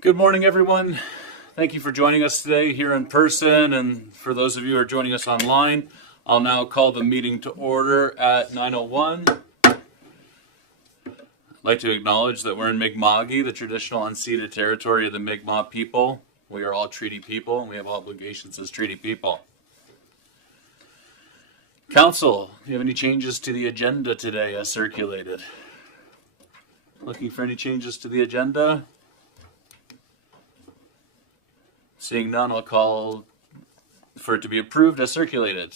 Good morning, everyone. Thank you for joining us today here in person, and for those of you who are joining us online, I'll now call the meeting to order at 9:01. I'd like to acknowledge that we're in Mi'kma'ki, the traditional unceded territory of the Mi'kmaq people. We are all treaty people, and we have obligations as treaty people. Council, do you have any changes to the agenda today as circulated? Looking for any changes to the agenda? Seeing none, I'll call for it to be approved as circulated.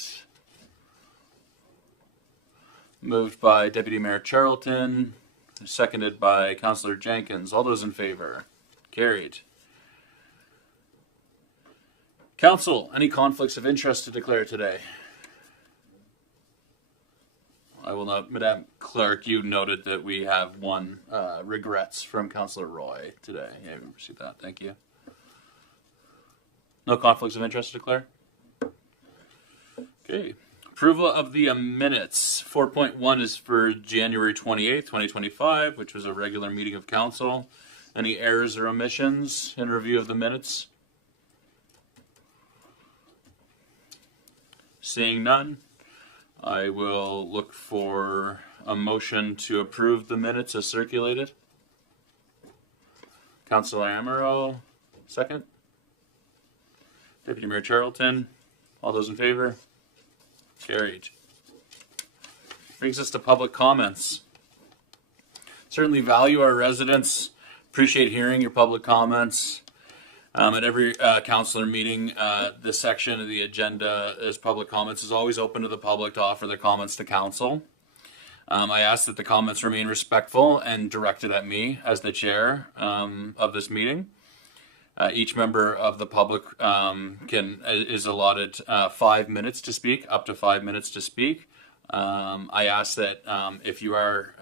Moved by Deputy Mayor Charlton, seconded by Councillor Jenkins. All those in favor? Carried. Council, any conflicts of interest to declare today? I will note, Madam Clerk, you noted that we have one regrets from Councillor Roy today. Yeah, we received that. Thank you. No conflicts of interest to declare? Okay. Approval of the minutes. 4.1 is for January 28th, 2025, which was a regular meeting of council. Any errors or omissions in review of the minutes? Seeing none, I will look for a motion to approve the minutes as circulated. Councillor Amaro, second. Deputy Mayor Charlton, all those in favor? Carried. Brings us to public comments. Certainly value our residents. Appreciate hearing your public comments. At every councillor meeting, this section of the agenda is public comments is always open to the public to offer their comments to council. I ask that the comments remain respectful and directed at me as the chair of this meeting. Each member of the public is allotted 5 minutes to speak, up to 5 minutes to speak. I ask that if you are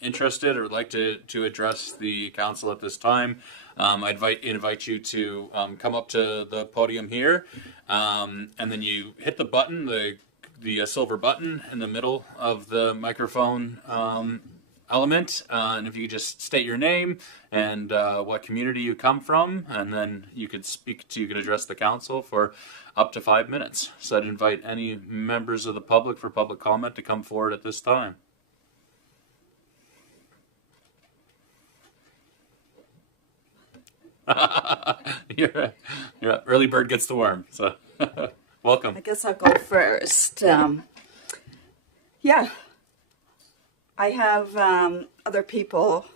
interested or would like to address the council at this time, I invite you to come up to the podium here, and then you hit the button, the silver button in the middle of the microphone element, and if you could just state your name and what community you come from, and then you could address the council for up to 5 minutes. So I'd invite any members of the public for public comment to come forward at this time. You're up. Early bird gets the worm. So welcome. I guess I'll go first. Yeah. I have other people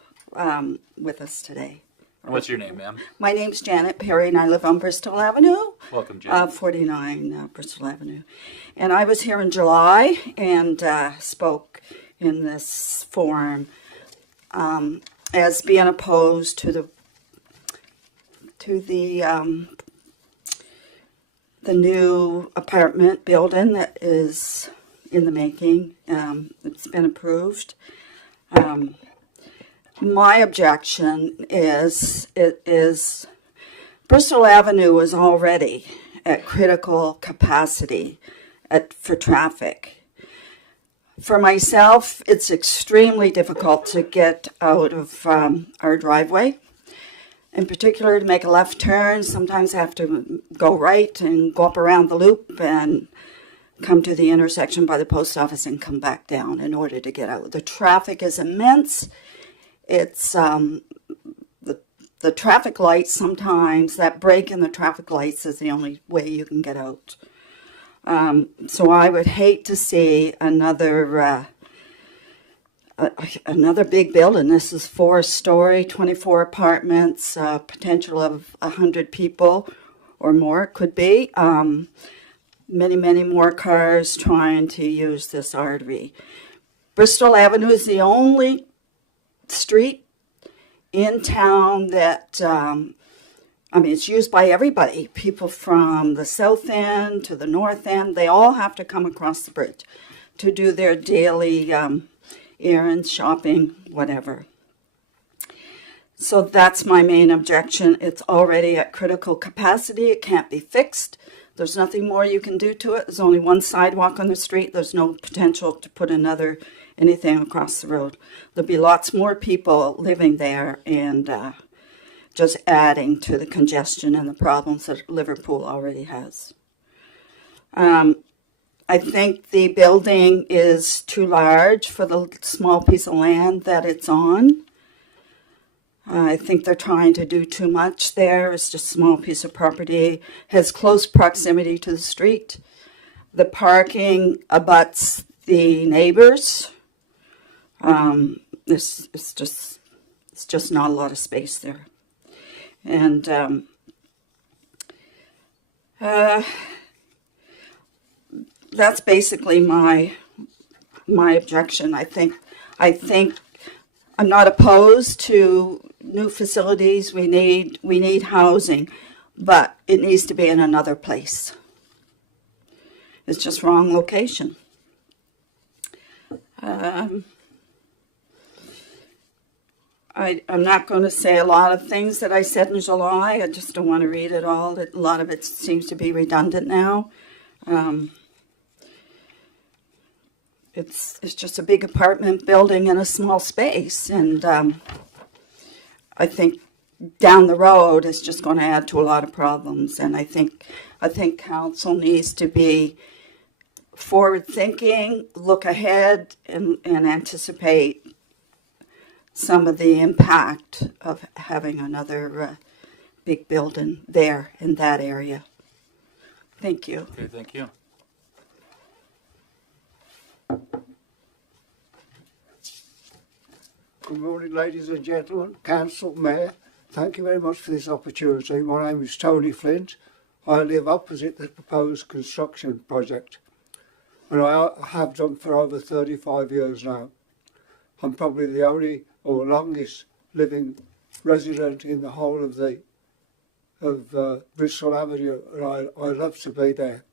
with us today. What's your name, ma'am? My name's Janet Perry, and I live on Bristol Avenue. Welcome, Janet. 49 Bristol Avenue. And I was here in July and spoke in this forum as being opposed to the new apartment building that is in the making. It's been approved. My objection is Bristol Avenue is already at critical capacity for traffic. For myself, it's extremely difficult to get out of our driveway. In particular, to make a left turn, sometimes I have to go right and go up around the loop and come to the intersection by the post office and come back down in order to get out. The traffic is immense. It's the traffic lights sometimes, that break in the traffic lights is the only way you can get out. So I would hate to see another big building. This is 4-story, 24 apartments, potential of 100 people or more, it could be. Many, many more cars trying to use this artery. Bristol Avenue is the only street in town that, it's used by everybody. People from the south end to the north end, they all have to come across the bridge to do their daily errands, shopping, whatever. So that's my main objection. It's already at critical capacity. It can't be fixed. There's nothing more you can do to it. There's only one sidewalk on the street. There's no potential to put anything across the road. There'll be lots more people living there, and just adding to the congestion and the problems that Liverpool already has. I think the building is too large for the small piece of land that it's on. I think they're trying to do too much there. It's just a small piece of property, has close proximity to the street. The parking abuts the neighbors. It's just not a lot of space there. And that's basically my objection. I think I'm not opposed to new facilities. We need housing, but it needs to be in another place. It's just wrong location. I'm not going to say a lot of things that I said in July. I just don't want to read it all. A lot of it seems to be redundant now. It's just a big apartment building in a small space, and I think down the road it's just going to add to a lot of problems. And I think council needs to be forward-thinking, look ahead, and anticipate some of the impact of having another big building there in that area. Thank you. Okay, thank you. Good morning, ladies and gentlemen, council, mayor. Thank you very much for this opportunity. My name is Tony Flint. I live opposite the proposed construction project, and I have done for over 35 years now. I'm probably the only or longest living resident in the whole of Bristol Avenue, and I love to be there.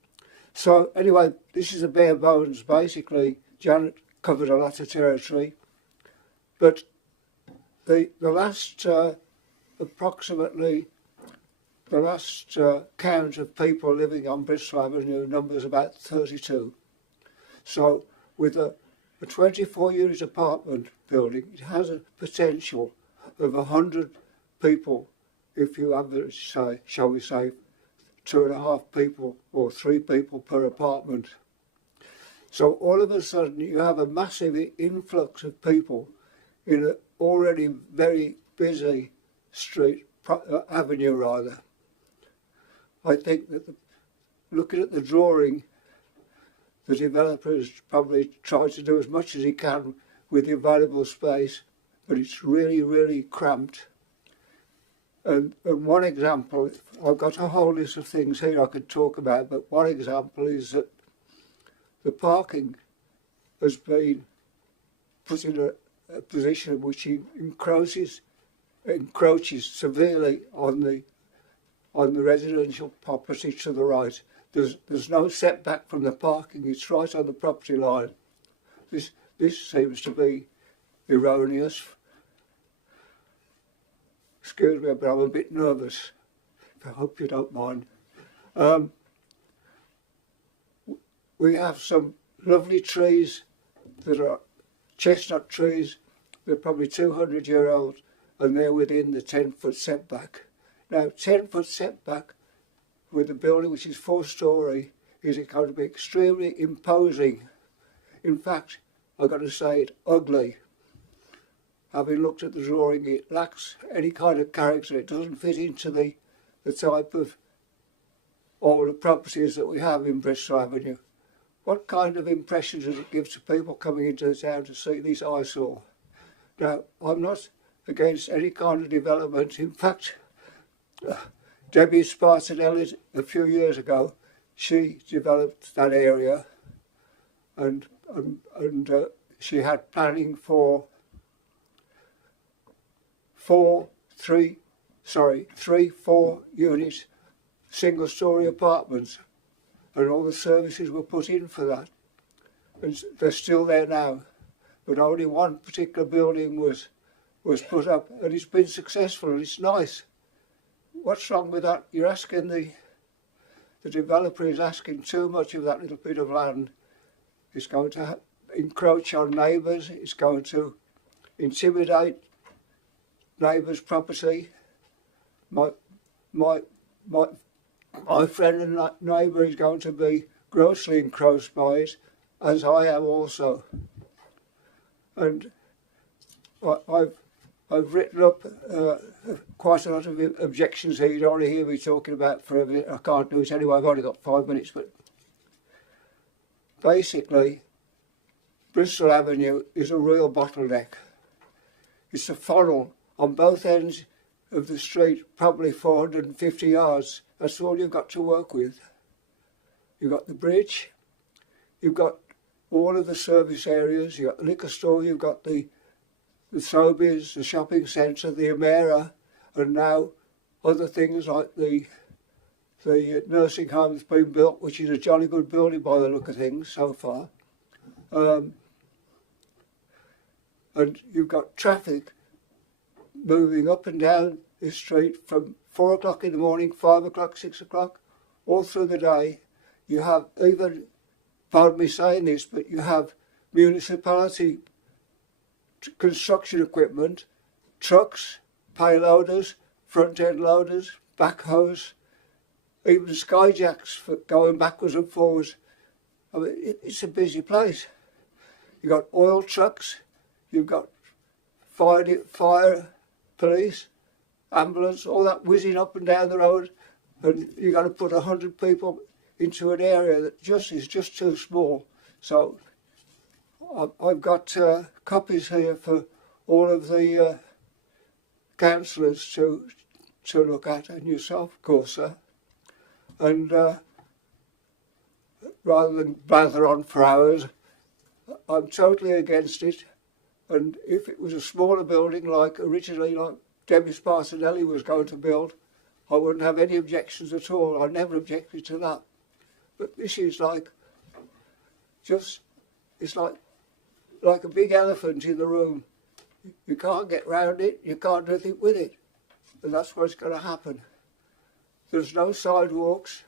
So anyway, this is a bare bones. Basically, Janet covered a lot of territory, but the last approximately the last count of people living on Bristol Avenue numbers about 32. So with a 24-unit apartment building, it has a potential of 100 people if you average, say, shall we say, 2.5 people or 3 people per apartment. So all of a sudden you have a massive influx of people in an already very busy avenue rather. I think that looking at the drawing, the developer has probably tried to do as much as he can with the available space, but it's really, really cramped. And one example, I've got a whole list of things here I could talk about, but one example is that the parking has been put in a position which encroaches severely on the residential property to the right. There's no setback from the parking, it's right on the property line. This seems to be erroneous. Excuse me, but I'm a bit nervous. I hope you don't mind. We have some lovely trees that are chestnut trees. They're probably 200-year-old, and they're within the 10-foot setback. Now, 10-foot setback with a building which is 4-storey is going to be extremely imposing. In fact, I've got to say it ugly. Having looked at the drawing, it lacks any kind of character. It doesn't fit into the type of all the properties that we have in Bristol Avenue. What kind of impression does it give to people coming into the town to see this eyesore? Now, I'm not against any kind of development. In fact, Debbie Spartanelli, a few years ago, she developed that area, and she had planning for three 4-unit single-storey apartments, and all the services were put in for that, and they're still there now. But only one particular building was put up, and it's been successful, and it's nice. What's wrong with that? You're asking the developer is asking too much of that little bit of land. It's going to encroach on neighbours. It's going to intimidate neighbours' property. my my my my friend and neighbour is going to be grossly engrossed by it, as I am also. And I've written up quite a lot of objections here. You don't want to hear me talking about for a minute. I can't do it anyway. I've only got 5 minutes. But basically, Bristol Avenue is a real bottleneck. It's a funnel on both ends of the street, probably 450 yards. That's all you've got to work with. You've got the bridge, you've got all of the service areas, you've got the liquor store, you've got the Sobeys, the shopping centre, the Amera, and now other things like the nursing home that's been built, which is a jolly good building by the look of things so far. And you've got traffic moving up and down this street from 4 o'clock in the morning, 5 o'clock, 6 o'clock, all through the day. You have even, pardon me saying this, but you have municipality construction equipment, trucks, payloaders, front-end loaders, backhoes, even skyjacks for going backwards and forwards. I mean, it's a busy place. You've got oil trucks, you've got fire, police, ambulance, all that whizzing up and down the road, and you've got to put 100 people into an area that is just too small. So I've got copies here for all of the councillors to look at, and yourself, of course, sir. And rather than blather on for hours, I'm totally against it. And if it was a smaller building, like originally, like Debbie Spartanelli was going to build, I wouldn't have any objections at all. I never objected to that. But this is like, it's like a big elephant in the room. You can't get round it, you can't do anything with it. And that's what's going to happen. There's no sidewalks,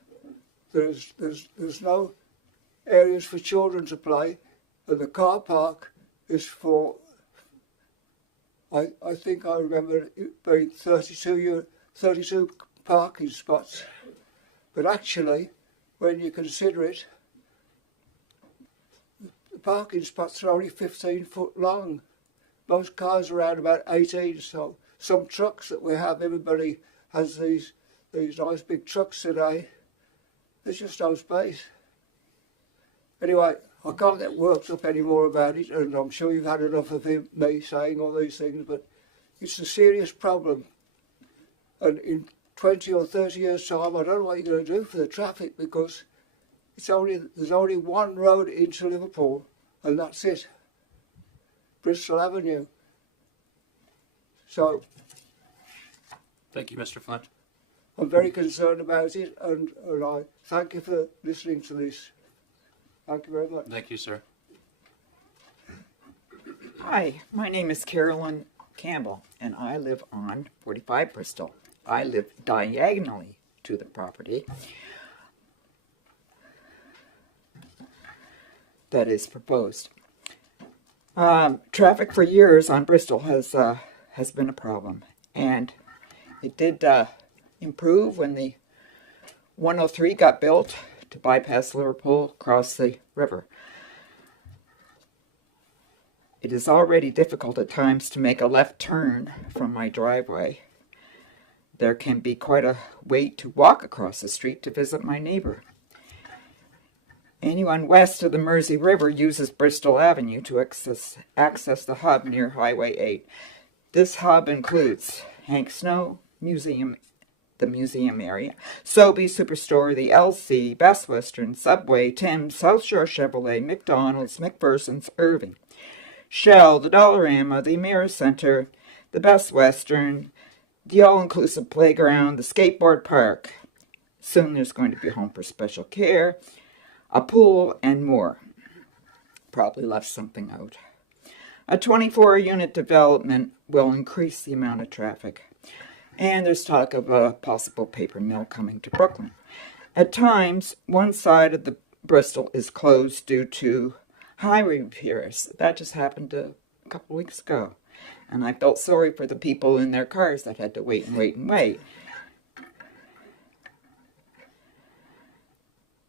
there's no areas for children to play, and the car park is for, I think I remember it being 32 parking spots. But actually, when you consider it, the parking spots are only 15 foot long. Most cars are around about 18, so some trucks that we have, everybody has these nice big trucks today. There's just no space. Anyway, I can't get worked up any more about it, and I'm sure you've had enough of me saying all these things, but it's a serious problem. And in 20 or 30 years' time, I don't know what you're going to do for the traffic, because there's only one road into Liverpool, and that's it. Bristol Avenue. So Thank you, Mr. Flint. I'm very concerned about it, and I thank you for listening to this. Thank you very much. Thank you, sir. Hi, my name is Carolyn Campbell, and I live on 45 Bristol. I live diagonally to the property that is proposed. Traffic for years on Bristol has been a problem, and it did improve when the 103 got built to bypass Liverpool across the river. It is already difficult at times to make a left turn from my driveway. There can be quite a wait to walk across the street to visit my neighbor. Anyone west of the Mersey River uses Bristol Avenue to access the hub near Highway 8. This hub includes Hank Snow Museum, the museum area, Sobeys Superstore, the LC, Best Western, Subway, Tim's, South Shore Chevrolet, McDonald's, McPherson's, Irving, Shell, the Dollarama, the Mirror Center, the Best Western, the all-inclusive playground, the skateboard park. Soon there's going to be a home for special care, a pool, and more. Probably left something out. A 24-unit development will increase the amount of traffic. And there's talk of a possible paper mill coming to Brooklyn. At times, one side of the Bristol is closed due to highway repairs. That just happened a couple weeks ago. And I felt sorry for the people in their cars that had to wait and wait and wait.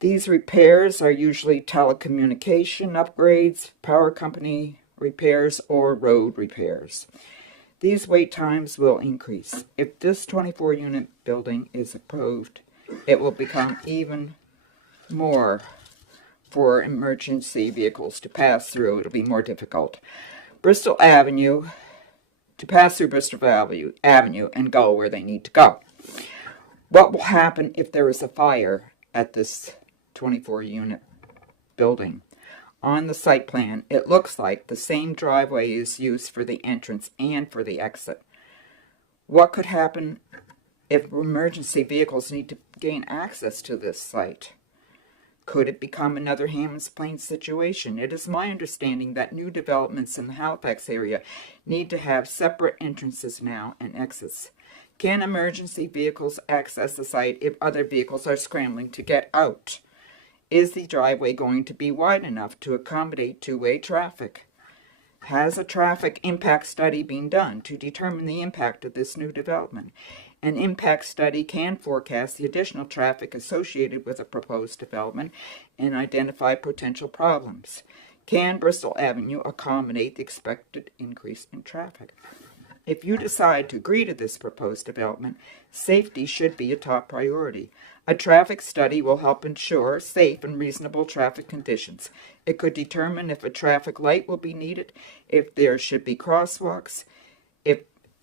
These repairs are usually telecommunication upgrades, power company repairs, or road repairs. These wait times will increase. If this 24-unit building is approved, it will become even more for emergency vehicles to pass through. It'll be more difficult. Bristol Avenue, to pass through Bristol Avenue and go where they need to go. What will happen if there is a fire at this 24-unit building? On the site plan, it looks like the same driveway is used for the entrance and for the exit. What could happen if emergency vehicles need to gain access to this site? Could it become another Hammond's Plains situation? It is my understanding that new developments in the Halifax area need to have separate entrances now and exits. Can emergency vehicles access the site if other vehicles are scrambling to get out? Is the driveway going to be wide enough to accommodate two-way traffic? Has a traffic impact study been done to determine the impact of this new development? An impact study can forecast the additional traffic associated with a proposed development and identify potential problems. Can Bristol Avenue accommodate the expected increase in traffic? If you decide to agree to this proposed development, safety should be a top priority. A traffic study will help ensure safe and reasonable traffic conditions. It could determine if a traffic light will be needed, if there should be crosswalks, if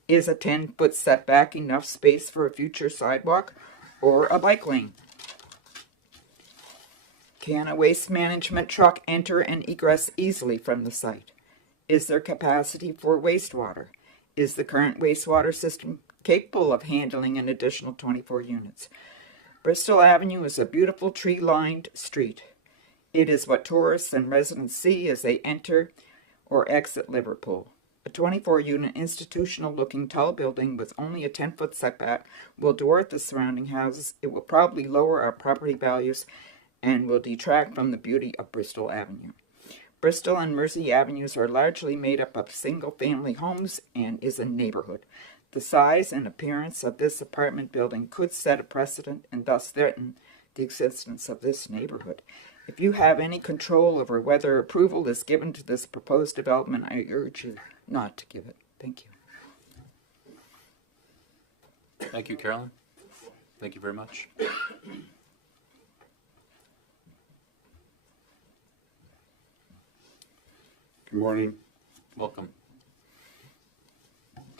is a 10-foot setback enough space for a future sidewalk or a bike lane. Can a waste management truck enter and egress easily from the site? Is there capacity for wastewater? Is the current wastewater system capable of handling an additional 24 units? Bristol Avenue is a beautiful tree-lined street. It is what tourists and residents see as they enter or exit Liverpool. A 24-unit institutional-looking tall building with only a 10-foot setback will dwarf the surrounding houses. It will probably lower our property values and will detract from the beauty of Bristol Avenue. Bristol and Mersey Avenues are largely made up of single-family homes and is a neighborhood. The size and appearance of this apartment building could set a precedent and thus threaten the existence of this neighborhood. If you have any control over whether approval is given to this proposed development, I urge you not to give it. Thank you. Thank you, Carolyn. Thank you very much. Good morning. Welcome.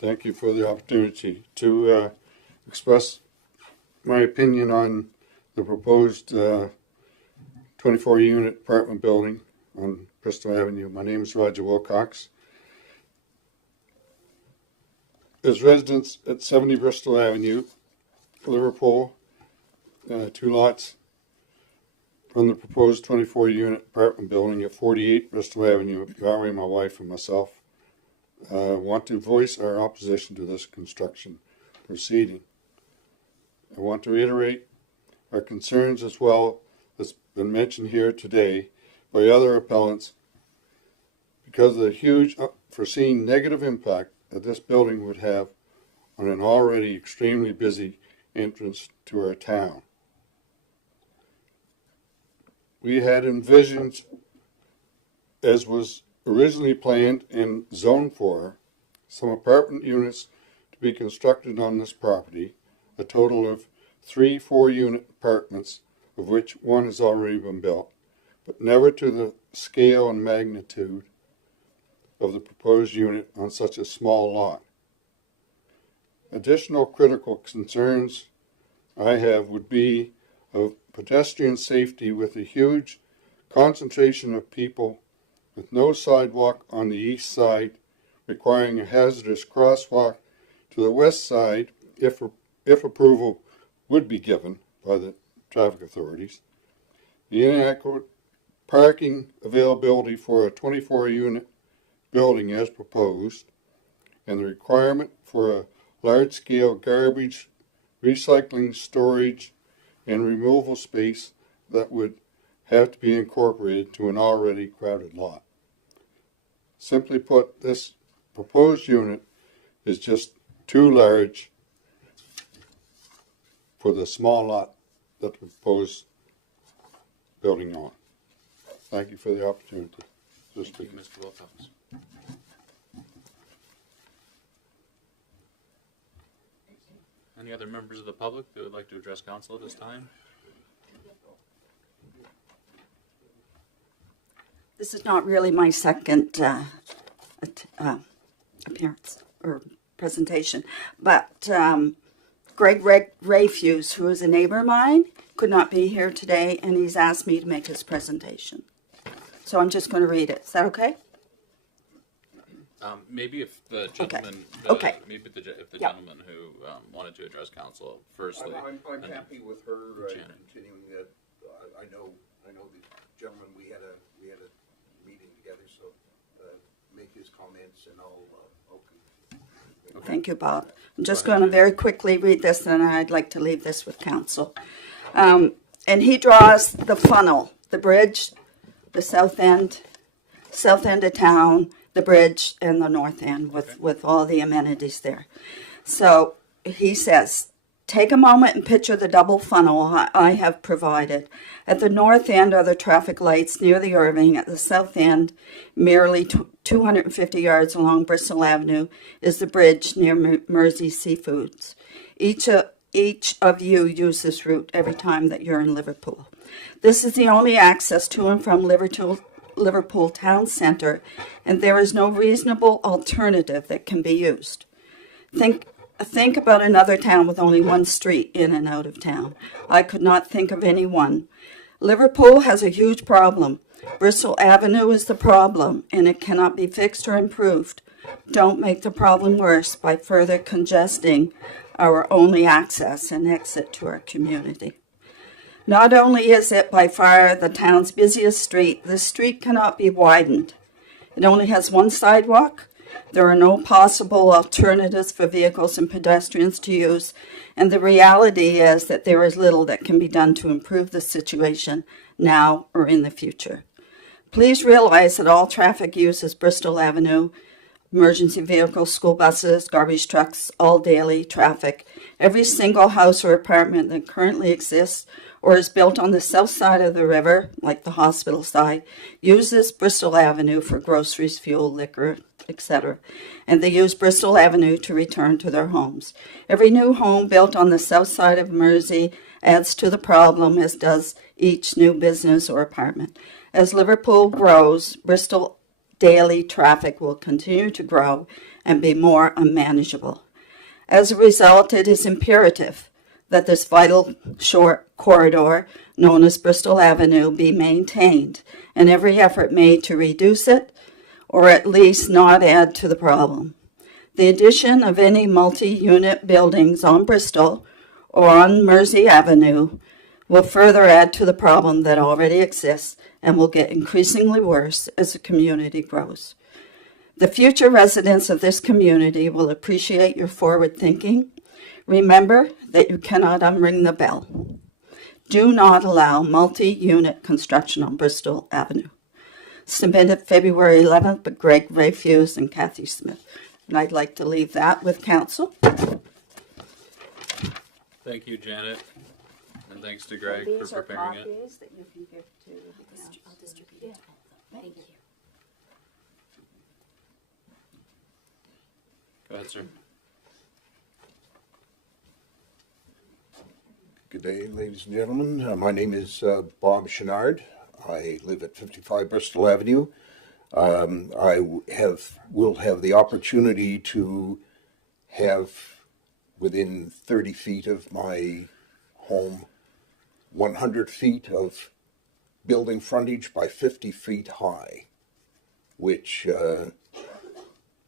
Thank you for the opportunity to express my opinion on the proposed 24-unit apartment building on Bristol Avenue. My name is Roger Wilcox. As residents at 70 Bristol Avenue, Liverpool, 2 lots from the proposed 24-unit apartment building at 48 Bristol Avenue, Valerie, my wife, and myself want to voice our opposition to this construction proceeding. I want to reiterate our concerns as well as been mentioned here today by other appellants because of the huge foreseen negative impact that this building would have on an already extremely busy entrance to our town. We had envisioned, as was originally planned and zoned for, some apartment units to be constructed on this property, a total of 3 4-unit apartments, of which 1 has already been built, but never to the scale and magnitude of the proposed unit on such a small lot. Additional critical concerns I have would be of pedestrian safety with a huge concentration of people with no sidewalk on the east side, requiring a hazardous crosswalk to the west side if approval would be given by the traffic authorities. The inadequate parking availability for a 24-unit building as proposed, and the requirement for a large-scale garbage, recycling, storage, and removal space that would have to be incorporated to an already crowded lot. Simply put, this proposed unit is just too large for the small lot that the proposed building on. Thank you for the opportunity to Thank you, speak. Mr. Wilcox. Any other members of the public that would like to address council at this time? This is not really my second appearance or presentation, but Greg Rayfuse, who is a neighbor of mine, could not be here today, and he's asked me to make his presentation. So I'm just going to read it. Is that okay? Maybe if the gentleman, Okay. maybe if the Yeah. gentleman who wanted to address council firstly. I'm and- happy with her Janet. continuing that. I know the gentleman, we had a meeting together, so make his comments and I'll Thank you, Bob. I'm just going to very quickly read this, and I'd like to leave this with council. And he draws the funnel, the bridge, the south end of town, the bridge, and the north end with all the amenities there. So he says, take a moment and picture the double funnel I have provided. At the north end are the traffic lights near the Irving. At the south end, merely 250 yards along Bristol Avenue, is the bridge near Mersey Seafoods. Each of you use this route every time that you're in Liverpool. This is the only access to and from Liverpool town centre, and there is no reasonable alternative that can be used. Think about another town with only one street in and out of town. I could not think of any one. Liverpool has a huge problem. Bristol Avenue is the problem, and it cannot be fixed or improved. Don't make the problem worse by further congesting our only access and exit to our community. Not only is it by far the town's busiest street, this street cannot be widened. It only has one sidewalk. There are no possible alternatives for vehicles and pedestrians to use, and the reality is that there is little that can be done to improve the situation now or in the future. Please realize that all traffic uses Bristol Avenue, emergency vehicles, school buses, garbage trucks, all daily traffic. Every single house or apartment that currently exists or is built on the south side of the river, like the hospital side, uses Bristol Avenue for groceries, fuel, liquor, etc. And they use Bristol Avenue to return to their homes. Every new home built on the south side of Mersey adds to the problem, as does each new business or apartment. As Liverpool grows, Bristol daily traffic will continue to grow and be more unmanageable. As a result, it is imperative that this vital short corridor known as Bristol Avenue be maintained, and every effort made to reduce it, or at least not add to the problem. The addition of any multi-unit buildings on Bristol or on Mersey Avenue will further add to the problem that already exists and will get increasingly worse as the community grows. The future residents of this community will appreciate your forward thinking. Remember that you cannot unring the bell. Do not allow multi-unit construction on Bristol Avenue. Submitted February 11th by Greg Rayfuse and Kathy Smith. And I'd like to leave that with council. Thank you, Janet. And thanks to Greg for preparing it. These are copies that you can give to I'll distribute it to all of them. Thank you. Go ahead, sir. Good day, ladies and gentlemen. My name is Bob Chenard. I live at 55 Bristol Avenue. I will have the opportunity to have within 30 feet of my home 100 feet of building frontage by 50 feet high, which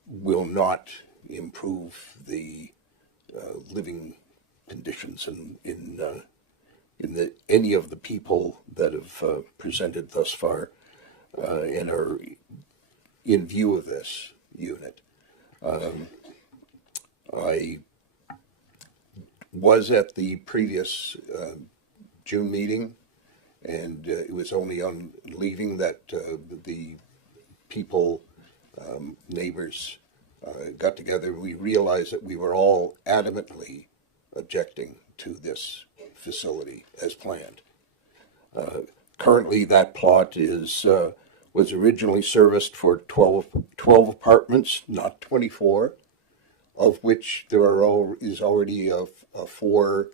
will not improve the living conditions in any of the people that have presented thus far and are in view of this unit. I was at the previous June meeting, and it was only on leaving that the people, neighbors, got together. We realized that we were all adamantly objecting to this facility as planned. currently that plot is was originally serviced for 12 apartments, not 24, of which is already a 4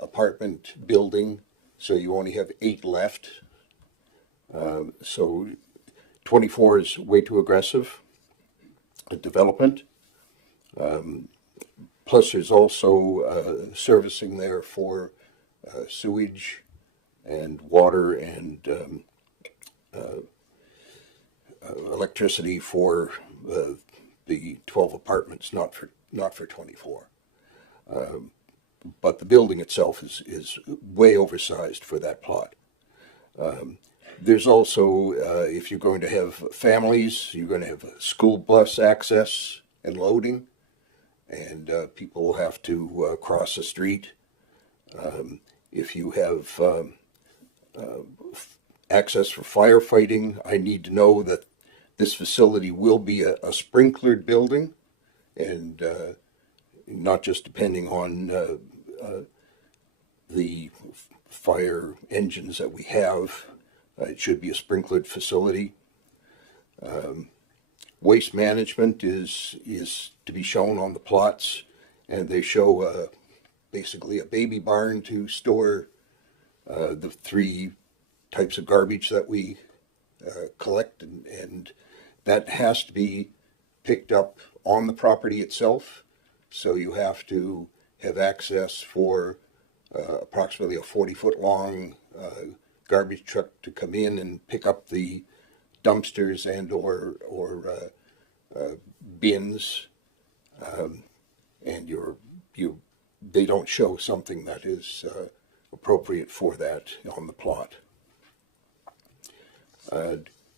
apartment building, so you only have 8 left. So 24 is way too aggressive a development. Plus, there's also servicing there for sewage and water and electricity for the 12 apartments, not for 24. But the building itself is way oversized for that plot. There's also, if you're going to have families, you're going to have school bus access and loading, and people will have to cross the street. If you have access for firefighting, I need to know that this facility will be a sprinklered building, and not just depending on the fire engines that we have. It should be a sprinklered facility. Waste management is to be shown on the plots, and they show basically a baby barn to store the 3 types of garbage that we collect, and that has to be picked up on the property itself. So you have to have access for approximately a 40-foot long garbage truck to come in and pick up the dumpsters and or bins, and they don't show something that is appropriate for that on the plot.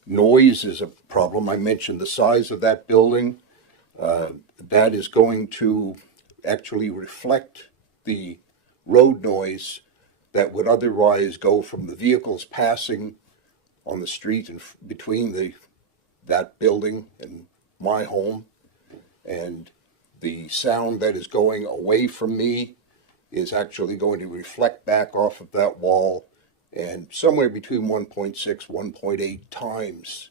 Noise is a problem. I mentioned the size of that building. That is going to actually reflect the road noise that would otherwise go from the vehicles passing on the street and between that building and my home, and the sound that is going away from me is actually going to reflect back off of that wall, and somewhere between 1.6, 1.8 times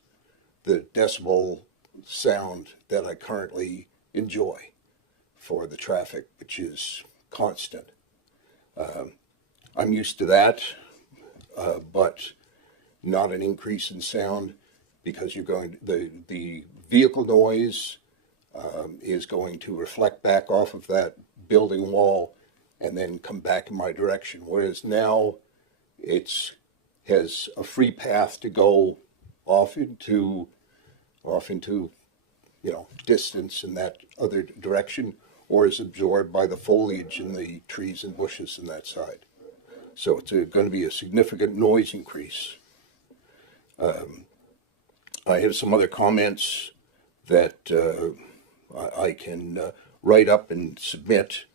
the decibel sound that I currently enjoy for the traffic, which is constant. I'm used to that, but not an increase in sound, because the vehicle noise is going to reflect back off of that building wall and then come back in my direction. Whereas now has a free path to go off into distance in that other direction, or is absorbed by the foliage and the trees and bushes in that side. So it's going to be a significant noise increase. I have some other comments that I can write up and submit,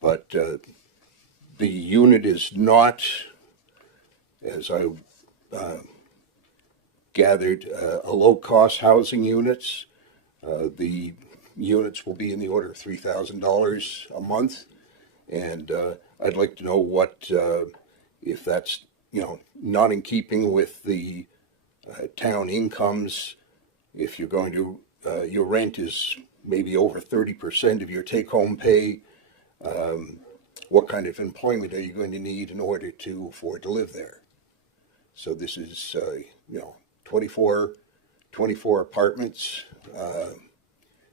but the unit is not, as I gathered, a low-cost housing units. The units will be in the order of $3,000 a month, and I'd like to know what, if that's not in keeping with the town incomes. If you're going to, your rent is maybe over 30% of your take-home pay. What kind of employment are you going to need in order to afford to live there? So this is, 24 apartments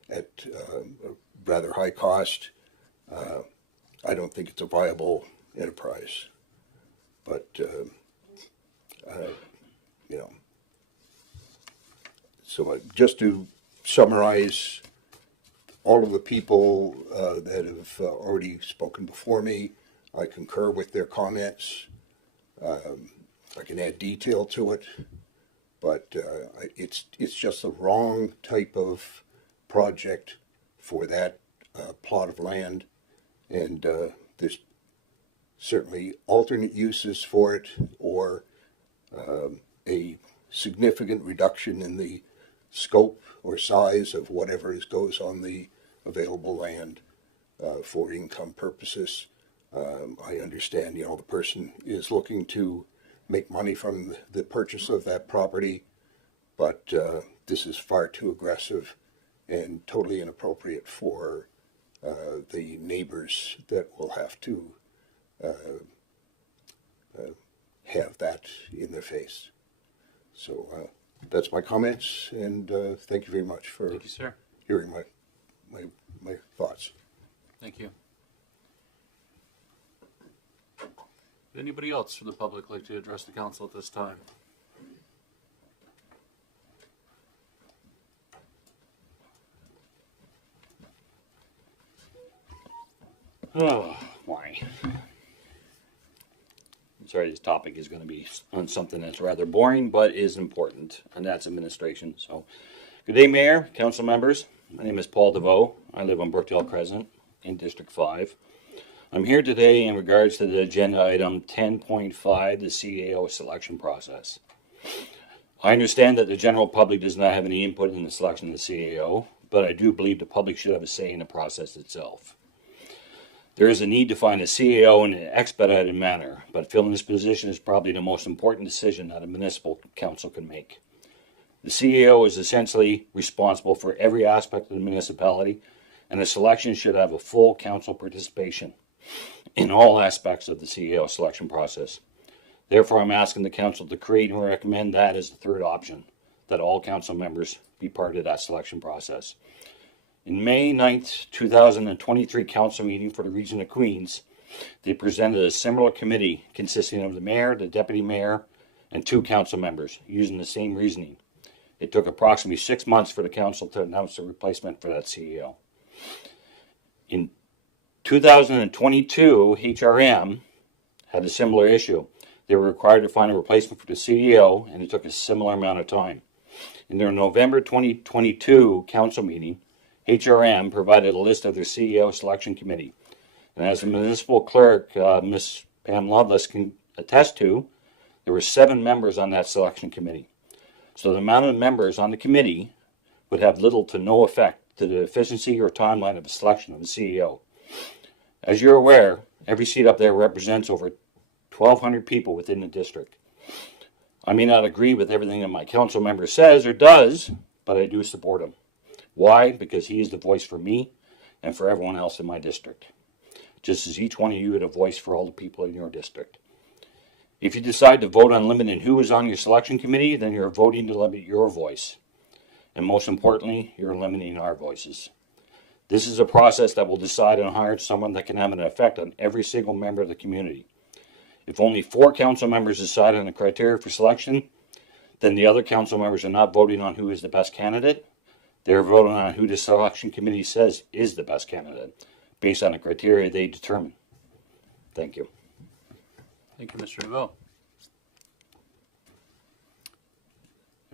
at a rather high cost. I don't think it's a viable enterprise, but So just to summarize, all of the people that have already spoken before me, I concur with their comments. I can add detail to it, but it's just the wrong type of project for that plot of land, and there's certainly alternate uses for it, or a significant reduction in the scope or size of whatever goes on the available land for income purposes. I understand, the person is looking to make money from the purchase of that property, but this is far too aggressive and totally inappropriate for the neighbors that will have to have that in their face. So that's my comments, and thank you very much for Thank you, sir. hearing my thoughts. Thank you. Would anybody else from the public like to address the council at this time? Oh, why? I'm sorry, this topic is going to be on something that's rather boring, but is important, and that's administration. So, good day, Mayor, council members. My name is Paul DeVoe. I live on Brookdale Crescent in District 5. I'm here today in regards to the agenda item 10.5, the CAO selection process. I understand that the general public does not have any input in the selection of the CAO, but I do believe the public should have a say in the process itself. There is a need to find a CAO in an expedited manner, but filling this position is probably the most important decision that a municipal council can make. The CAO is essentially responsible for every aspect of the municipality, and the selection should have a full council participation in all aspects of the CAO selection process. Therefore, I'm asking the council to create and recommend that as the third option, that all council members be part of that selection process. In May 9th, 2023 council meeting for the region of Queens, they presented a similar committee consisting of the mayor, the deputy mayor, and 2 council members using the same reasoning. It took approximately 6 months for the council to announce a replacement for that CEO. In 2022, HRM had a similar issue. They were required to find a replacement for the CEO, and it took a similar amount of time. In their November 2022 council meeting, HRM provided a list of their CEO selection committee. And as the municipal clerk, Ms. Pam Loveless, can attest to, there were 7 members on that selection committee. So the amount of members on the committee would have little to no effect to the efficiency or timeline of the selection of the CEO. As you're aware, every seat up there represents over 1,200 people within the district. I may not agree with everything that my council member says or does, but I do support him. Why? Because he is the voice for me and for everyone else in my district, just as each one of you had a voice for all the people in your district. If you decide to vote on limiting who is on your selection committee, then you're voting to limit your voice. And most importantly, you're limiting our voices. This is a process that will decide on hiring someone that can have an effect on every single member of the community. If only 4 council members decide on the criteria for selection, then the other council members are not voting on who is the best candidate. They're voting on who the selection committee says is the best candidate, based on the criteria they determine. Thank you. Thank you, Mr. DeVoe.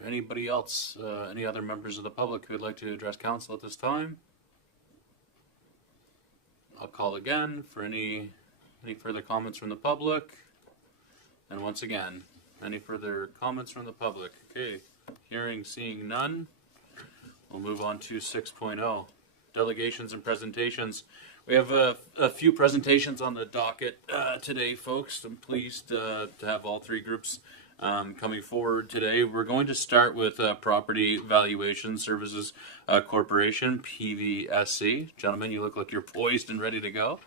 Anybody else, any other members of the public who would like to address council at this time? I'll call again for any further comments from the public. And once again, any further comments from the public? Okay, hearing, seeing none. We'll move on to 6.0, delegations and presentations. We have a few presentations on the docket today, folks. I'm pleased to have all 3 groups coming forward today. We're going to start with Property Valuation Services Corporation, PVSC. Gentlemen, you look like you're poised and ready to go.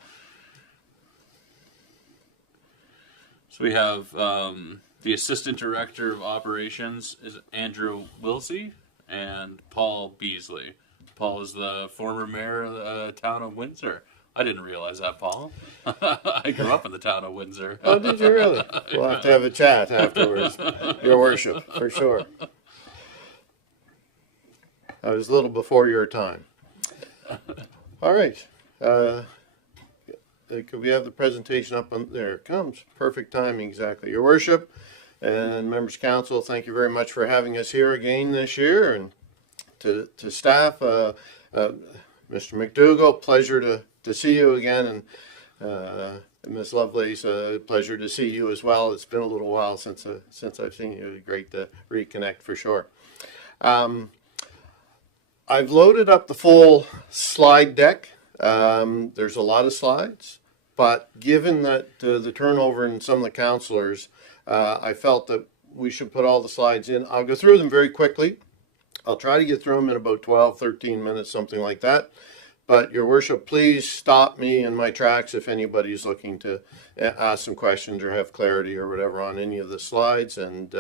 So we have the Assistant Director of Operations is Andrew Wilsey and Paul Beasley. Paul is the former mayor of the town of Windsor. I didn't realize that, Paul. I grew up in the town of Windsor. Oh, did you really? We'll have to have a chat afterwards, Your Worship, for sure. I was a little before your time. All right. Could we have the presentation up on there? It comes. Perfect timing, exactly. Your Worship and members of council, thank you very much for having us here again this year. And to staff, Mr. McDougall, pleasure to see you again. And Ms. Lovelace, pleasure to see you as well. It's been a little while since I've seen you. Great to reconnect for sure. I've loaded up the full slide deck. There's a lot of slides. But given that the turnover in some of the councillors, I felt that we should put all the slides in. I'll go through them very quickly. I'll try to get through them in about 12, 13 minutes, something like that. But your worship, please stop me in my tracks if anybody's looking to ask some questions or have clarity or whatever on any of the slides. And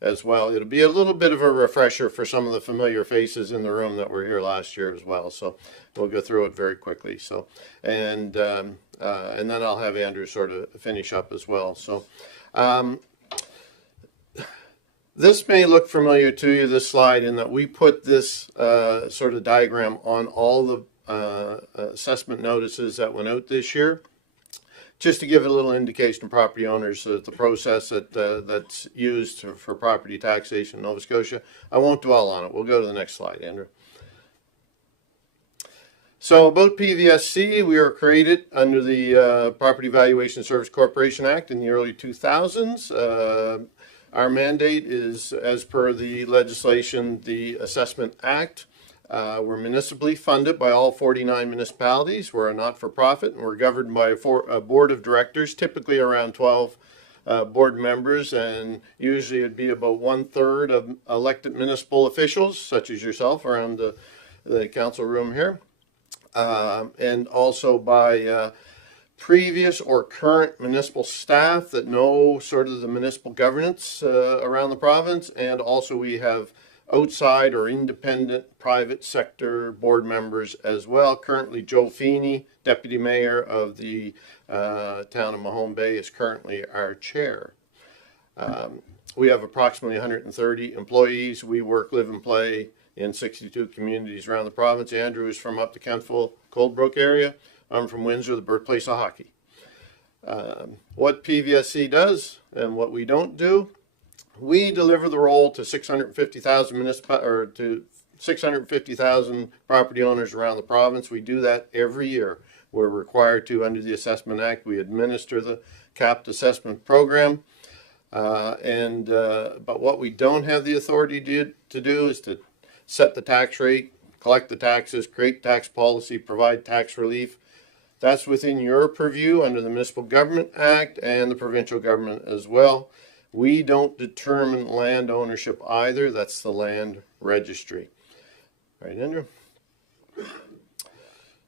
as well, it'll be a little bit of a refresher for some of the familiar faces in the room that were here last year as well. So we'll go through it very quickly. So, and then I'll have Andrew sort of finish up as well. So, this may look familiar to you, this slide, in that we put this sort of diagram on all the assessment notices that went out this year, just to give a little indication to property owners that the process that's used for property taxation in Nova Scotia. I won't dwell on it. We'll go to the next slide, Andrew. So about PVSC, we were created under the Property Valuation Service Corporation Act in the early 2000s. Our mandate is, as per the legislation, the Assessment Act. We're municipally funded by all 49 municipalities. We're a not-for-profit, and we're governed by a board of directors, typically around 12 board members, and usually it'd be about 1/3 of elected municipal officials, such as yourself, around the council room here, and also by previous or current municipal staff that know sort of the municipal governance around the province, and also we have outside or independent private sector board members as well. Currently, Joe Feeney, Deputy Mayor of the town of Mahone Bay, is currently our chair. We have approximately 130 employees. We work, live, and play in 62 communities around the province. Andrew is from up the Kentville, Coldbrook area. I'm from Windsor, the birthplace of hockey. What PVSC does and what we don't do, we deliver the roll to 650,000 to 650,000 property owners around the province. We do that every year. We're required to under the Assessment Act. We administer the capped assessment program. But what we don't have the authority to do is to set the tax rate, collect the taxes, create tax policy, provide tax relief. That's within your purview under the Municipal Government Act and the provincial government as well. We don't determine land ownership either. That's the land registry. All right, Andrew.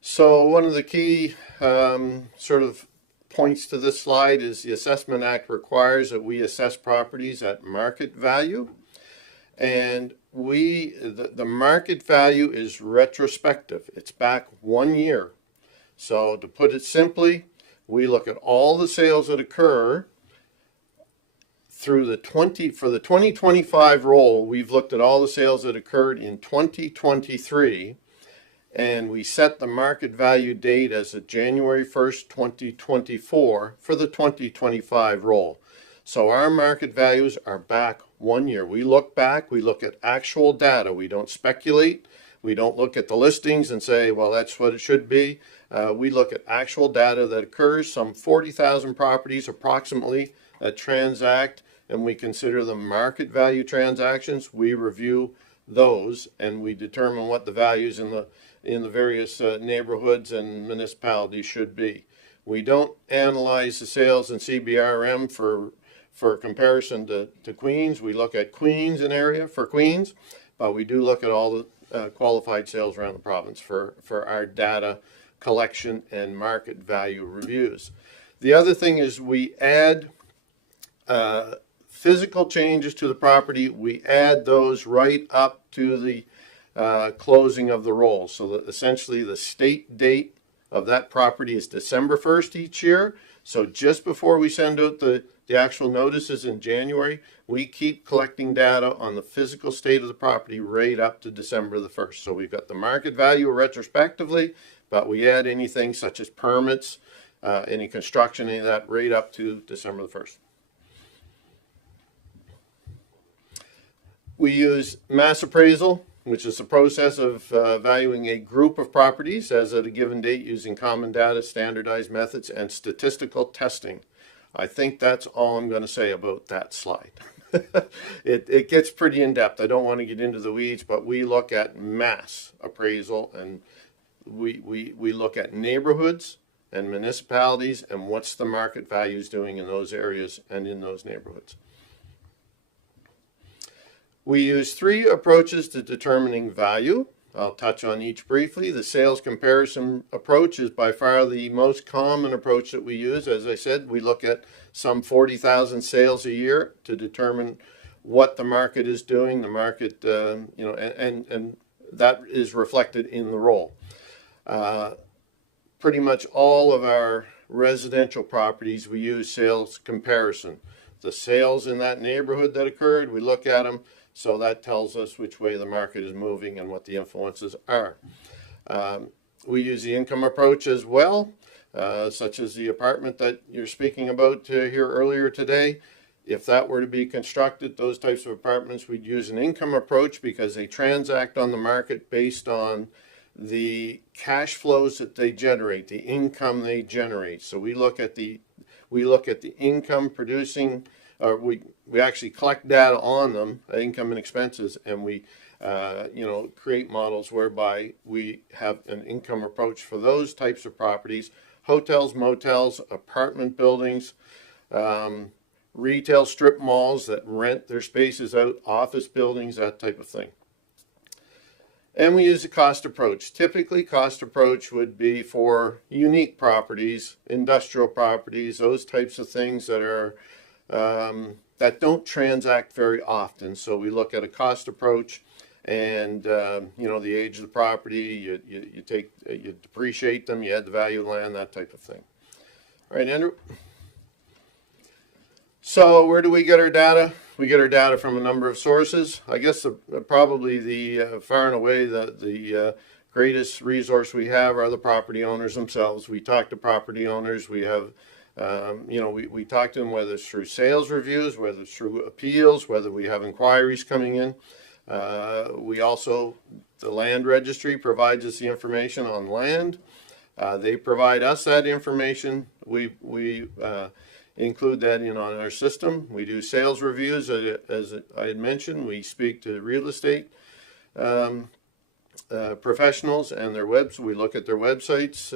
So one of the key sort of points to this slide is the Assessment Act requires that we assess properties at market value. And the market value is retrospective. It's back 1 year. So to put it simply, we look at all the sales that occur through for the 2025 roll. We've looked at all the sales that occurred in 2023, and we set the market value date as of January 1st, 2024 for the 2025 roll. So our market values are back 1 year. We look back, we look at actual data. We don't speculate. We don't look at the listings and say, well, that's what it should be. We look at actual data that occurs, some 40,000 properties approximately that transact, and we consider them market value transactions. We review those and we determine what the values in the various neighborhoods and municipalities should be. We don't analyze the sales in CBRM for comparison to Queens. We look at Queens in area for Queens, but we do look at all the qualified sales around the province for our data collection and market value reviews. The other thing is we add physical changes to the property. We add those right up to the closing of the roll. So that essentially the state date of that property is December 1st each year. So just before we send out the actual notices in January, we keep collecting data on the physical state of the property right up to December the 1st. So we've got the market value retrospectively, but we add anything such as permits, any construction, any of that right up to December the 1st. We use mass appraisal, which is the process of valuing a group of properties as at a given date using common data, standardized methods, and statistical testing. I think that's all I'm going to say about that slide. It gets pretty in-depth. I don't want to get into the weeds, but we look at mass appraisal, and we look at neighborhoods, and municipalities, and what's the market values doing in those areas and in those neighborhoods. We use 3 approaches to determining value. I'll touch on each briefly. The sales comparison approach is by far the most common approach that we use. As I said, we look at some 40,000 sales a year to determine what the market is doing, the market, and that is reflected in the roll. Pretty much all of our residential properties, we use sales comparison. The sales in that neighborhood that occurred, we look at them, so that tells us which way the market is moving and what the influences are. We use the income approach as well, such as the apartment that you're speaking about here earlier today. If that were to be constructed, those types of apartments, we'd use an income approach because they transact on the market based on the cash flows that they generate, the income they generate. So we look at the income producing, or we actually collect data on them, income and expenses, and we create models whereby we have an income approach for those types of properties: hotels, motels, apartment buildings, retail strip malls that rent their spaces out, office buildings, that type of thing. And we use a cost approach. Typically, cost approach would be for unique properties, industrial properties, those types of things that are that don't transact very often. So we look at a cost approach, and the age of the property, you depreciate them, you add the value of land, that type of thing. All right, Andrew. So where do we get our data? We get our data from a number of sources. I guess probably the far and away the greatest resource we have are the property owners themselves. We talk to property owners. We have, we talk to them, whether it's through sales reviews, whether it's through appeals, whether we have inquiries coming in. We also, the land registry provides us the information on land. They provide us that information. We include that in on our system. We do sales reviews, as I had mentioned. We speak to real estate professionals and their webs. We look at their websites.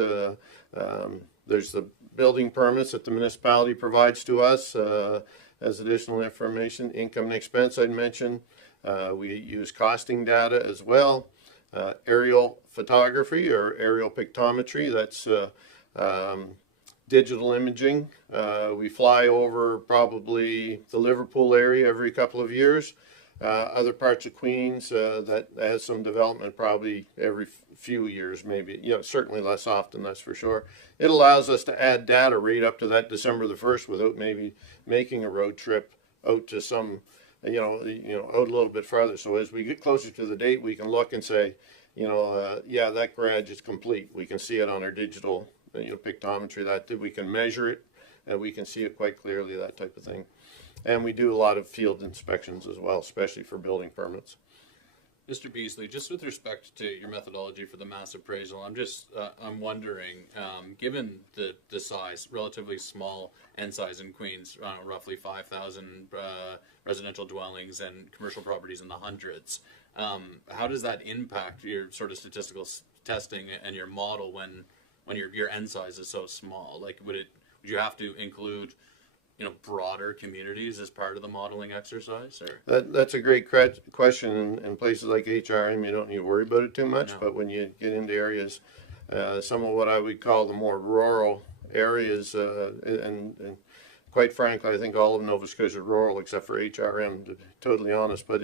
There's the building permits that the municipality provides to us as additional information. Income and expense I'd mentioned. We use costing data as well. Aerial photography or aerial pictometry, that's digital imaging. We fly over probably the Liverpool area every couple of years. Other parts of Queens that has some development probably every few years, maybe, certainly less often, that's for sure. It allows us to add data right up to that December the 1st without maybe making a road trip out to some, out a little bit farther. So as we get closer to the date, we can look and say, yeah, that garage is complete. We can see it on our digital pictometry, that we can measure it and we can see it quite clearly, that type of thing. And we do a lot of field inspections as well, especially for building permits. Mr. Beasley, just with respect to your methodology for the mass appraisal, I'm wondering, given the size, relatively small end size in Queens, roughly 5,000 residential dwellings and commercial properties in the hundreds, how does that impact your sort of statistical testing and your model when your end size is so small? Like, would you have to include broader communities as part of the modeling exercise? Or that's a great question. In places like HRM, you don't need to worry about it too much. No. But when you get into areas, some of what I would call the more rural areas, and quite frankly, I think all of Nova Scotia is rural except for HRM, to be totally honest. But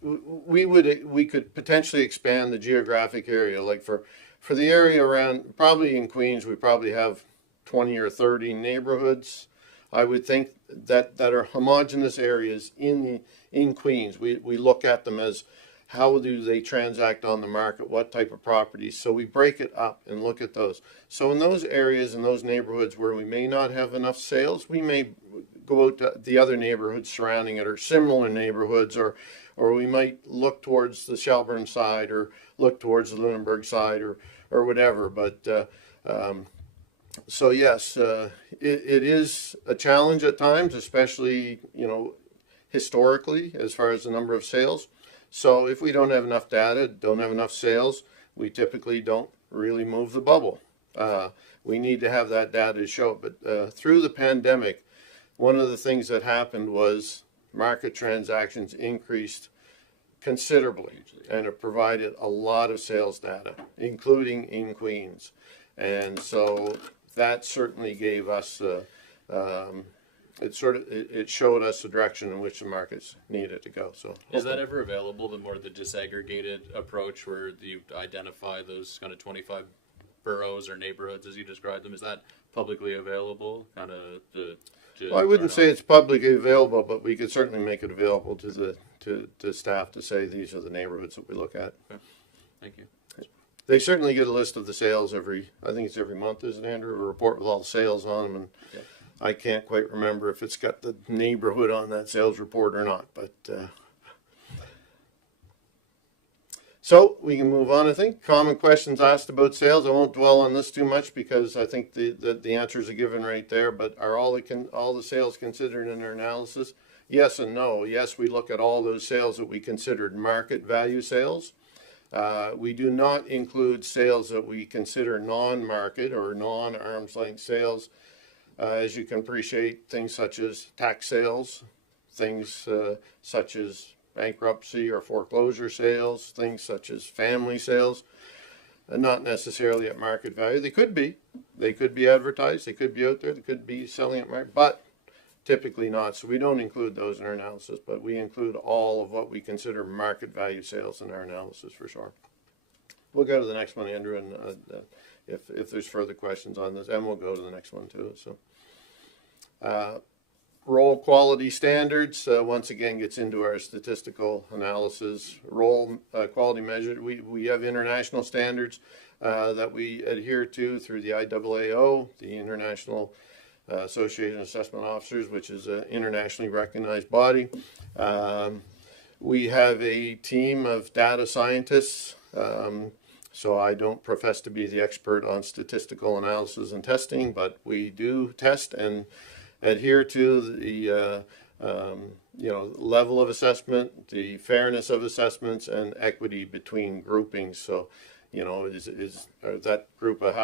we could potentially expand the geographic area. Like for the area around, probably in Queens, we probably have 20 or 30 neighborhoods. I would think that are homogeneous areas in Queens. We look at them as how do they transact on the market, what type of properties. So we break it up and look at those. So in those areas, in those neighborhoods where we may not have enough sales, we may go out to the other neighborhoods surrounding it or similar neighborhoods, or we might look towards the Shelburne side or look towards the Lunenburg side or whatever. But so yes, it is a challenge at times, especially historically as far as the number of sales. So if we don't have enough data, don't have enough sales, we typically don't really move the bubble. We need to have that data to show. But through the pandemic, one of the things that happened was market transactions increased considerably, and it provided a lot of sales data, including in Queens. And so that certainly gave us, it showed us the direction in which the markets needed to go. So Is that ever available, the more the disaggregated approach where you identify those kind of 25 boroughs or neighborhoods as you describe them? Is that publicly available? Kind of well, I wouldn't say it's publicly available, but we could certainly make it available to the staff to say these are the neighborhoods that we look at. Okay. Thank you. They certainly get a list of the sales I think it's every month, isn't it, Andrew? A report with all the sales on them, and Yep. I can't quite remember if it's got the neighborhood on that sales report or not, but so we can move on. I think common questions asked about sales. I won't dwell on this too much because I think the answers are given right there. But are all the sales considered in our analysis? Yes and no. Yes, we look at all those sales that we considered market value sales. We do not include sales that we consider non-market or non-arm's length sales. As you can appreciate, things such as tax sales, things such as bankruptcy or foreclosure sales, things such as family sales, not necessarily at market value. They could be advertised, they could be out there, they could be selling at market, but typically not. So we don't include those in our analysis, but we include all of what we consider market value sales in our analysis for sure. We'll go to the next one, Andrew, and if there's further questions on this, and we'll go to the next one too. So. Roll quality standards, once again, gets into our statistical analysis. Roll quality measure, we have international standards that we adhere to through the IAAO, the International Association of Assessment Officers, which is an internationally recognized body. We have a team of data scientists, so I don't profess to be the expert on statistical analysis and testing, but we do test and adhere to the level of assessment, the fairness of assessments, and equity between groupings. So, is that group of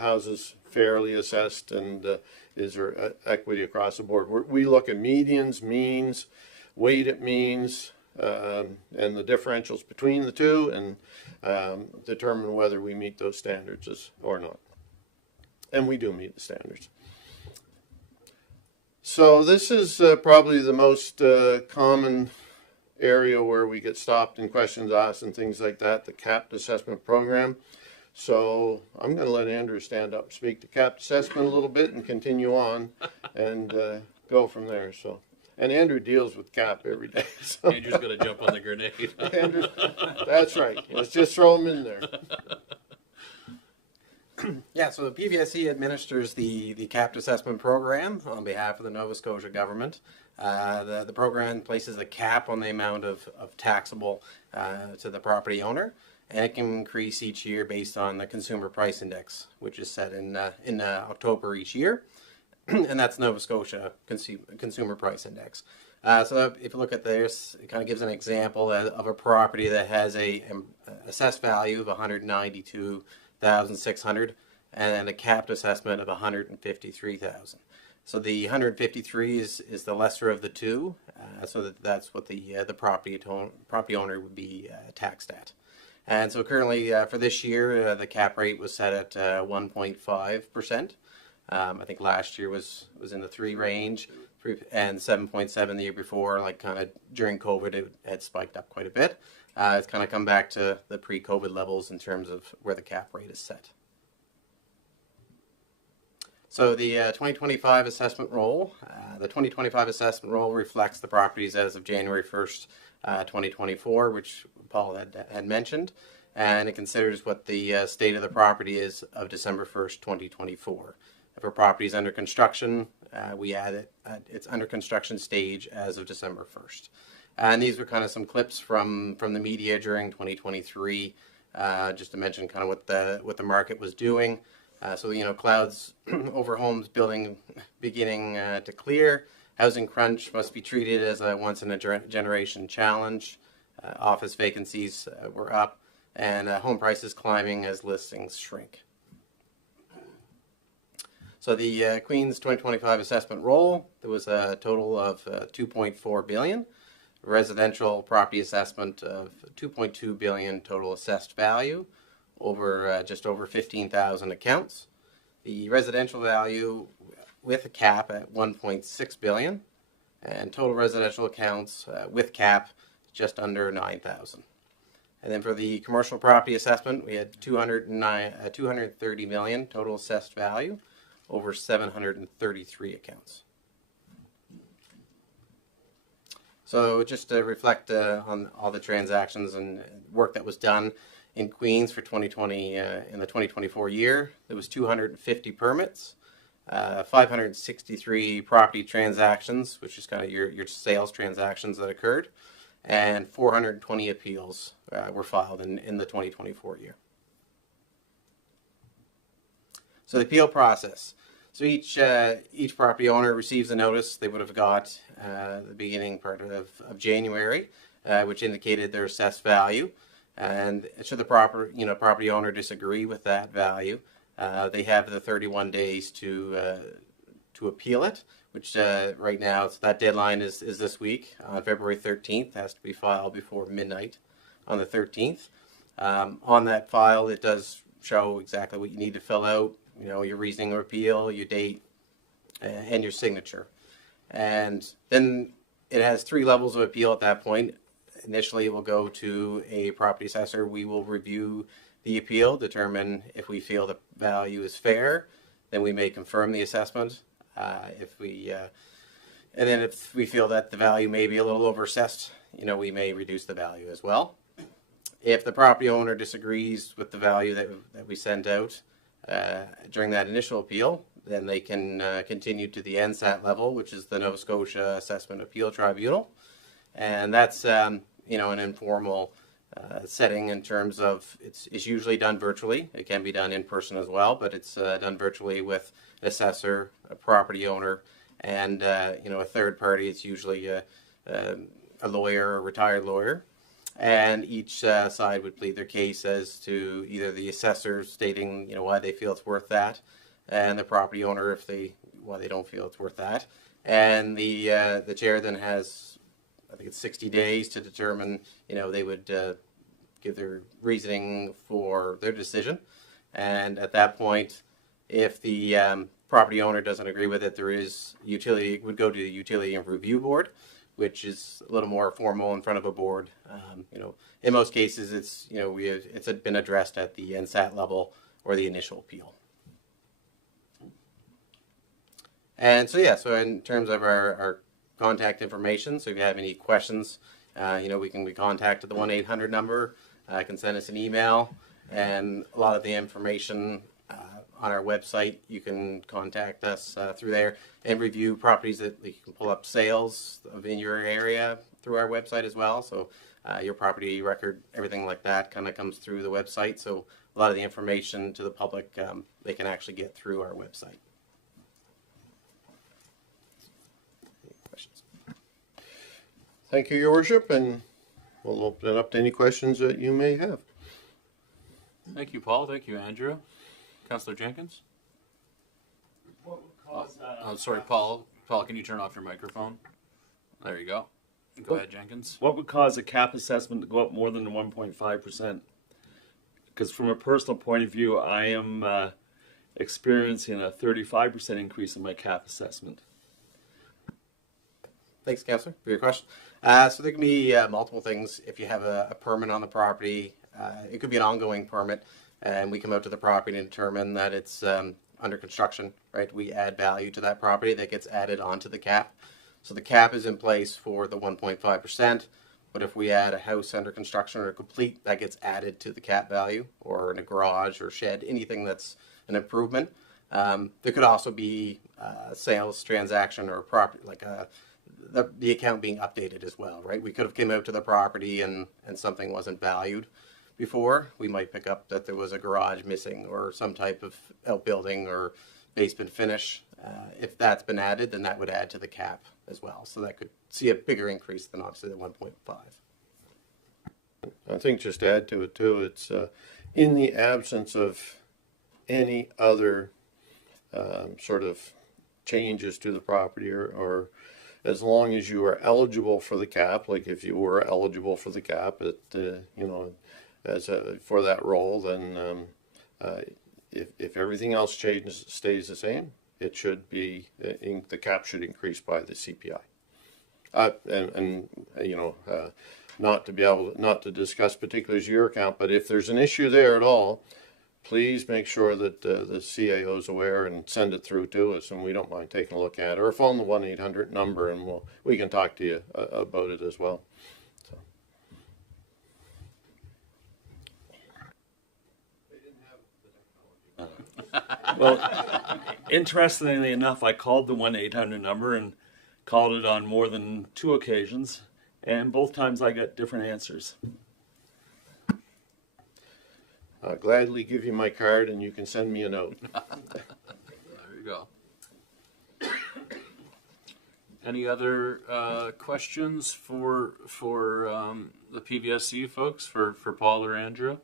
houses fairly assessed, and is there equity across the board? We look at medians, means, weighted means, and the differentials between the two, and determine whether we meet those standards or not. And we do meet the standards. So this is probably the most common area where we get stopped and questions asked and things like that, the CAPT assessment program. So I'm going to let Andrew stand up and speak to CAPT assessment a little bit and continue on and go from there. So, and Andrew deals with CAP every day. So. Andrew's going to jump on the grenade. Andrew, that's right. Let's just throw him in there. Yeah, so the PVSC administers the CAPT assessment program on behalf of the Nova Scotia government. The program places a cap on the amount of taxable to the property owner, and it can increase each year based on the Consumer Price Index, which is set in October each year, and that's Nova Scotia Consumer Price Index. So if you look at this, it kind of gives an example of a property that has a assessed value of $192,600 and a capped assessment of $153,000. So the 153 is the lesser of the two, so that's what the property owner would be taxed at. And so currently for this year, the cap rate was set at 1.5%. I think last year was in the 3 range, and 7.7 the year before. Like kind of during COVID, it had spiked up quite a bit. It's kind of come back to the pre-COVID levels in terms of where the cap rate is set. So the 2025 assessment roll, reflects the properties as of January 1st, 2024, which Paul had mentioned, and it considers what the state of the property is of December 1st, 2024. If a property is under construction, we add it at its under construction stage as of December 1st. And these were kind of some clips from the media during 2023, just to mention kind of what the market was doing. So clouds over homes beginning to clear. Housing crunch must be treated as a once in a generation challenge. Office vacancies were up, and home prices climbing as listings shrink. So the Queen's 2025 assessment roll, there was a total of 2.4 billion. Residential property assessment of 2.2 billion total assessed value over just over 15,000 accounts. The residential value with a cap at 1.6 billion, and total residential accounts with cap just under 9,000. And then for the commercial property assessment, we had 230 million total assessed value over 733 accounts. So just to reflect on all the transactions and work that was done in Queens for 2020, in the 2024 year, there was 250 permits, 563 property transactions, which is kind of your sales transactions that occurred, and 420 appeals were filed in the 2024 year. So the appeal process. So each property owner receives a notice they would have got the beginning part of January, which indicated their assessed value. And should the property owner disagree with that value, they have the 31 days to appeal it, which right now that deadline is this week on February 13th. Has to be filed before midnight on the 13th. On that file, it does show exactly what you need to fill out. You know, your reasoning of appeal, your date, and your signature. And then it has 3 levels of appeal at that point. Initially, it will go to a property assessor. We will review the appeal, determine if we feel the value is fair. Then we may confirm the assessment. If we feel that the value may be a little overassessed, we may reduce the value as well. If the property owner disagrees with the value that we sent out during that initial appeal, then they can continue to the NSAT level, which is the Nova Scotia Assessment Appeal Tribunal, and that's an informal setting in terms of it's usually done virtually. It can be done in person as well, but it's done virtually with an assessor, a property owner, and a third party. It's usually a lawyer, a retired lawyer. And each side would plead their case as to either the assessor stating, why they feel it's worth that, and the property owner why they don't feel it's worth that. And the chair then has, I think it's 60 days to determine, they would give their reasoning for their decision. And at that point, if the property owner doesn't agree with it, it would go to the Utility and Review Board, which is a little more formal in front of a board. In most cases, it's been addressed at the NSAT level or the initial appeal. And so in terms of our contact information, so if you have any questions, we can be contacted at the 1-800 number. Can send us an email, and a lot of the information on our website, you can contact us through there and review properties that you can pull up sales in your area through our website as well. So your property record, everything like that kind of comes through the website. So a lot of the information to the public, they can actually get through our website. Any questions? Thank you, Your Worship, and we'll open it up to any questions that you may have. Thank you, Paul. Thank you, Andrew. Councillor Jenkins? What would cause sorry, Paul. Paul, can you turn off your microphone? There you go. Go ahead, Jenkins. What would cause a cap assessment to go up more than 1.5%? Because from a personal point of view, I am experiencing a 35% increase in my cap assessment. Thanks, Councillor, for your question. So there can be multiple things. If you have a permit on the property, it could be an ongoing permit, and we come out to the property and determine that it's under construction, right? We add value to that property that gets added onto the cap. So the cap is in place for the 1.5%, but if we add a house under construction or complete, that gets added to the cap value, or in a garage or shed, anything that's an improvement. There could also be a sales transaction or a property, like the account being updated as well, right? We could have came out to the property and something wasn't valued before. We might pick up that there was a garage missing or some type of outbuilding or basement finish. If that's been added, then that would add to the cap as well. So that could see a bigger increase than obviously the 1.5. I think just to add to it too, it's in the absence of any other sort of changes to the property, or as long as you are eligible for the cap, like if you were eligible for the cap at, for that role, then if everything else changes, stays the same, it should be, the cap should increase by the CPI. Not to discuss particulars of your account, but if there's an issue there at all, please make sure that the CAO is aware and send it through to us, and we don't mind taking a look at it. Or phone the 1-800 number, and we can talk to you about it as well. So. Well, interestingly enough, I called the 1-800 number and called it on more than 2 occasions, and both times I got different answers. I'll gladly give you my card, and you can send me a note. There you go. Any other questions for the PVSC folks, for Paul or Andrew?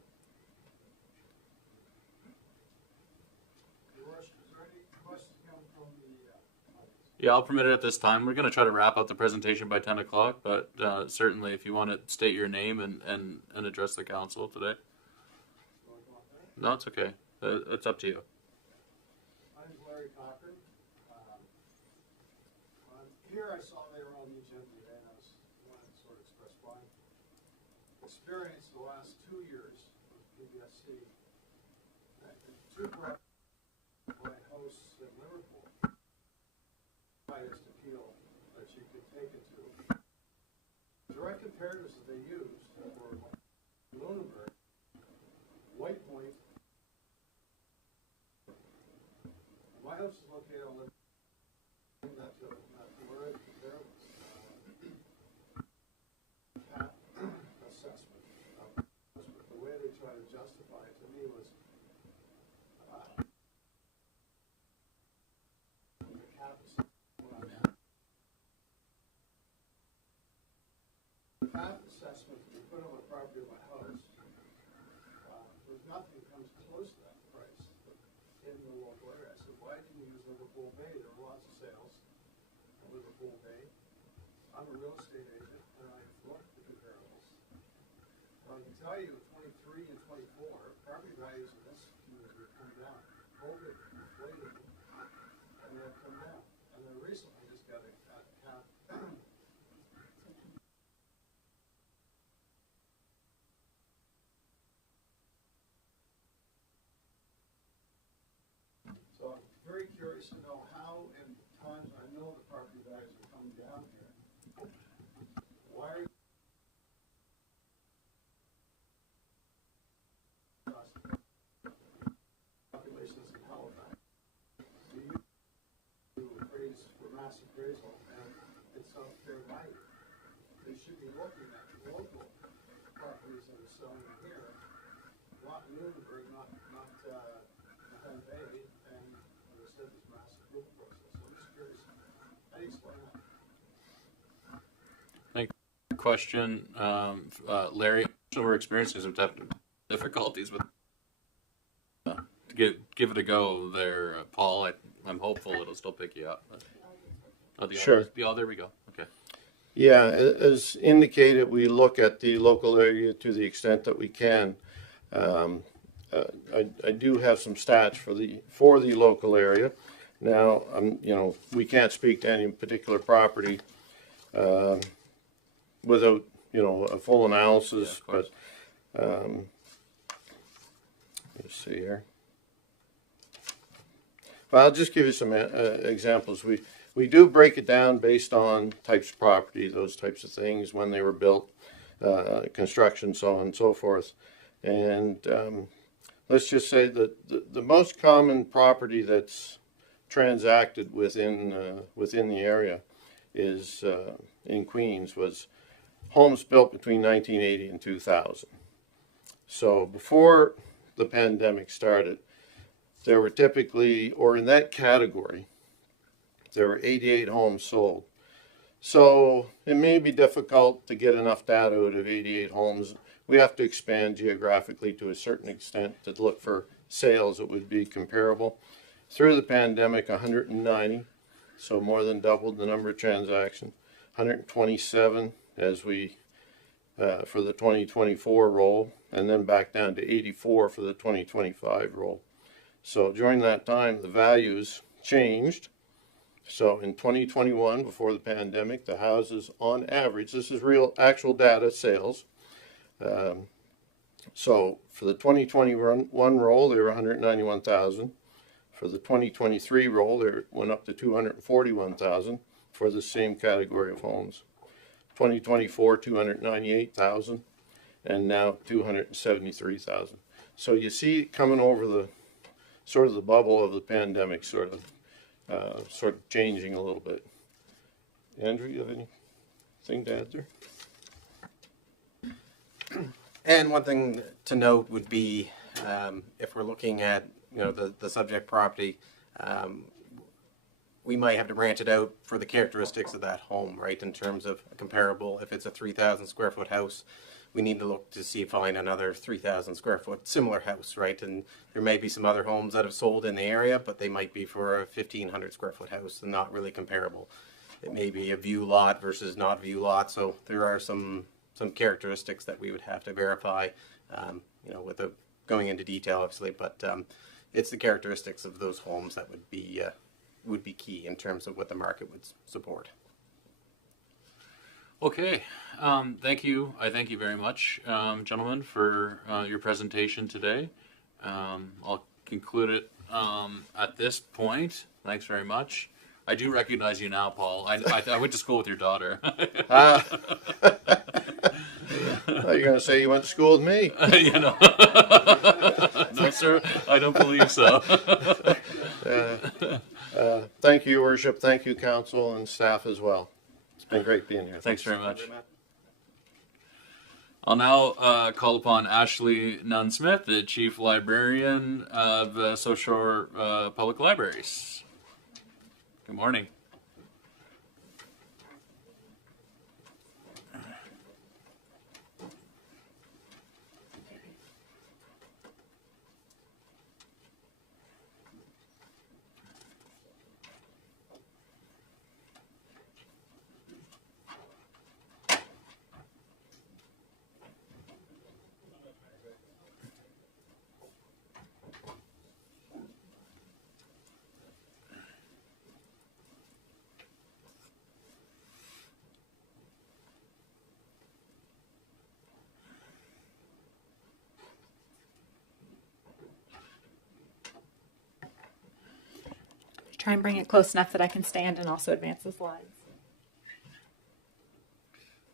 Yeah, I'll permit it at this time. We're going to try to wrap up the presentation by 10 o'clock, but certainly if you want to state your name and address the council today. No, it's okay. It's up to you. I'm Larry Cochran. Here I saw they were on the agenda today, and I wanted to sort of express my experience the last 2 years with PBSC. Two my hosts in Liverpool, highest appeal that you could take it to. Direct comparatives that they used for Lunenburg, White Point. My house is located on Liverpool. Not to where there was assessment. The way they try to justify it to me was the cap assessment to be put on the property of my house. There's nothing that comes close to that price in the local area. I said, why didn't you use Liverpool Bay? There are lots of sales in Liverpool Bay. I'm a real estate agent, and I've looked at the comparables. I can tell you, 23 and 24, property values in this community have come down. COVID inflated them, and they have come down. And then recently just got a cap. So I'm very curious to know how, in times I know the property values are coming down here, why are populations in Halifax do you appraise for mass appraisal and it's not fair value? They should be looking at local properties that are selling here, not Lunenburg, not Mahon Bay, and instead this mass approval process. So I'm just curious, how do you explain that? Question, Larry. We're experiencing some difficulties with to give it a go there, Paul. I'm hopeful it'll still pick you up. Sure. There we go. Okay. Yeah, as indicated, we look at the local area to the extent that we can. I do have some stats for the local area. Now, we can't speak to any particular property without a full analysis. Yeah, but let's see here. Well, I'll just give you some examples. We do break it down based on types of property, those types of things, when they were built, construction, so on and so forth. And let's just say that the most common property that's transacted within the area is in Queens was homes built between 1980 and 2000. So before the pandemic started, there were typically, or in that category, there were 88 homes sold. So it may be difficult to get enough data out of 88 homes. We have to expand geographically to a certain extent to look for sales that would be comparable. Through the pandemic, 190, so more than doubled the number of transactions. 127 as we for the 2024 roll, and then back down to 84 for the 2025 roll. So during that time, the values changed. So in 2021, before the pandemic, the houses on average, this is real actual data sales. So for the 2021 roll, they were 191,000. For the 2023 roll, they went up to 241,000 for the same category of homes. 2024, 298,000, and now 273,000. So you see coming over the sort of the bubble of the pandemic, sort of changing a little bit. Andrew, you have anything to add there? And one thing to note would be if we're looking at the subject property, we might have to branch it out for the characteristics of that home, right? In terms of a comparable, if it's a 3,000 square foot house, we need to look to see if find another 3,000 square foot similar house, right? And there may be some other homes that have sold in the area, but they might be for a 1,500 square foot house and not really comparable. It may be a view lot versus not view lot, so there are some characteristics that we would have to verify, with going into detail, obviously, but it's the characteristics of those homes that would be key in terms of what the market would support. Okay, thank you. I thank you very much, gentlemen, for your presentation today. I'll conclude it at this point. Thanks very much. I do recognize you now, Paul. I went to school with your daughter. I thought you were going to say you went to school with me. No, sir, I don't believe so. Thank you, Your Worship. Thank you, Council and staff as well. It's been great being here. Thanks very much. I'll now call upon Ashley Nunn-Smith, the Chief Librarian of South Shore Public Libraries. Good morning. Try and bring it close enough that I can stand and also advance the slides.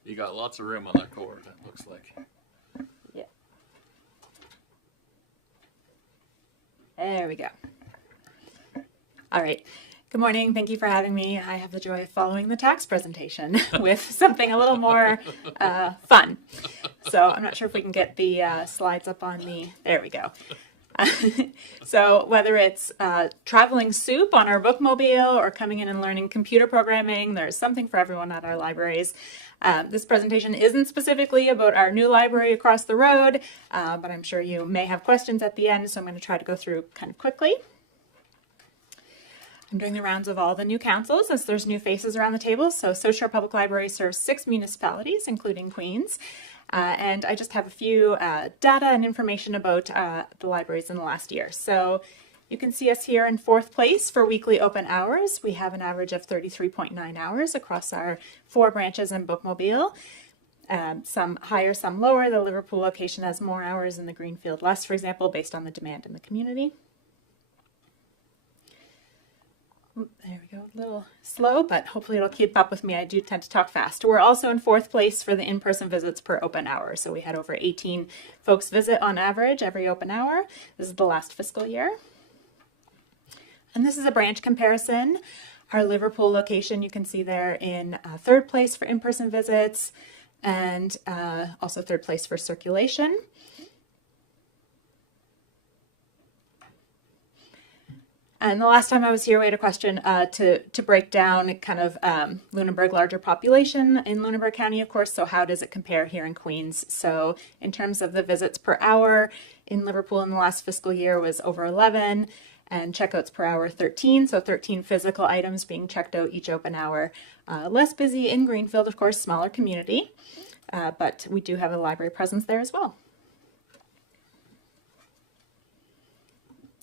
You got lots of room on that cord, it looks like. Yeah. There we go. All right. Good morning. Thank you for having me. I have the joy of following the tax presentation with something a little more fun. So I'm not sure if we can get the slides up on the, there we go. So whether it's traveling soup on our bookmobile or coming in and learning computer programming, there's something for everyone at our libraries. This presentation isn't specifically about our new library across the road, but I'm sure you may have questions at the end, so I'm going to try to go through kind of quickly. I'm doing the rounds of all the new councils as there's new faces around the table. So South Shore Public Library serves 6 municipalities, including Queens. And I just have a few data and information about the libraries in the last year. So you can see us here in 4th place for weekly open hours. We have an average of 33.9 hours across our 4 branches and bookmobile. Some higher, some lower. The Liverpool location has more hours and the Greenfield less, for example, based on the demand in the community. There we go, a little slow, but hopefully it'll keep up with me. I do tend to talk fast. We're also in 4th place for the in-person visits per open hour. So we had over 18 folks visit on average every open hour. This is the last fiscal year. And this is a branch comparison. Our Liverpool location, you can see there in 3rd place for in-person visits and also 3rd place for circulation. And the last time I was here, we had a question to break down kind of Lunenburg larger population in Lunenburg County, of course. So how does it compare here in Queens? So in terms of the visits per hour in Liverpool in the last fiscal year was over 11, and checkouts per hour 13, so 13 physical items being checked out each open hour. Less busy in Greenfield, of course, smaller community, but we do have a library presence there as well.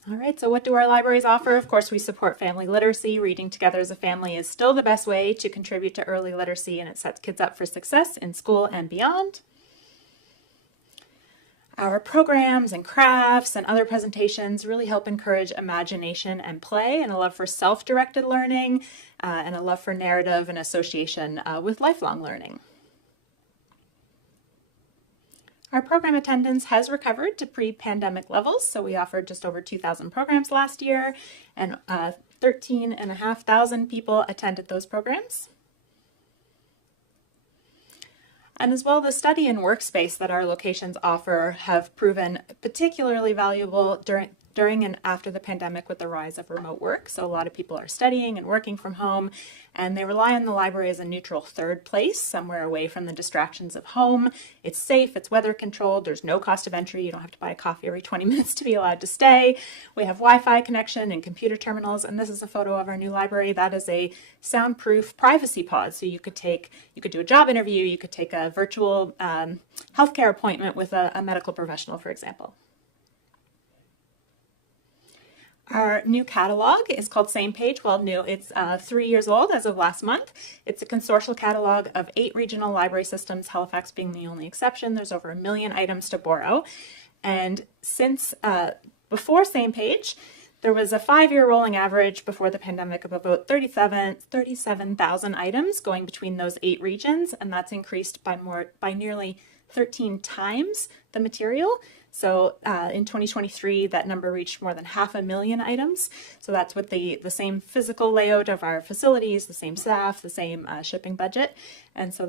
All right, so what do our libraries offer? Of course, we support family literacy. Reading together as a family is still the best way to contribute to early literacy, and it sets kids up for success in school and beyond. Our programs and crafts and other presentations really help encourage imagination and play, and a love for self-directed learning, and a love for narrative and association with lifelong learning. Our program attendance has recovered to pre-pandemic levels, so we offered just over 2,000 programs last year, and 13,500 people attended those programs. And as well, the study and workspace that our locations offer have proven particularly valuable during and after the pandemic with the rise of remote work. So a lot of people are studying and working from home, and they rely on the library as a neutral third place, somewhere away from the distractions of home. It's safe, it's weather controlled, there's no cost of entry, you don't have to buy a coffee every 20 minutes to be allowed to stay. We have Wi-Fi connection and computer terminals, and this is a photo of our new library. That is a soundproof privacy pod, so you could do a job interview, you could take a virtual healthcare appointment with a medical professional, for example. Our new catalog is called Same Page. Well, new. It's 3 years old as of last month. It's a consortial catalog of 8 regional library systems, Halifax being the only exception. There's over 1 million items to borrow. And since before Same Page, there was a 5-year rolling average before the pandemic of about 37,000 items going between those 8 regions, and that's increased by nearly 13 times the material. So in 2023, that number reached more than 500,000 items. So that's with the same physical layout of our facilities, the same staff, the same shipping budget. And so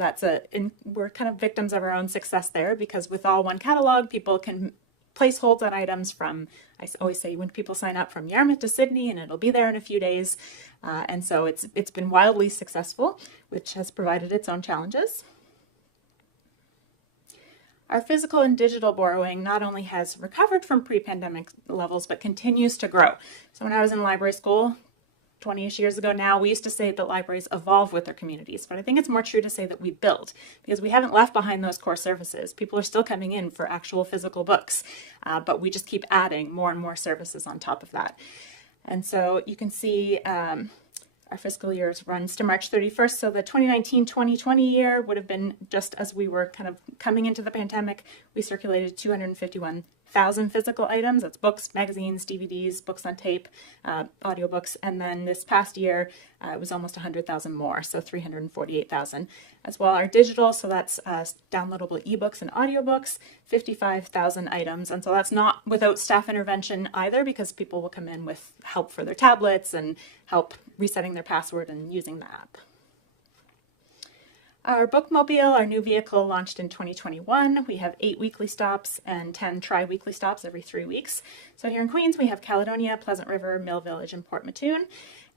we're kind of victims of our own success there, because with all one catalog, people can place holds on items from, I always say, when people sign up, from Yarmouth to Sydney, and it'll be there in a few days. And so it's been wildly successful, which has provided its own challenges. Our physical and digital borrowing not only has recovered from pre-pandemic levels, but continues to grow. So when I was in library school 20-ish years ago now, we used to say that libraries evolve with their communities, but I think it's more true to say that we build, because we haven't left behind those core services. People are still coming in for actual physical books, but we just keep adding more and more services on top of that. And so you can see our fiscal year runs to March 31st, so the 2019-2020 year would have been just as we were kind of coming into the pandemic. We circulated 251,000 physical items. That's books, magazines, DVDs, books on tape, audiobooks. And then this past year, it was almost 100,000 more, so 348,000. As well, our digital, so that's downloadable ebooks and audiobooks, 55,000 items. And so that's not without staff intervention either, because people will come in with help for their tablets and help resetting their password and using the app. Our bookmobile, our new vehicle, launched in 2021. We have 8 weekly stops and 10 tri-weekly stops every 3 weeks. So here in Queens, we have Caledonia, Pleasant River, Mill Village, and Port Mattoon.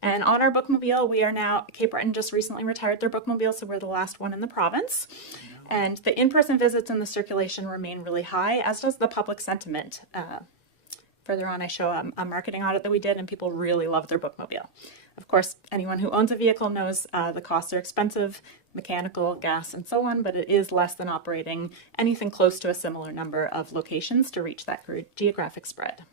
And on our bookmobile, we are now, Cape Breton just recently retired their bookmobile, so we're the last one in the province. And the in-person visits and the circulation remain really high, as does the public sentiment. Further on, I show a marketing audit that we did, and people really love their bookmobile. Of course, anyone who owns a vehicle knows the costs are expensive, mechanical, gas, and so on, but it is less than operating anything close to a similar number of locations to reach that geographic spread.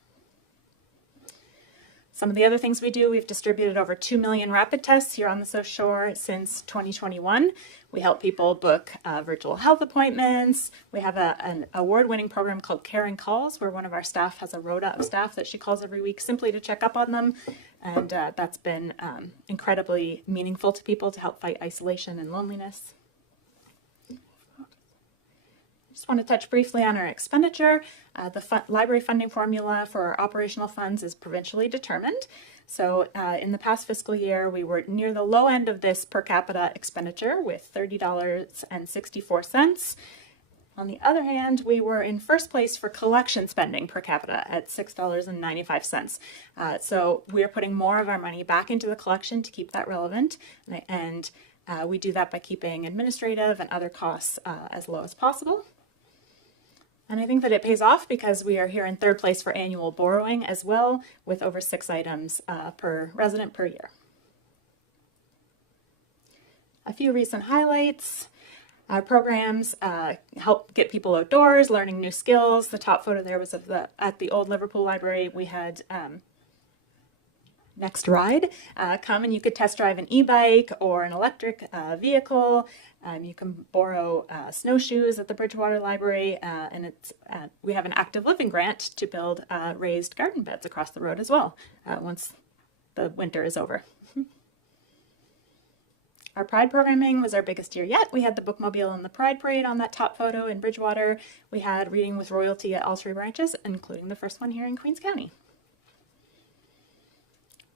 Some of the other things we do, we've distributed over 2 million rapid tests here on the South Shore since 2021. We help people book virtual health appointments. We have an award-winning program called Caring Calls, where one of our staff has a rota of staff that she calls every week simply to check up on them. And that's been incredibly meaningful to people to help fight isolation and loneliness. Just want to touch briefly on our expenditure. The library funding formula for our operational funds is provincially determined. So in the past fiscal year, we were near the low end of this per capita expenditure with $30.64. On the other hand, we were in first place for collection spending per capita at $6.95. So we're putting more of our money back into the collection to keep that relevant. And we do that by keeping administrative and other costs as low as possible. And I think that it pays off because we are here in third place for annual borrowing as well, with over 6 items per resident per year. A few recent highlights. Our programs help get people outdoors, learning new skills. The top photo there was of at the old Liverpool Library. We had Next Ride come, and you could test drive an e-bike or an electric vehicle. You can borrow snowshoes at the Bridgewater Library, and we have an active living grant to build raised garden beds across the road as well once the winter is over. Our Pride programming was our biggest year yet. We had the bookmobile and the Pride Parade on that top photo in Bridgewater. We had Reading with Royalty at all 3 branches, including the first one here in Queens County.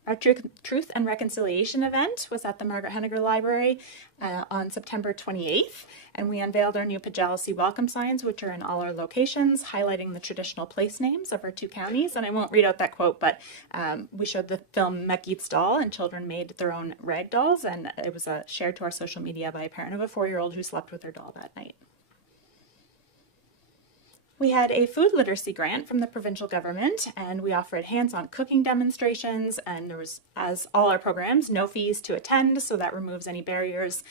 Our Truth and Reconciliation event was at the Margaret Henniger Library on September 28th, and we unveiled our new Pajealousy welcome signs, which are in all our locations, highlighting the traditional place names of our 2 counties. And I won't read out that quote, but we showed the film Mekit's Doll, and children made their own rag dolls, and it was shared to our social media by a parent of a 4-year-old who slept with her doll that night. We had a food literacy grant from the provincial government, and we offered hands-on cooking demonstrations, and there was, as all our programs, no fees to attend, so that removes any barriers.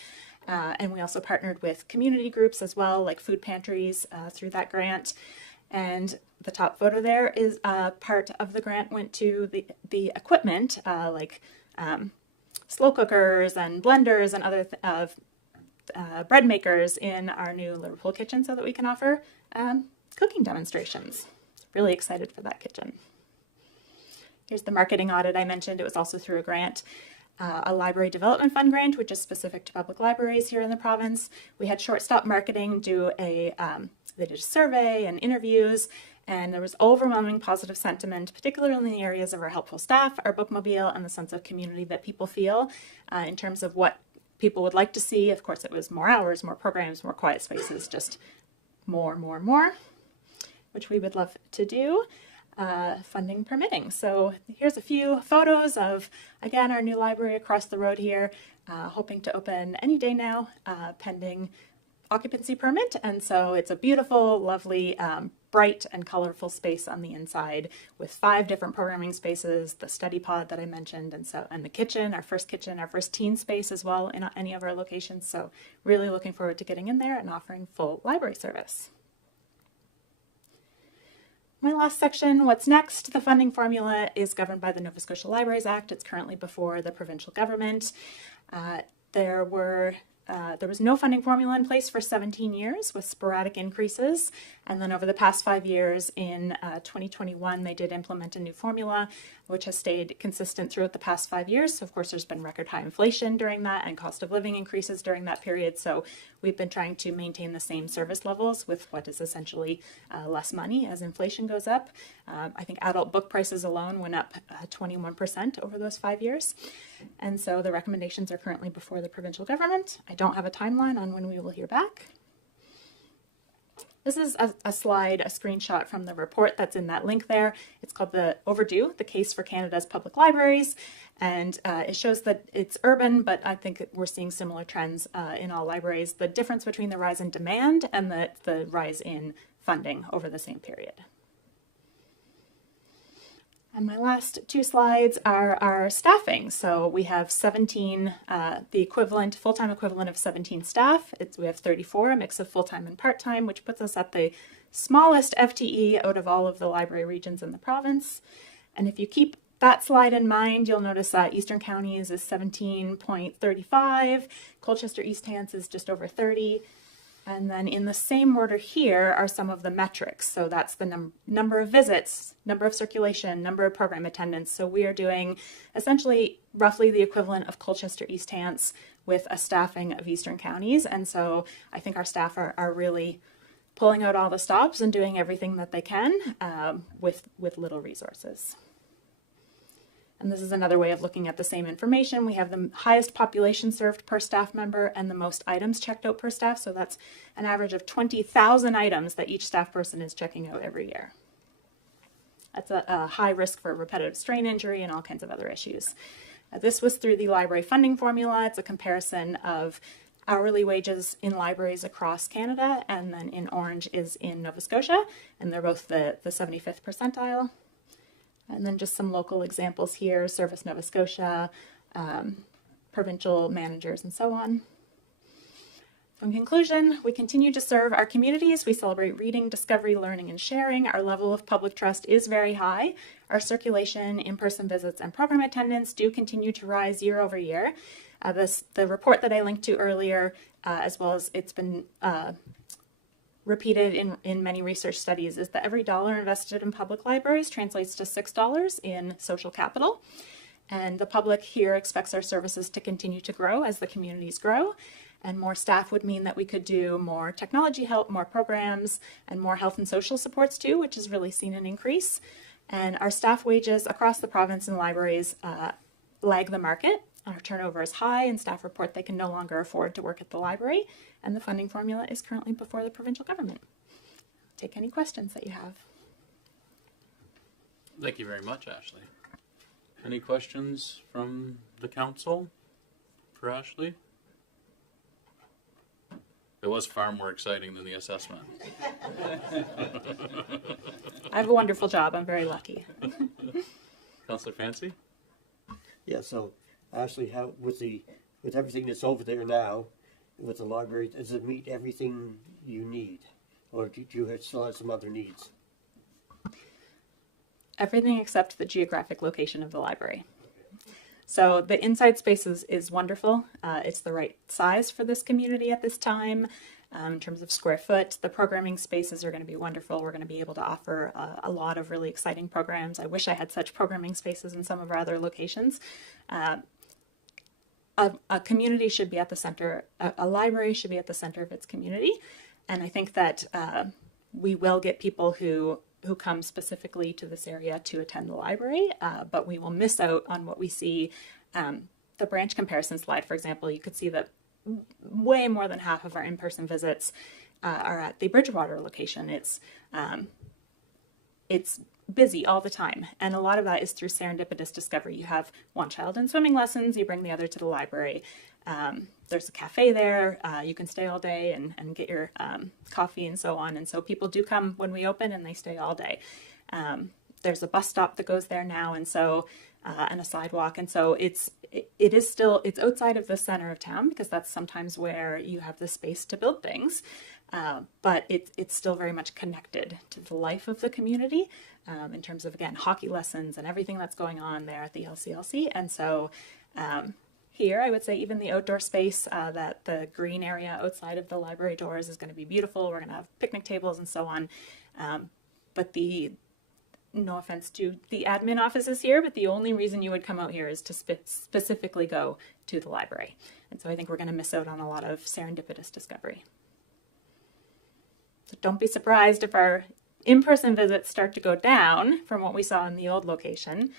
And we also partnered with community groups as well, like food pantries, through that grant. And the top photo there is part of the grant went to the equipment, like slow cookers and blenders and other bread makers in our new Liverpool kitchen, so that we can offer cooking demonstrations. Really excited for that kitchen. Here's the marketing audit I mentioned. It was also through a grant, a Library Development Fund grant, which is specific to public libraries here in the province. We had Shortstop Marketing do they did a survey and interviews, and there was overwhelming positive sentiment, particularly in the areas of our helpful staff, our bookmobile, and the sense of community that people feel in terms of what people would like to see. Of course, it was more hours, more programs, more quiet spaces, just more, which we would love to do, funding permitting. So here's a few photos of, again, our new library across the road here, hoping to open any day now, pending occupancy permit. And so it's a beautiful, lovely, bright and colorful space on the inside with 5 different programming spaces, the study pod that I mentioned, and the kitchen, our first teen space as well in any of our locations. So really looking forward to getting in there and offering full library service. My last section, what's next? The funding formula is governed by the Nova Scotia Libraries Act. It's currently before the provincial government. There was no funding formula in place for 17 years with sporadic increases. And then over the past 5 years, in 2021, they did implement a new formula, which has stayed consistent throughout the past 5 years. So of course, there's been record high inflation during that and cost of living increases during that period. So we've been trying to maintain the same service levels with what is essentially less money as inflation goes up. I think adult book prices alone went up 21% over those 5 years. And so the recommendations are currently before the provincial government. I don't have a timeline on when we will hear back. This is a slide, a screenshot from the report that's in that link there. It's called the Overdue, the Case for Canada's Public Libraries. And it shows that it's urban, but I think we're seeing similar trends in all libraries. The difference between the rise in demand and the rise in funding over the same period. And my last 2 slides are our staffing. So we have 17, the full-time equivalent of 17 staff. We have 34, a mix of full-time and part-time, which puts us at the smallest FTE out of all of the library regions in the province. And if you keep that slide in mind, you'll notice that Eastern Counties is 17.35, Colchester East Hants is just over 30, and then in the same order here are some of the metrics. So that's the number of visits, number of circulation, number of program attendance. So we are doing essentially roughly the equivalent of Colchester East Hants with a staffing of Eastern Counties. And so I think our staff are really pulling out all the stops and doing everything that they can with little resources. And this is another way of looking at the same information. We have the highest population served per staff member and the most items checked out per staff. So that's an average of 20,000 items that each staff person is checking out every year. That's a high risk for repetitive strain injury and all kinds of other issues. This was through the library funding formula. It's a comparison of hourly wages in libraries across Canada, and then in orange is in Nova Scotia, and they're both the 75th percentile. And then just some local examples here: Service Nova Scotia, provincial managers, and so on. In conclusion, we continue to serve our communities. We celebrate reading, discovery, learning, and sharing. Our level of public trust is very high. Our circulation, in-person visits, and program attendance do continue to rise year over year. The report that I linked to earlier, as well as it's been repeated in many research studies, is that every dollar invested in public libraries translates to $6 in social capital. And the public here expects our services to continue to grow as the communities grow. And more staff would mean that we could do more technology help, more programs, and more health and social supports too, which has really seen an increase. And our staff wages across the province in libraries lag the market. Our turnover is high, and staff report they can no longer afford to work at the library, and the funding formula is currently before the provincial government. Take any questions that you have. Thank you very much, Ashley. Any questions from the council for Ashley? It was far more exciting than the assessment. I have a wonderful job. I'm very lucky. Councillor Fancy? Yeah, so Ashley, how with everything that's over there now, with the library, does it meet everything you need, or do you still have some other needs? Everything except the geographic location of the library. So the inside space is wonderful. It's the right size for this community at this time. In terms of square foot, the programming spaces are going to be wonderful. We're going to be able to offer a lot of really exciting programs. I wish I had such programming spaces in some of our other locations. A community should be at the center, a library should be at the center of its community. And I think that we will get people who come specifically to this area to attend the library, but we will miss out on what we see. The branch comparison slide, for example, you could see that way more than half of our in-person visits are at the Bridgewater location. It's busy all the time, and a lot of that is through serendipitous discovery. You have one child in swimming lessons, you bring the other to the library. There's a cafe there, you can stay all day and get your coffee and so on, and so people do come when we open and they stay all day. There's a bus stop that goes there now, and so and a sidewalk, and so it's outside of the center of town because that's sometimes where you have the space to build things, but it's still very much connected to the life of the community in terms of, again, hockey lessons and everything that's going on there at the LCLC. And so here I would say even the outdoor space, that the green area outside of the library doors is going to be beautiful. We're going to have picnic tables and so on, but no offense to the admin offices here, but the only reason you would come out here is to specifically go to the library. And so I think we're going to miss out on a lot of serendipitous discovery. So don't be surprised if our in-person visits start to go down from what we saw in the old location.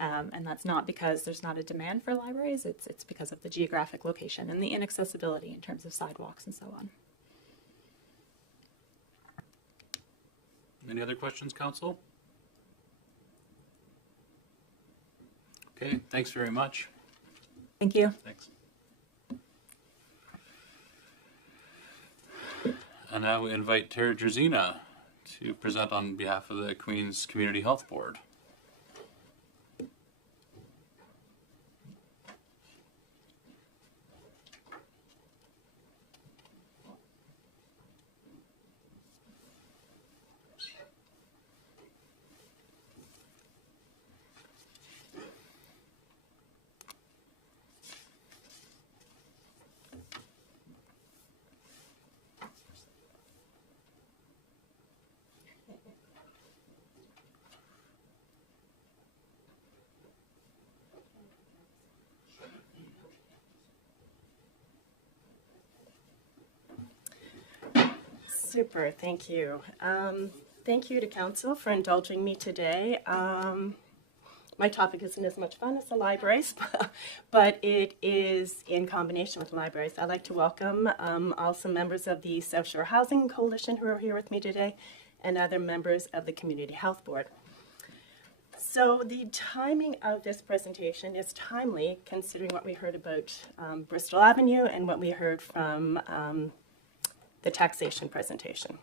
And that's not because there's not a demand for libraries, it's because of the geographic location and the inaccessibility in terms of sidewalks and so on. Any other questions, Council? Okay, thanks very much. Thank you. Thanks. And now we invite Tara Drzina to present on behalf of the Queen's Community Health Board. Super, thank you. Thank you to Council for indulging me today. My topic isn't as much fun as the libraries, but it is in combination with libraries. I'd like to welcome also members of the South Shore Housing Coalition who are here with me today, and other members of the Community Health Board. So the timing of this presentation is timely considering what we heard about Bristol Avenue and what we heard from the taxation presentation.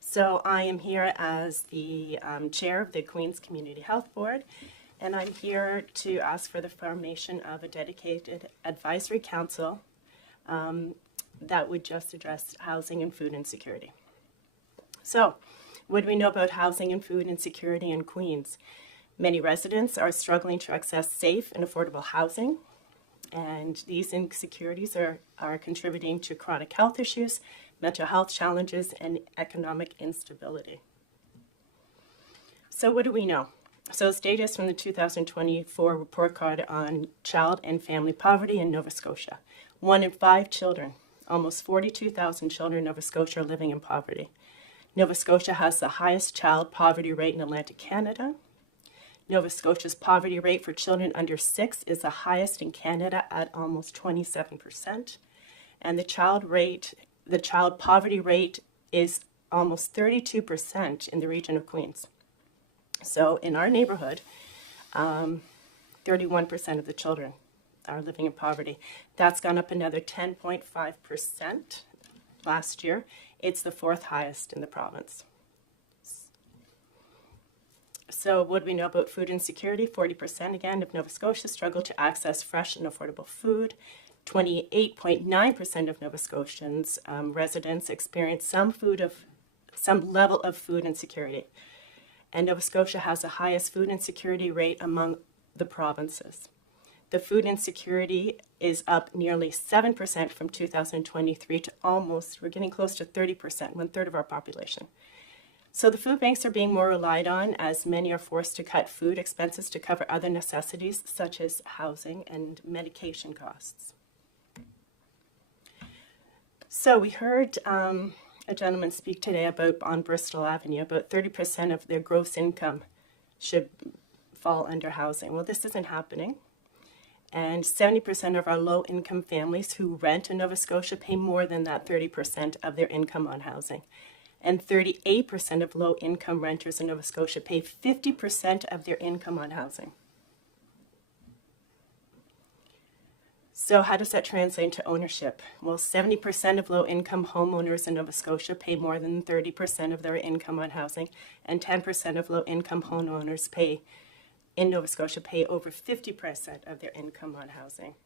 So I am here as the chair of the Queen's Community Health Board, and I'm here to ask for the formation of a dedicated advisory council that would just address housing and food insecurity. So, what do we know about housing and food insecurity in Queens? Many residents are struggling to access safe and affordable housing, and these insecurities are contributing to chronic health issues, mental health challenges, and economic instability. So what do we know? So it's data from the 2024 report card on child and family poverty in Nova Scotia. 1 in 5 children, almost 42,000 children in Nova Scotia are living in poverty. Nova Scotia has the highest child poverty rate in Atlantic Canada. Nova Scotia's poverty rate for children under 6 is the highest in Canada at almost 27%. And the child poverty rate is almost 32% in the region of Queens. So in our neighborhood, 31% of the children are living in poverty. That's gone up another 10.5% last year. It's the 4th highest in the province. So what do we know about food insecurity? 40% again of Nova Scotia struggle to access fresh and affordable food. 28.9% of Nova Scotians residents experience some level of food insecurity. And Nova Scotia has the highest food insecurity rate among the provinces. The food insecurity is up nearly 7% from 2023 to almost, we're getting close to 30%, 1/3 of our population. So the food banks are being more relied on as many are forced to cut food expenses to cover other necessities such as housing and medication costs. So we heard a gentleman speak today about on Bristol Avenue, about 30% of their gross income should fall under housing. Well, this isn't happening. And 70% of our low-income families who rent in Nova Scotia pay more than that 30% of their income on housing. And 38% of low-income renters in Nova Scotia pay 50% of their income on housing. So how does that translate to ownership? Well, 70% of low-income homeowners in Nova Scotia pay more than 30% of their income on housing, and 10% of low-income homeowners in Nova Scotia pay over 50% of their income on housing.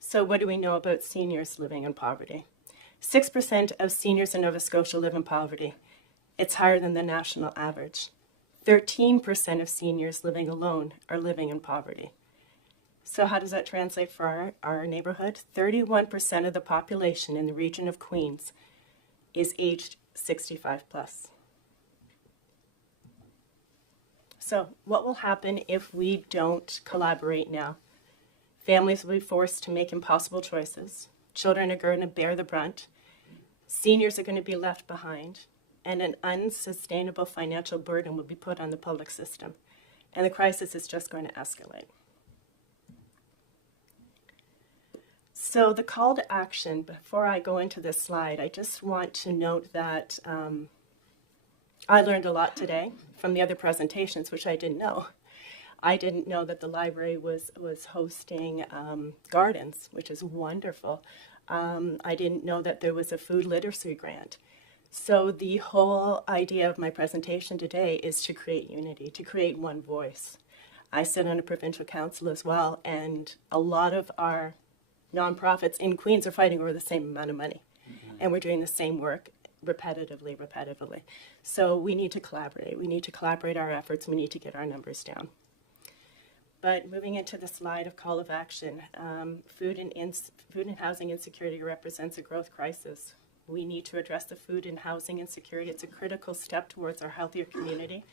So what do we know about seniors living in poverty? 6% of seniors in Nova Scotia live in poverty. It's higher than the national average. 13% of seniors living alone are living in poverty. So how does that translate for our neighborhood? 31% of the population in the region of Queens is aged 65 plus. So what will happen if we don't collaborate now? Families will be forced to make impossible choices. Children are going to bear the brunt. Seniors are going to be left behind. And an unsustainable financial burden will be put on the public system. And the crisis is just going to escalate. So the call to action, before I go into this slide, I just want to note that I learned a lot today from the other presentations, which I didn't know. I didn't know that the library was hosting gardens, which is wonderful. I didn't know that there was a food literacy grant. So the whole idea of my presentation today is to create unity, to create one voice. I sit on a provincial council as well, and a lot of our nonprofits in Queens are fighting over the same amount of money. Mm-hmm. And we're doing the same work repetitively. So we need to collaborate. We need to collaborate our efforts. We need to get our numbers down. But moving into the slide of call of action, food and housing insecurity represents a growth crisis. We need to address the food and housing insecurity. It's a critical step towards our healthier community.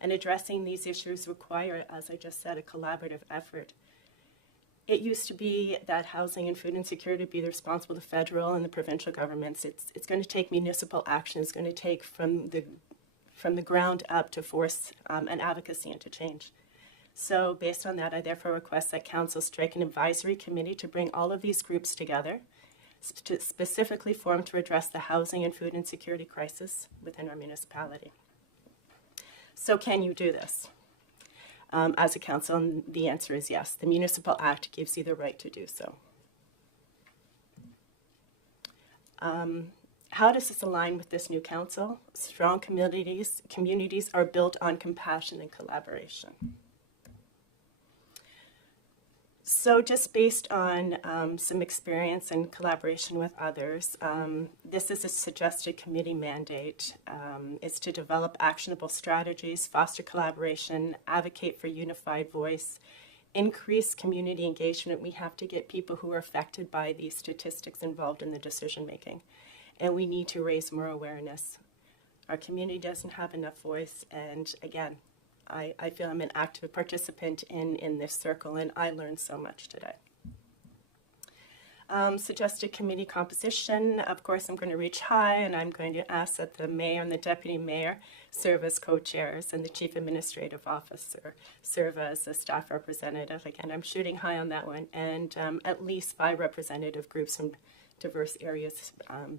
And addressing these issues require, as I just said, a collaborative effort. It used to be that housing and food insecurity would be responsible to federal and the provincial governments. It's going to take municipal action. It's going to take from the ground up to force an advocacy into change. So based on that, I therefore request that Council strike an advisory committee to bring all of these groups together, specifically formed to address the housing and food insecurity crisis within our municipality. So can you do this as a council? And the answer is yes. The Municipal Act gives you the right to do so. How does this align with this new council? Strong communities are built on compassion and collaboration. So just based on some experience and collaboration with others, this is a suggested committee mandate. It's to develop actionable strategies, foster collaboration, advocate for unified voice, increase community engagement. We have to get people who are affected by these statistics involved in the decision making. And we need to raise more awareness. Our community doesn't have enough voice, and again, I feel I'm an active participant in this circle, and I learned so much today. Suggested committee composition, of course, I'm going to reach high, and I'm going to ask that the mayor and the deputy mayor serve as co-chairs, and the chief administrative officer serve as a staff representative. Again, I'm shooting high on that one, and at least 5 representative groups from diverse areas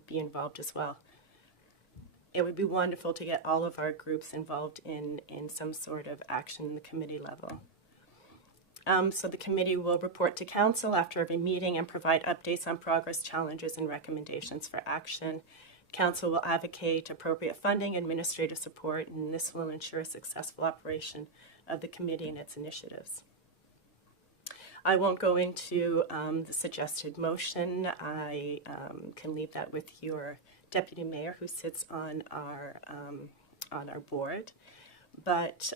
be involved as well. It would be wonderful to get all of our groups involved in some sort of action in the committee level. So the committee will report to council after every meeting and provide updates on progress, challenges, and recommendations for action. Council will advocate appropriate funding, administrative support, and this will ensure successful operation of the committee and its initiatives. I won't go into the suggested motion. I can leave that with your deputy mayor who sits on our board. But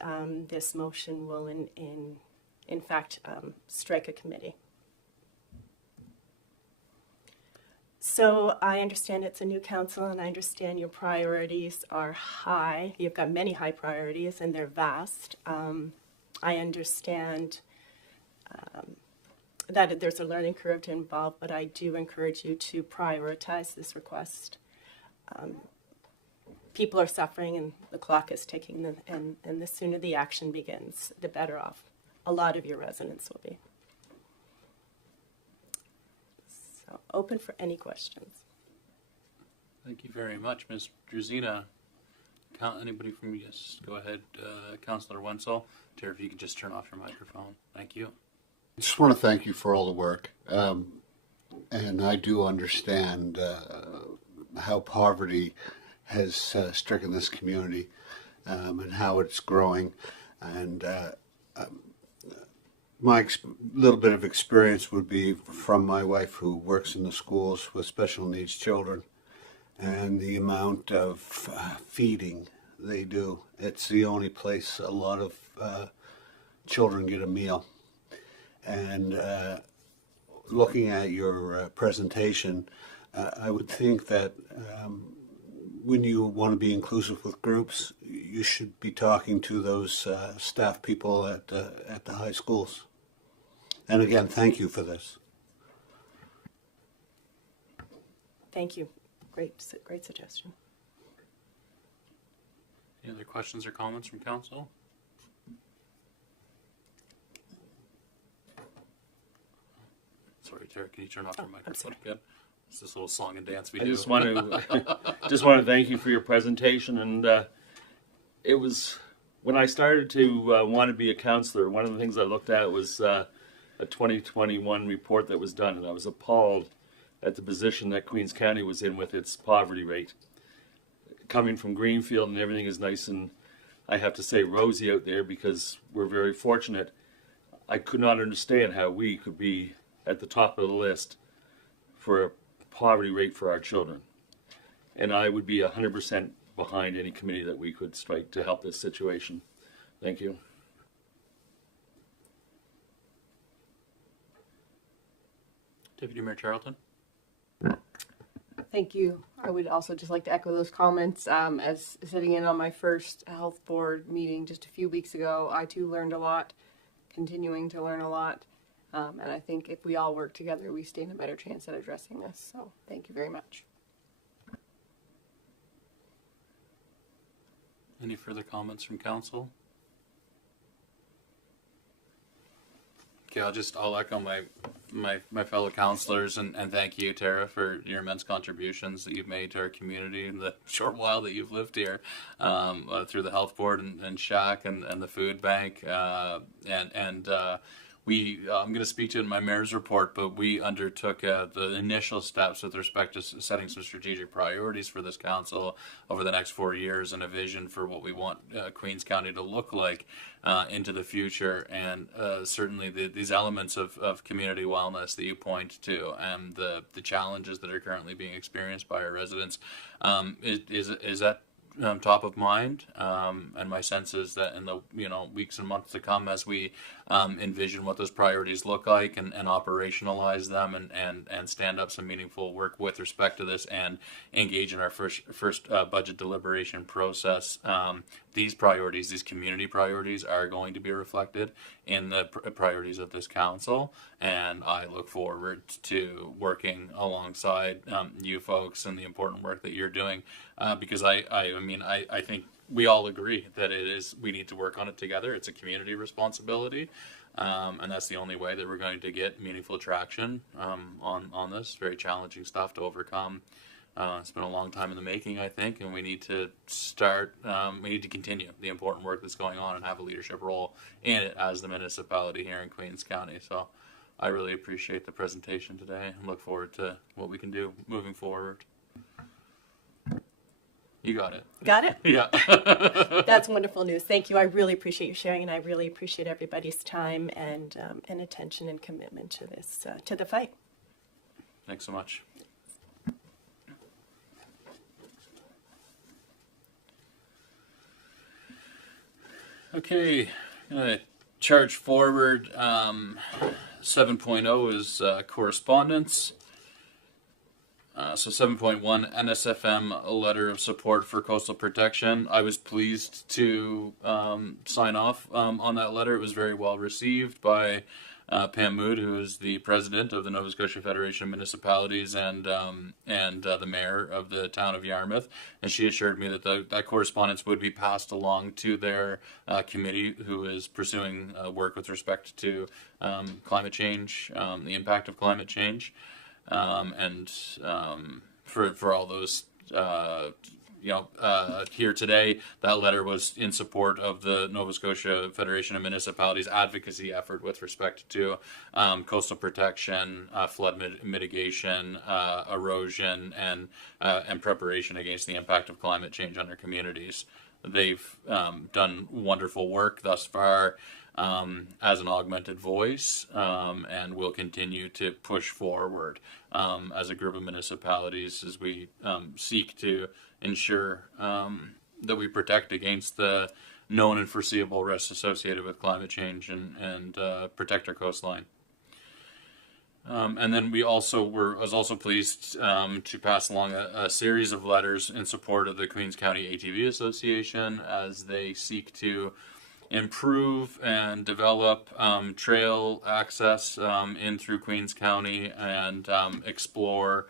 this motion will in fact strike a committee. So I understand it's a new council, and I understand your priorities are high. You've got many high priorities, and they're vast. I understand that there's a learning curve to involve, but I do encourage you to prioritize this request. People are suffering, and the clock is ticking, and the sooner the action begins, the better off a lot of your residents will be. So open for any questions. Thank you very much, Ms. Druzina. Anybody from, yes, go ahead, Councillor Wenzel. Tara, if you could just turn off your microphone. Thank you. I just want to thank you for all the work. And I do understand how poverty has stricken this community and how it's growing. And my little bit of experience would be from my wife, who works in the schools with special needs children, and the amount of feeding they do. It's the only place a lot of children get a meal. And looking at your presentation, I would think that when you want to be inclusive with groups, you should be talking to those staff people at the high schools. And again, thank you for this. Thank you. Great suggestion. Any other questions or comments from council? Sorry, Tara, can you turn off your microphone again? It's this little song and dance we do. I just want to thank you for your presentation. And it was when I started to want to be a counselor, one of the things I looked at was a 2021 report that was done, and I was appalled at the position that Queens County was in with its poverty rate. Coming from Greenfield, and everything is nice and, I have to say, rosy out there because we're very fortunate. I could not understand how we could be at the top of the list for a poverty rate for our children. And I would be 100% behind any committee that we could strike to help this situation. Thank you. Deputy Mayor Charlton. Thank you. I would also just like to echo those comments. As sitting in on my first health board meeting just a few weeks ago, I too learned a lot, continuing to learn a lot. And I think if we all work together, we stand a better chance at addressing this. So thank you very much. Any further comments from council? Okay, I'll echo my fellow councillors, and thank you, Tara, for your immense contributions that you've made to our community in the short while that you've lived here, through the health board and Shack and the food bank, I'm going to speak to it in my mayor's report, but we undertook the initial steps with respect to setting some strategic priorities for this council over the next 4 years and a vision for what we want Queens County to look like into the future. And certainly these elements of community wellness that you point to and the challenges that are currently being experienced by our residents is that top of mind, and my sense is that in the weeks and months to come, as we envision what those priorities look like and operationalize them and stand up some meaningful work with respect to this and engage in our first budget deliberation process, these priorities, these community priorities, are going to be reflected in the priorities of this council, and I look forward to working alongside you folks and the important work that you're doing, because I think we all agree that we need to work on it together. It's a community responsibility, and that's the only way that we're going to get meaningful traction on this very challenging stuff to overcome. It's been a long time in the making, I think, and we need to continue the important work that's going on and have a leadership role in it as the municipality here in Queens County. So I really appreciate the presentation today and look forward to what we can do moving forward. You got it. Got it? Yeah. That's wonderful news. Thank you. I really appreciate you sharing, and I really appreciate everybody's time and attention and commitment to this, to the fight. Thanks so much. Okay, I'm going to charge forward. 7.0 is correspondence. So 7.1, NSFM, a letter of support for coastal protection. I was pleased to sign off on that letter. It was very well received by Pam Mood, who is the president of the Nova Scotia Federation of Municipalities and the mayor of the town of Yarmouth. And she assured me that that correspondence would be passed along to their committee, who is pursuing work with respect to climate change, the impact of climate change. For all those here today, that letter was in support of the Nova Scotia Federation of Municipalities advocacy effort with respect to coastal protection, flood mitigation, erosion, and preparation against the impact of climate change on our communities. They've done wonderful work thus far as an augmented voice, and will continue to push forward as a group of municipalities as we seek to ensure that we protect against the known and foreseeable risks associated with climate change and protect our coastline. And then I was also pleased to pass along a series of letters in support of the Queens County ATV Association as they seek to improve and develop trail access in through Queens County and explore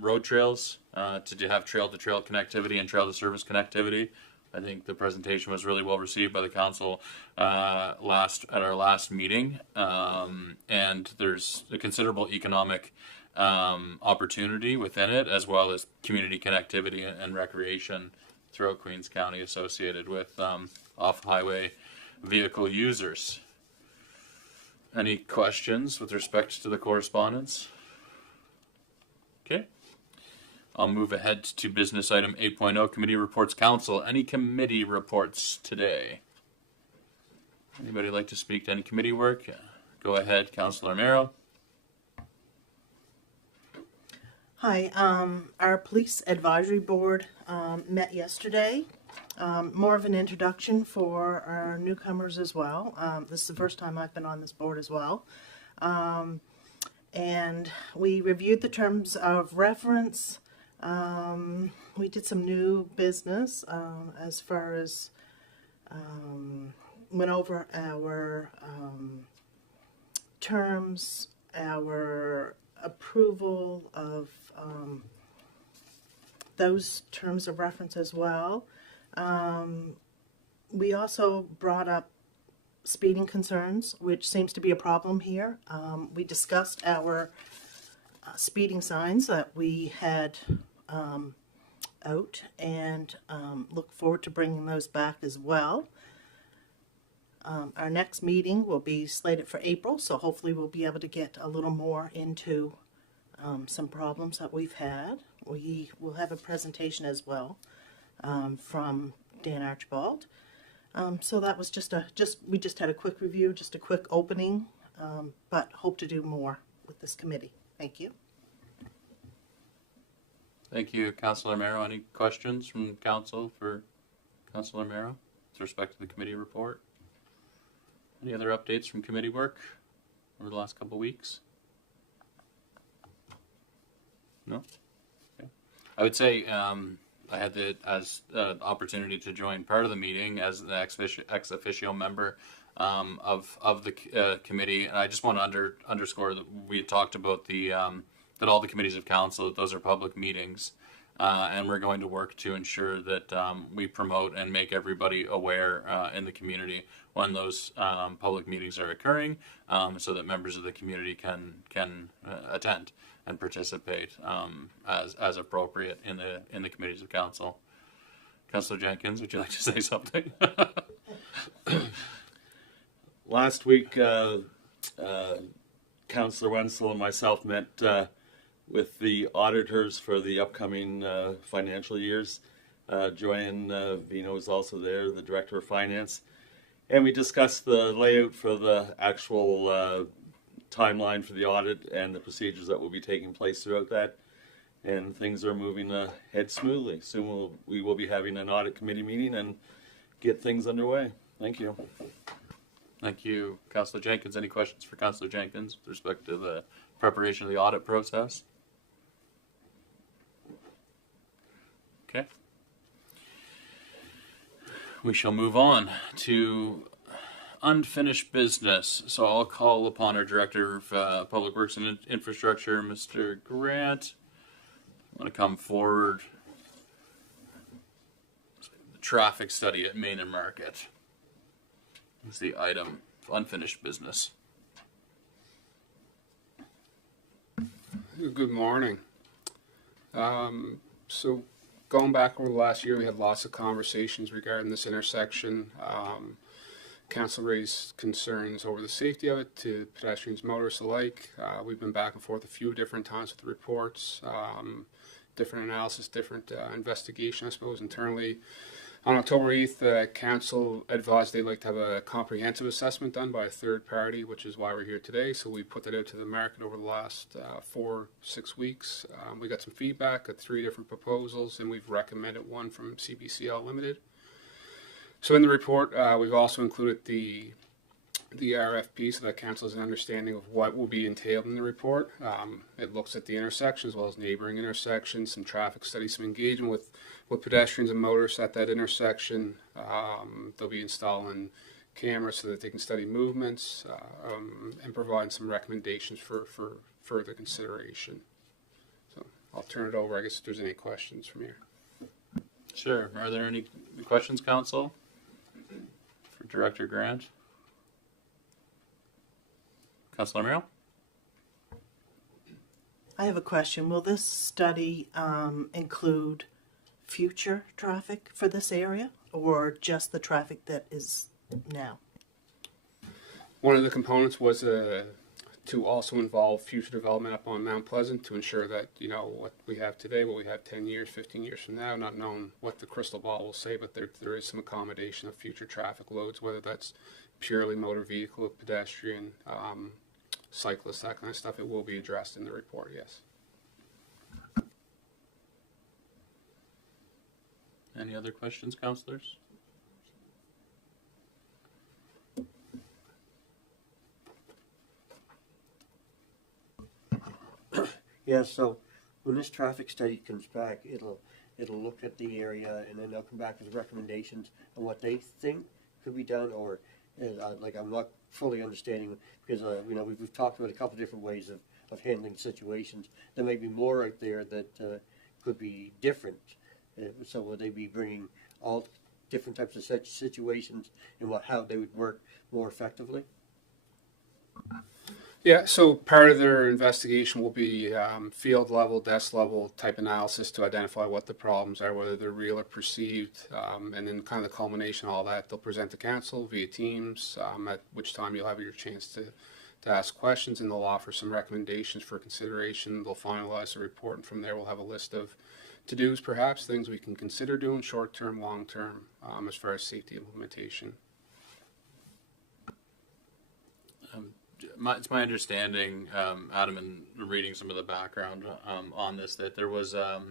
road trails to have trail-to-trail connectivity and trail-to-service connectivity. I think the presentation was really well received by the council at our last meeting, and there's a considerable economic opportunity within it, as well as community connectivity and recreation throughout Queens County associated with off-highway vehicle users. Any questions with respect to the correspondence? Okay. I'll move ahead to business item 8.0, committee reports. Council, any committee reports today? Anybody like to speak to any committee work? Go ahead, Councillor Merrill. Hi, our police advisory board met yesterday. More of an introduction for our newcomers as well. This is the first time I've been on this board as well. And we reviewed the terms of reference. We did some new business as far as went over our terms, our approval of those terms of reference as well. We also brought up speeding concerns, which seems to be a problem here. We discussed our speeding signs that we had out, and look forward to bringing those back as well. Our next meeting will be slated for April, so hopefully we'll be able to get a little more into some problems that we've had. We will have a presentation as well from Dan Archibald. So that was we just had a quick review, just a quick opening, but hope to do more with this committee. Thank you. Thank you, Councillor Merrow. Any questions from council for Councillor Merrow with respect to the committee report? Any other updates from committee work over the last couple of weeks? No? Okay. I would say I had the opportunity to join part of the meeting as the ex officio member of the committee, and I just want to underscore that we had talked about the that all the committees of council, that those are public meetings, and we're going to work to ensure that we promote and make everybody aware in the community when those public meetings are occurring, so that members of the community can attend and participate as appropriate in the committees of council. Councillor Jenkins, would you like to say something? Last week, Councillor Wenzel and myself met with the auditors for the upcoming financial years. Joanne Vino was also there, the Director of Finance. And we discussed the layout for the actual timeline for the audit and the procedures that will be taking place throughout that. And things are moving ahead smoothly. Soon we will be having an audit committee meeting and get things underway. Thank you. Thank you, Councillor Jenkins. Any questions for Councillor Jenkins with respect to the preparation of the audit process? Okay. We shall move on to unfinished business. So I'll call upon our Director of Public Works and Infrastructure, Mr. Grant. I want to come forward. The traffic study at Main and Market is the item of unfinished business. Good morning. So going back over the last year, we had lots of conversations regarding this intersection. Council raised concerns over the safety of it to pedestrians, motorists alike. We've been back and forth a few different times with the reports, different analysis, different investigation, I suppose, internally. On October 8th, Council advised they'd like to have a comprehensive assessment done by a third party, which is why we're here today. So we put that out to the market over the last 4-6 weeks. We got some feedback, got 3 different proposals, and we've recommended one from CBCL Limited. So in the report, we've also included the RFP so that Council has an understanding of what will be entailed in the report. It looks at the intersection as well as neighboring intersections, some traffic studies, some engagement with pedestrians and motorists at that intersection. They'll be installing cameras so that they can study movements and provide some recommendations for further consideration. So I'll turn it over, I guess, if there's any questions from here. Sure. Are there any questions, Council, for Director Grant? Councillor Merrill? I have a question. Will this study include future traffic for this area, or just the traffic that is now? One of the components was to also involve future development up on Mount Pleasant to ensure that, you know, what we have today, what we have 10 years, 15 years from now, not knowing what the crystal ball will say, but there is some accommodation of future traffic loads, whether that's purely motor vehicle, pedestrian, cyclists, that kind of stuff. It will be addressed in the report, yes. Any other questions, councillors? Yeah, so when this traffic study comes back, it'll look at the area, and then they'll come back with recommendations on what they think could be done, or like, I'm not fully understanding, because you know, we've talked about a couple different ways of handling situations. There may be more out there that could be different. So will they be bringing all different types of such situations and how they would work more effectively? Yeah, so part of their investigation will be field level, desk level type analysis to identify what the problems are, whether they're real or perceived, and then kind of the culmination of all that, they'll present to council via Teams, at which time you'll have your chance to ask questions, and they'll offer some recommendations for consideration. They'll finalize the report, and from there we'll have a list of to-dos, perhaps, things we can consider doing short-term, long-term, as far as safety implementation. It's my understanding, Adam, in reading some of the background on this, that there was a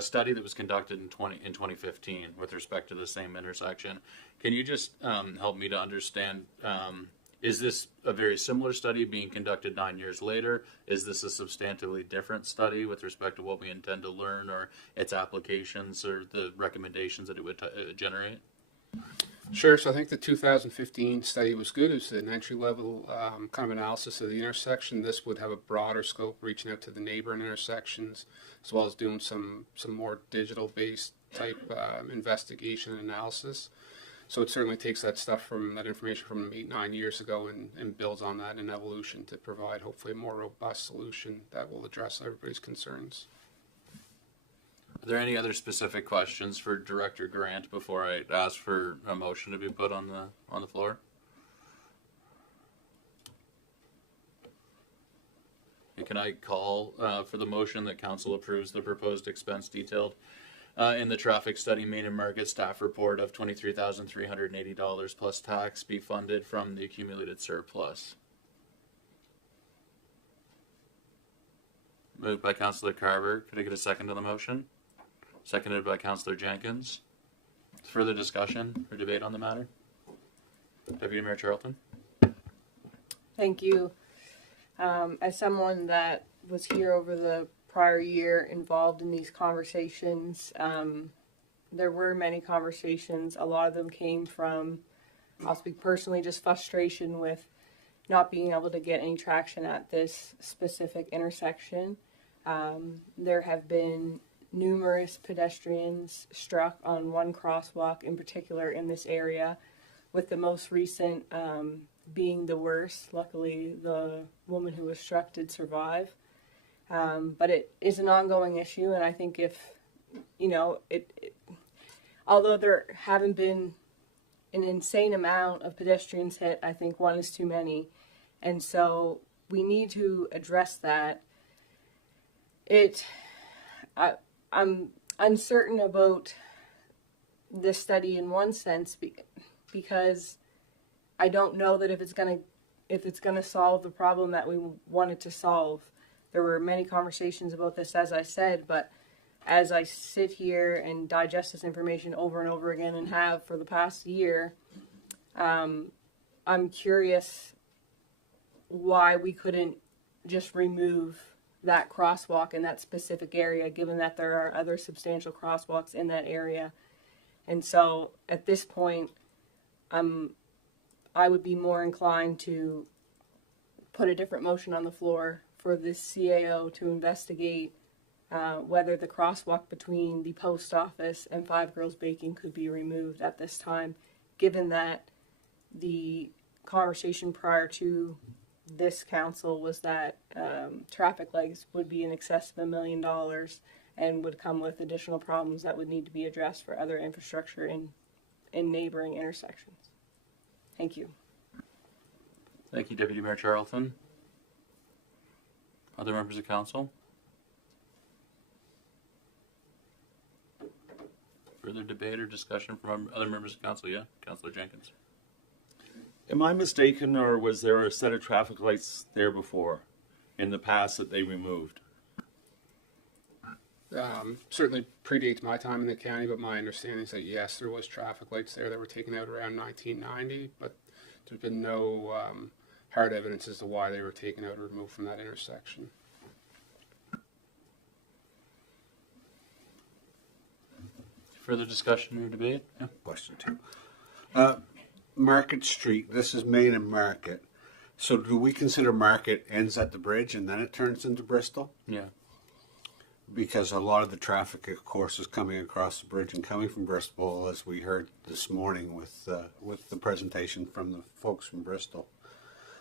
study that was conducted in 2015 with respect to the same intersection. Can you just help me to understand, is this a very similar study being conducted 9 years later? Is this a substantively different study with respect to what we intend to learn or its applications or the recommendations that it would generate? Sure. So I think the 2015 study was good. It was an entry-level kind of analysis of the intersection. This would have a broader scope, reaching out to the neighboring intersections, as well as doing some more digital-based type investigation and analysis. So it certainly takes that information from 8-9 years ago and builds on that in evolution to provide hopefully a more robust solution that will address everybody's concerns. Are there any other specific questions for Director Grant before I ask for a motion to be put on the floor? And can I call for the motion that Council approves the proposed expense detailed in the traffic study main and market staff report of $23,380 plus tax be funded from the accumulated surplus? Moved by Councillor Carver. Could I get a second to the motion? Seconded by Councillor Jenkins. Further discussion or debate on the matter? Deputy Mayor Charlton. Thank you. As someone that was here over the prior year involved in these conversations, there were many conversations. A lot of them came from, I'll speak personally, just frustration with not being able to get any traction at this specific intersection. There have been numerous pedestrians struck on one crosswalk in particular in this area, with the most recent being the worst. Luckily, the woman who was struck did survive. But it is an ongoing issue, and I think although there haven't been an insane amount of pedestrians hit, I think one is too many. And so we need to address that. I'm uncertain about this study in one sense because I don't know that if it's gonna solve the problem that we wanted to solve. There were many conversations about this, as I said, but as I sit here and digest this information over and over again and have for the past year, I'm curious why we couldn't just remove that crosswalk in that specific area, given that there are other substantial crosswalks in that area. And so at this point, I would be more inclined to put a different motion on the floor for this CAO to investigate whether the crosswalk between the post office and Five Girls Baking could be removed at this time, given that the conversation prior to this council was that traffic lights would be in excess of $1 million and would come with additional problems that would need to be addressed for other infrastructure in neighboring intersections. Thank you. Thank you, Deputy Mayor Charlton. Other members of council? Further debate or discussion from other members of council? Yeah, Councillor Jenkins. Am I mistaken, or was there a set of traffic lights there before in the past that they removed? Certainly predates my time in the county, but my understanding is that yes, there was traffic lights there that were taken out around 1990, but there's been no hard evidence as to why they were taken out or removed from that intersection. Further discussion or debate? Yeah. Question two. Market Street, this is Main and Market. So do we consider Market ends at the bridge and then it turns into Bristol? Yeah. because a lot of the traffic, of course, is coming across the bridge and coming from Bristol, as we heard this morning with the presentation from the folks from Bristol.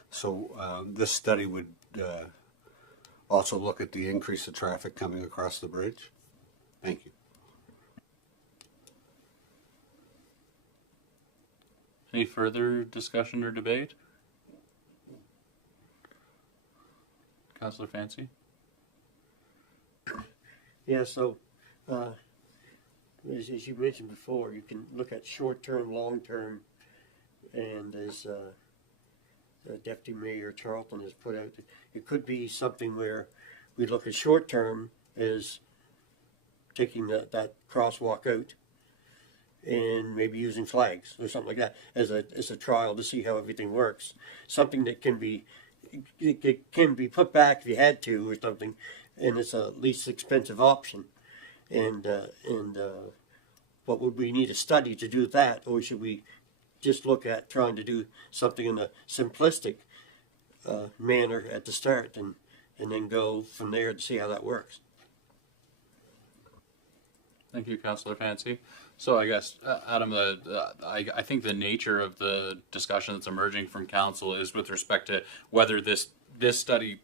So this study would also look at the increase of traffic coming across the bridge. Thank you. Any further discussion or debate? Councillor Fancy? Yeah, so as you mentioned before, you can look at short-term, long-term, and as Deputy Mayor Charlton has put out, it could be something where we look at short-term as taking that crosswalk out and maybe using flags or something like that as a trial to see how everything works. Something that can be put back if you had to or something, and it's a least expensive option. And what would we need a study to do that, or should we just look at trying to do something in a simplistic manner at the start and then go from there to see how that works? Thank you, Councillor Fancy. So I guess, Adam, I think the nature of the discussion that's emerging from council is with respect to whether this study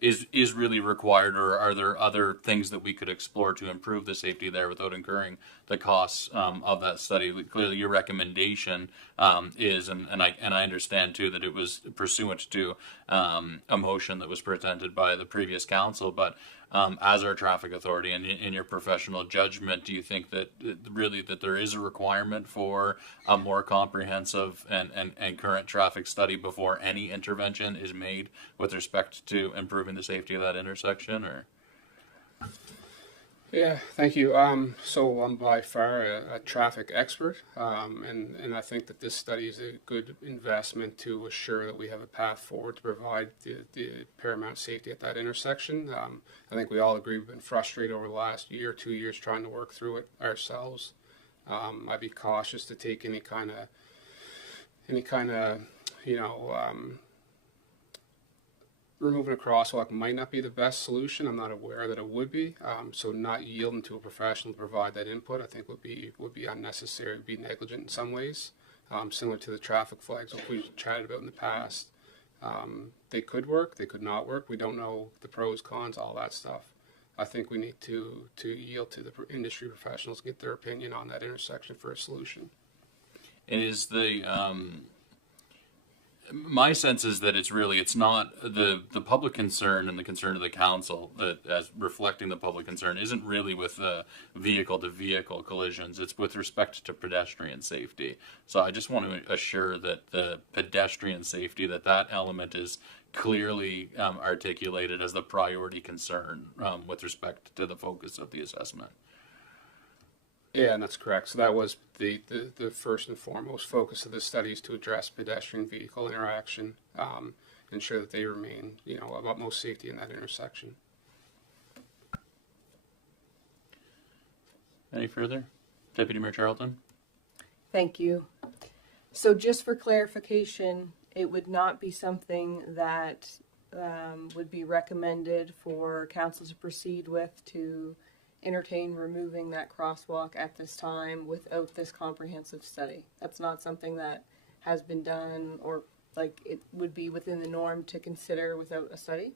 is really required, or are there other things that we could explore to improve the safety there without incurring the costs of that study. Clearly, your recommendation is, and I understand too that it was pursuant to a motion that was presented by the previous council, but as our traffic authority and in your professional judgment, do you think that really that there is a requirement for a more comprehensive and current traffic study before any intervention is made with respect to improving the safety of that intersection? Or Yeah, thank you. So I'm by far a traffic expert, and I think that this study is a good investment to assure that we have a path forward to provide the paramount safety at that intersection. I think we all agree we've been frustrated over the last year, 2 years trying to work through it ourselves. I'd be cautious to take any kind of removing a crosswalk might not be the best solution. I'm not aware that it would be. So not yielding to a professional to provide that input, I think would be unnecessary, would be negligent in some ways. Similar to the traffic flags that we've chatted about in the past. They could work, they could not work. We don't know the pros, cons, all that stuff. I think we need to yield to the industry professionals, get their opinion on that intersection for a solution. it is the my sense is that it's not the public concern and the concern of the council that, as reflecting the public concern, isn't really with vehicle to vehicle collisions. It's with respect to pedestrian safety. So I just want to assure that the pedestrian safety, that element is clearly articulated as the priority concern with respect to the focus of the assessment. Yeah, and that's correct. So that was the first and foremost focus of the study, is to address pedestrian vehicle interaction, ensure that they remain, of utmost safety in that intersection. Any further? Deputy Mayor Charlton? Thank you. So just for clarification, it would not be something that would be recommended for council to proceed with to entertain removing that crosswalk at this time without this comprehensive study. That's not something that has been done, or like it would be within the norm to consider without a study?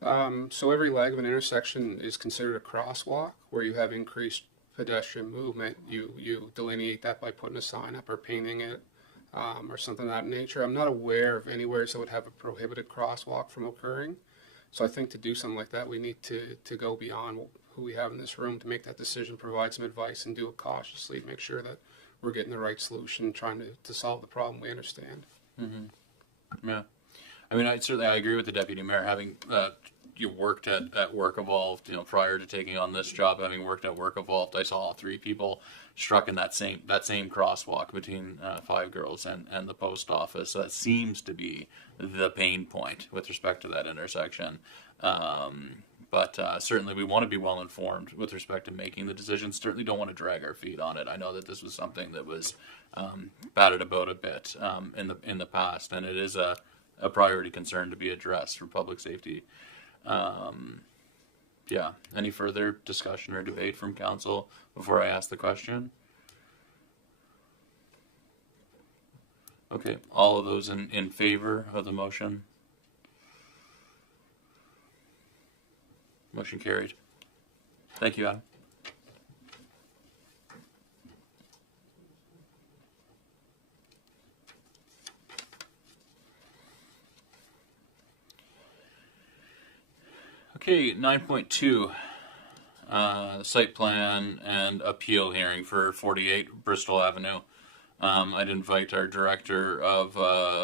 So every leg of an intersection is considered a crosswalk where you have increased pedestrian movement. You delineate that by putting a sign up or painting it, or something of that nature. I'm not aware of anywhere that would have a prohibited crosswalk from occurring. So I think to do something like that, we need to go beyond who we have in this room to make that decision, provide some advice, and do it cautiously, make sure that we're getting the right solution, trying to solve the problem we understand. Mm-hmm. Yeah. I mean, I agree with the Deputy Mayor. Having you worked at Work Evolved, prior to taking on this job, having worked at Work Evolved, I saw 3 people struck in that same crosswalk between Five Girls and the post office. So that seems to be the pain point with respect to that intersection. But certainly we want to be well informed with respect to making the decisions. Certainly don't want to drag our feet on it. I know that this was something that was batted about a bit in the past, and it is a priority concern to be addressed for public safety. Yeah, any further discussion or debate from council before I ask the question? Okay, all of those in favor of the motion? Motion carried. Thank you, Adam. Okay, 9.2, site plan and appeal hearing for 48 Bristol Avenue. I'd invite our Director of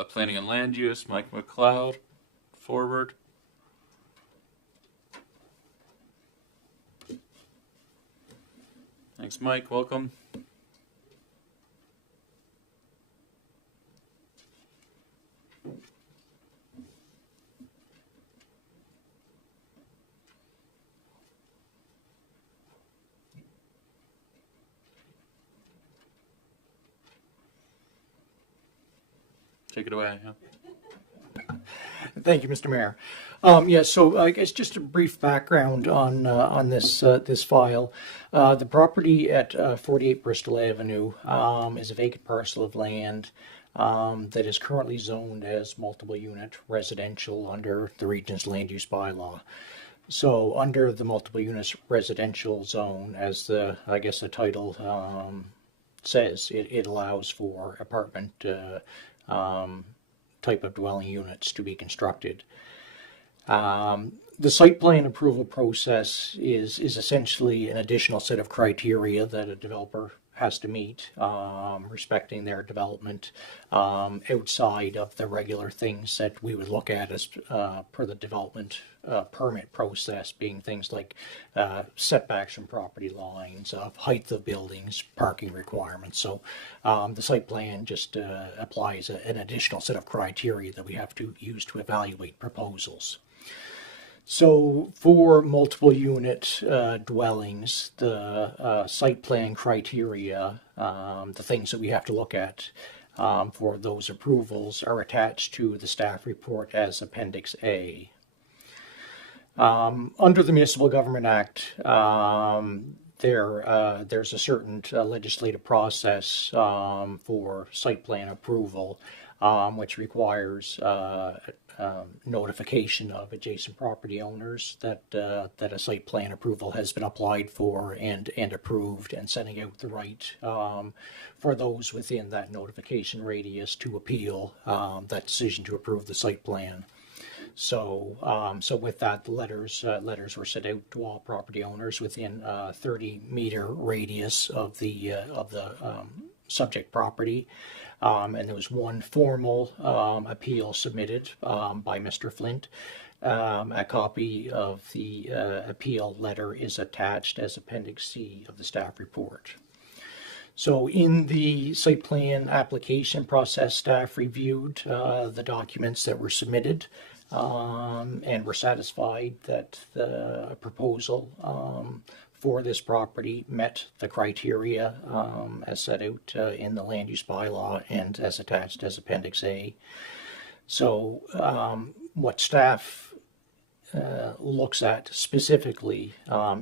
Planning and Land Use, Mike McLeod, forward. Thanks, Mike. Welcome. Take it away. Yeah. Thank you, Mr. Mayor. So I guess just a brief background on this file. The property at 48 Bristol Avenue is a vacant parcel of land that is currently zoned as multiple unit residential under the region's land use bylaw. So under the multiple units residential zone, as the title says, it allows for apartment type of dwelling units to be constructed. The site plan approval process is essentially an additional set of criteria that a developer has to meet, respecting their development outside of the regular things that we would look at as per the development permit process, being things like setbacks from property lines, height of buildings, parking requirements. So the site plan just applies an additional set of criteria that we have to use to evaluate proposals. So for multiple unit dwellings, the site plan criteria, the things that we have to look at for those approvals are attached to the staff report as Appendix A. Under the Municipal Government Act, there's a certain legislative process for site plan approval, which requires notification of adjacent property owners that a site plan approval has been applied for and approved, and sending out the right for those within that notification radius to appeal that decision to approve the site plan. So with that, the letters were sent out to all property owners within 30-meter radius of the subject property. And there was one formal appeal submitted by Mr. Flint. A copy of the appeal letter is attached as Appendix C of the staff report. So in the site plan application process, staff reviewed the documents that were submitted and were satisfied that the proposal for this property met the criteria as set out in the land use bylaw and as attached as Appendix A. So what staff looks at specifically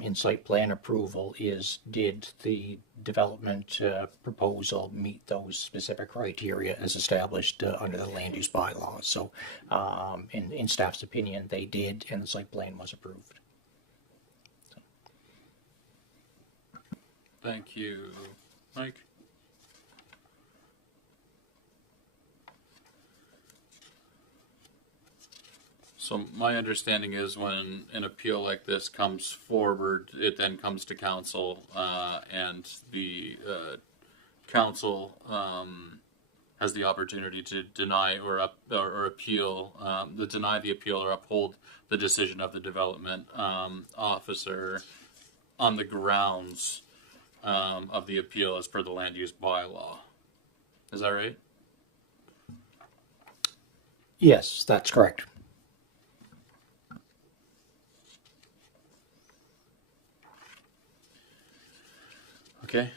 in site plan approval is, did the development proposal meet those specific criteria as established under the land use bylaw? So in staff's opinion, they did, and the site plan was approved. Thank you, Mike. So my understanding is when an appeal like this comes forward, it then comes to council, and the council has the opportunity to deny or appeal, deny the appeal or uphold the decision of the development officer on the grounds of the appeal as per the land use bylaw. Is that right? Yes, that's correct. Okay.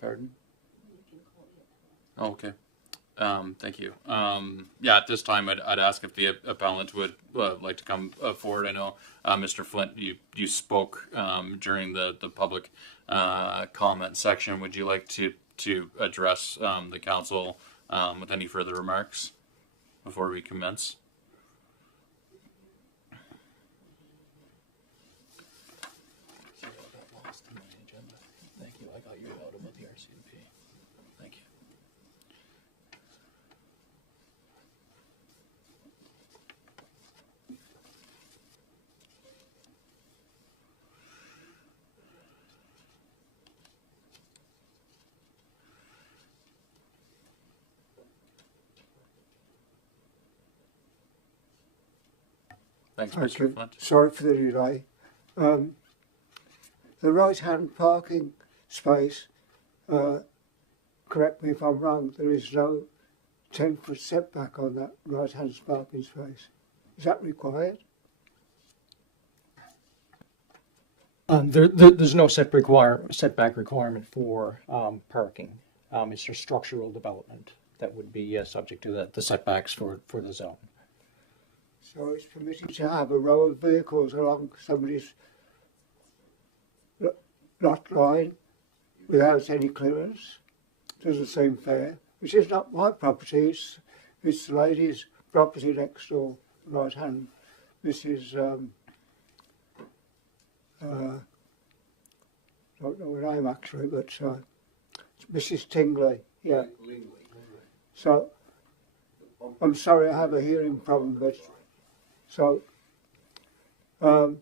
Pardon? Oh, okay. Thank you. Yeah, at this time, I'd ask if the appellant would like to come forward. I know, Mr. Flint, you spoke during the public comment section. Would you like to address the council with any further remarks before we commence? Thank you. I got your note about the RCMP. Thank you. Thanks, Thank Mr. you. Flint. Sorry for the delay. The right-hand parking space, correct me if I'm wrong, there is no 10-foot setback on that right-hand parking space. Is that required? There's no setback requirement for parking. It's just structural development that would be subject to the setbacks for the zone. So it's permitted to have a row of vehicles along somebody's lot line without any clearance. Doesn't seem fair. Which is not my property, it's the lady's property next door, right hand. Mrs. Don't know her name actually, but it's Mrs. Tingley, yeah. So, I'm sorry I have a hearing problem, but so, to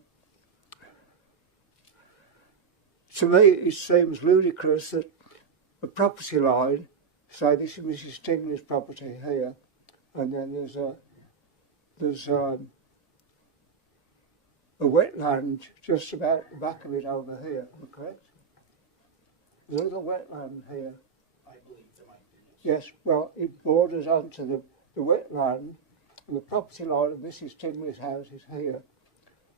me it seems ludicrous that a property line, say this is Mrs. Tingley's property here, and then there's a wetland just about the back of it over here, am I correct? There's a little wetland here. I believe there might be. Yes, well, it borders onto the wetland, and the property line of Mrs. Tingley's house is here,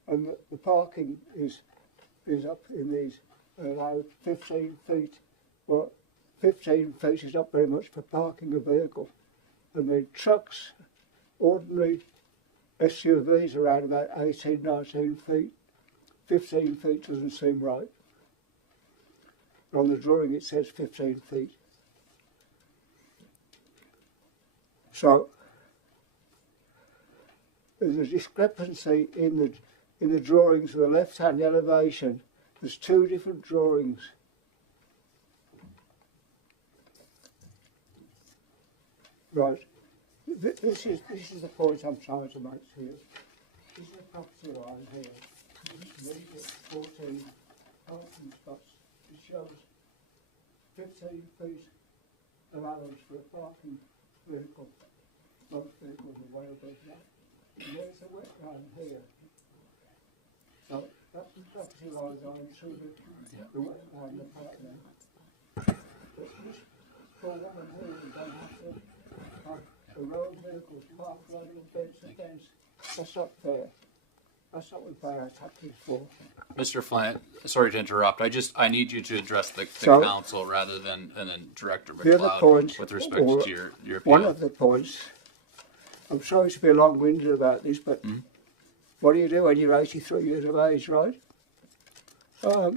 and the parking is up in these allowed 15 feet. Well, 15 feet is not very much for parking a vehicle. I mean, trucks, ordinary SUVs around about 18, 19 feet. 15 feet doesn't seem right. On the drawing it says 15 feet. So there's a discrepancy in the drawings of the left-hand elevation. There's two different drawings. Right. This is the point I'm trying to make to you. This is the property line here. This 14 parking spots. It shows 15 feet allowance for a parking vehicle. Most vehicles are way above that. And there's a wetland here. So that's the property line going through the wetland apartment. But this poor woman here is going to have to have the road vehicles parked right in fence to fence. That's not fair. That's not what we pay our taxes for. Mr. Flint, sorry to interrupt. I need you to address the So, council rather than Director the other McLeod point, with respect or to your appeal. one of the points, I'm sorry to be long-winded about this, but what do you do when you're 83 years of age, right? Sir,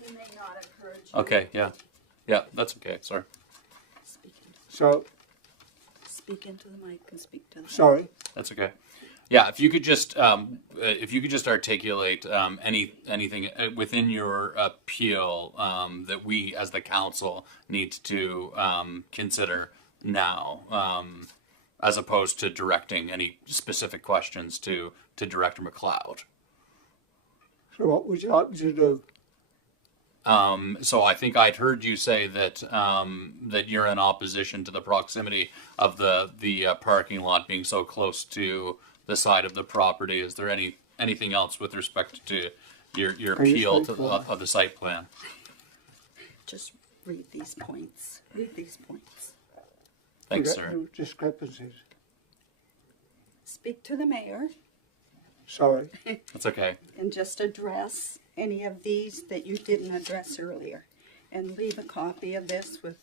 he may not have heard you. Okay, yeah, that's okay. Sorry. So, Speak into the mic and speak to the sorry. That's okay. Yeah, if you could just articulate anything within your appeal that we as the council need to consider now, as opposed to directing any specific questions to Director McLeod. So what would you like me to do? So I think I'd heard you say that that you're in opposition to the proximity of the parking lot being so close to the side of the property. Is there anything else with respect to your appeal of the site plan? Just read these points. Read these points. Thanks, You got sir. no discrepancies. Speak to the mayor. Sorry. That's okay. And just address any of these that you didn't address earlier. and leave a copy of this with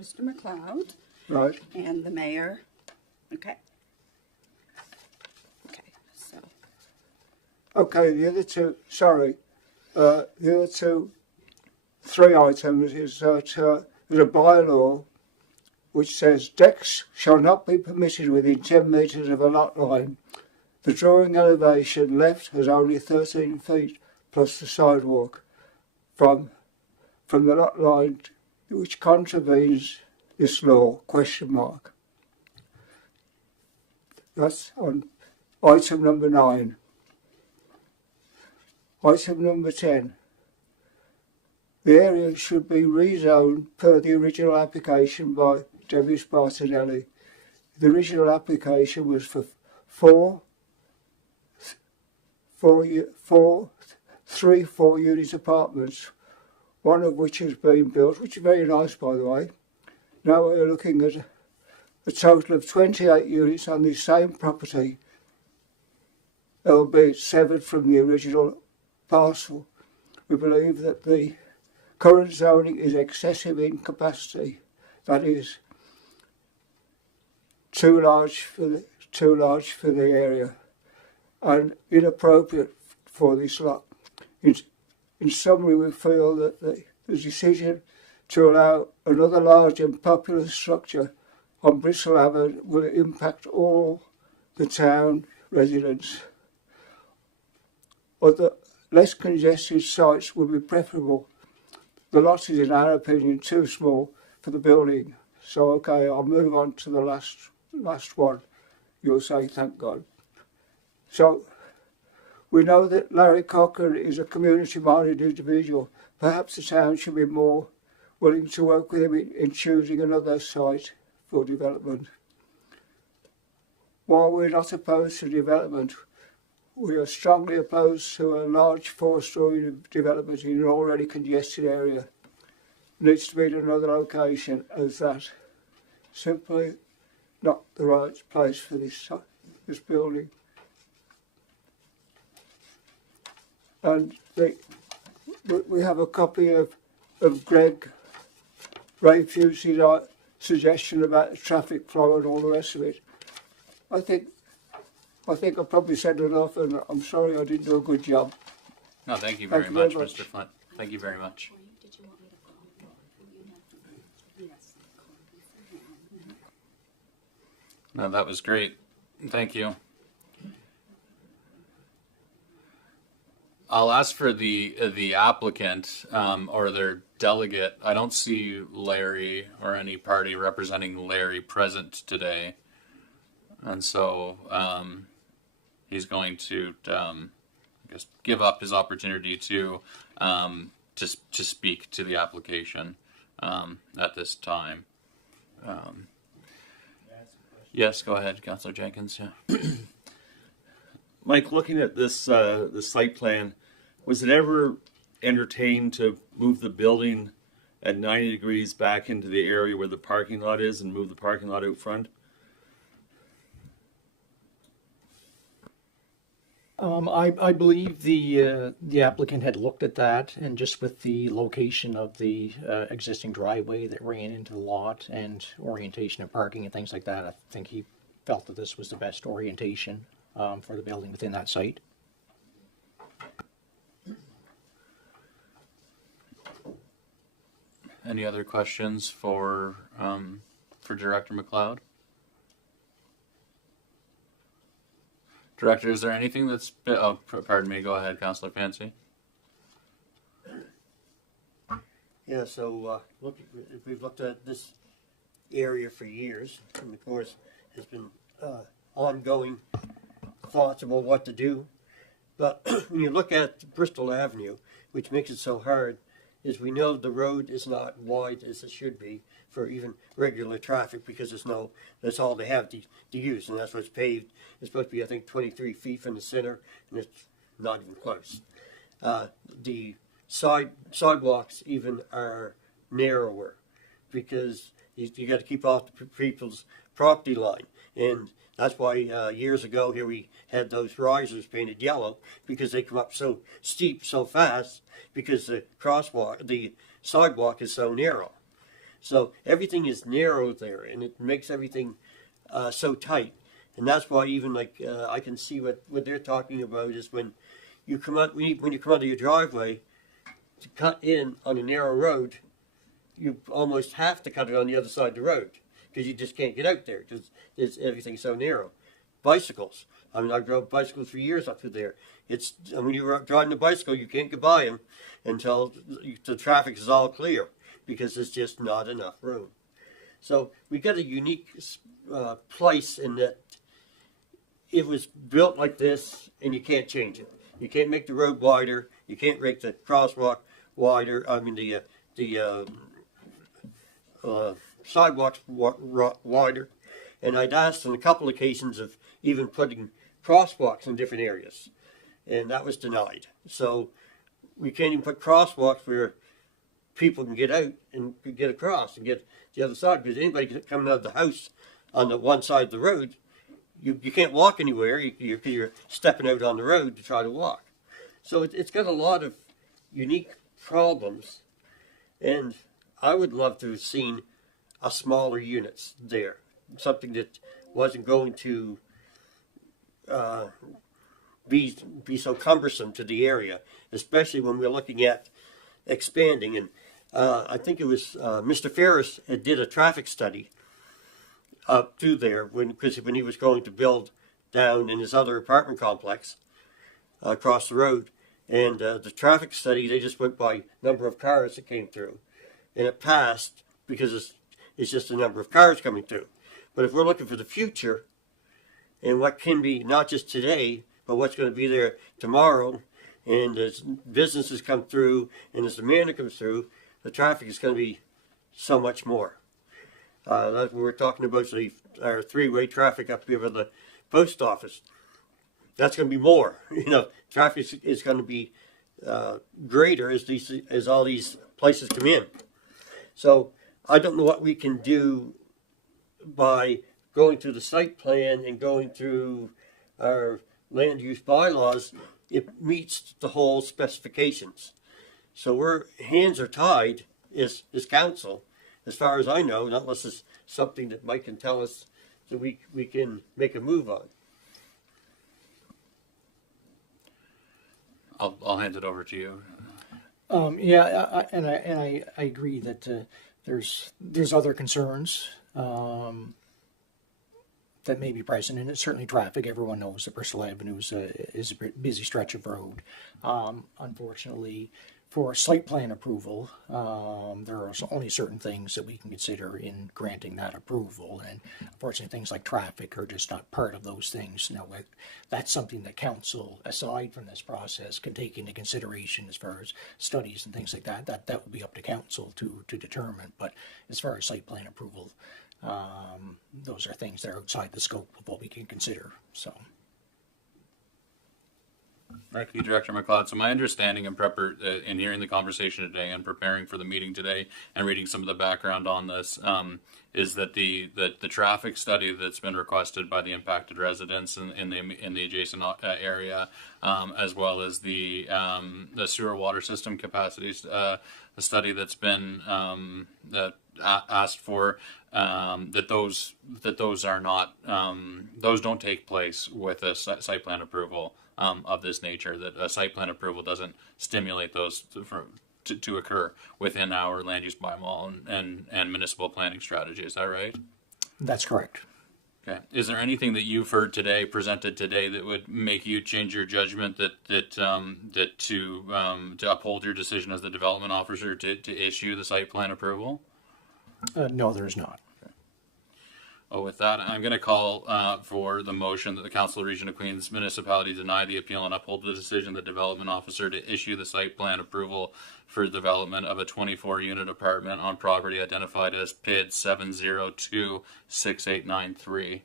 Mr. McLeod. Right. And the mayor. Okay. Okay, so. Okay, the other two, sorry, the other two, three items is that there's a bylaw which says decks shall not be permitted within 10 metres of a lot line. The drawing elevation left has only 13 feet plus the sidewalk from the lot line, which contravenes this law, question mark. That's on item number 9. Item number 10. The area should be rezoned per the original application by Debbie Spartanelli. The original application was for three 4-unit apartments, one of which has been built, which is very nice by the way. Now we're looking at a total of 28 units on the same property, albeit severed from the original parcel. We believe that the current zoning is excessive in capacity, that is too large for the area and inappropriate for this lot. In summary, we feel that the decision to allow another large and populous structure on Bristol Avenue will impact all the town residents. Other less congested sites would be preferable. The lot is, in our opinion, too small for the building. So, okay, I'll move on to the last one. You'll say, thank God. So, we know that Larry Cochran is a community-minded individual. Perhaps the town should be more willing to work with him in choosing another site for development. While we're not opposed to development, we are strongly opposed to a large 4-storey development in an already congested area. It needs to be in another location, as that simply not the right place for this building. And we have a copy of Greg Rayfuse's suggestion about the traffic flow and all the rest of it. I think I probably said enough, and I'm sorry I didn't do a good job. No, thank you very much, Mr. Flint. Thank you very much. No, that was great. Thank you. I'll ask for the applicant or their delegate. I don't see Larry or any party representing Larry present today, and so he's going to I guess give up his opportunity to speak to the application at this time. Yes, go ahead, Councillor Jenkins. Yeah. Mike, looking at this the site plan, was it ever entertained to move the building at 90 degrees back into the area where the parking lot is and move the parking lot out front? I believe the applicant had looked at that, and just with the location of the existing driveway that ran into the lot and orientation of parking and things like that, I think he felt that this was the best orientation for the building within that site. Any other questions for Director McLeod? Director, is there anything that's been, oh, pardon me, go ahead, Councillor Fancy. Yeah, so we've looked at this area for years, and of course there's been ongoing thoughts about what to do. But when you look at Bristol Avenue, which makes it so hard, is we know the road is not wide as it should be for even regular traffic, because that's all they have to use, and that's what's paved. It's supposed to be, I think, 23 feet from the center, and it's not even close. The sidewalks even are narrower, because you got to keep off the people's property line. And that's why years ago here we had those risers painted yellow, because they come up so steep so fast because the sidewalk is so narrow. So everything is narrow there, and it makes everything so tight. And that's why even like I can see what they're talking about is when you come out when you come out of your driveway to cut in on a narrow road, you almost have to cut it on the other side of the road because you just can't get out there because everything's so narrow. Bicycles. I mean, I drove bicycles for years up through there. When you're driving a bicycle, you can't get by them until the traffic is all clear because there's just not enough room. So we got a unique place in that it was built like this, and you can't change it. You can't make the road wider. You can't make the crosswalk wider. I mean the sidewalks wider. And I'd asked on a couple occasions of even putting crosswalks in different areas, and that was denied. So we can't even put crosswalks where people can get out and get across and get the other side, because anybody coming out of the house on the one side of the road, you can't walk anywhere. You're stepping out on the road to try to walk. So it's got a lot of unique problems, and I would love to have seen a smaller units there, something that wasn't going to be so cumbersome to the area, especially when we're looking at expanding. And I think it was Mr. Ferris did a traffic study up through there because when he was going to build down in his other apartment complex across the road. And the traffic study, they just went by number of cars that came through. And it passed because it's just the number of cars coming through. But if we're looking for the future and what can be not just today, but what's going to be there tomorrow, and as businesses come through and as demand comes through, the traffic is going to be so much more. We're talking about our three-way traffic up here by the post office. That's going to be more. Traffic is going to be greater as all these places come in. So I don't know what we can do by going through the site plan and going through our land use bylaws. It meets the whole specifications. So our hands are tied as council, as far as I know, unless it's something that Mike can tell us that we can make a move on. I'll hand it over to you. I agree that there's other concerns that may be present, and it's certainly traffic. Everyone knows that Bristol Avenue is a busy stretch of road. Unfortunately, for site plan approval, there are only certain things that we can consider in granting that approval, and unfortunately things like traffic are just not part of those things. Now, that's something that council, aside from this process, can take into consideration as far as studies and things like that. That would be up to council to determine, but as far as site plan approval, those are things that are outside the scope of what we can consider. So. Thank you, Director McLeod. So my understanding in hearing the conversation today and preparing for the meeting today and reading some of the background on this is that the traffic study that's been requested by the impacted residents in the adjacent area, as well as the sewer water system capacities, the study that's been asked for, that those are not those don't take place with a site plan approval of this nature. That a site plan approval doesn't stimulate those to occur within our land use bylaw and municipal planning strategy. Is that right? That's correct. Okay. Is there anything that you've heard today, presented today, that would make you change your judgment that to uphold your decision as the development officer to issue the site plan approval? No, there's not. Well, with that, I'm going to call for the motion that the Council of the Region of Queens Municipality deny the appeal and uphold the decision of the development officer to issue the site plan approval for development of a 24-unit apartment on property identified as PID 7026893.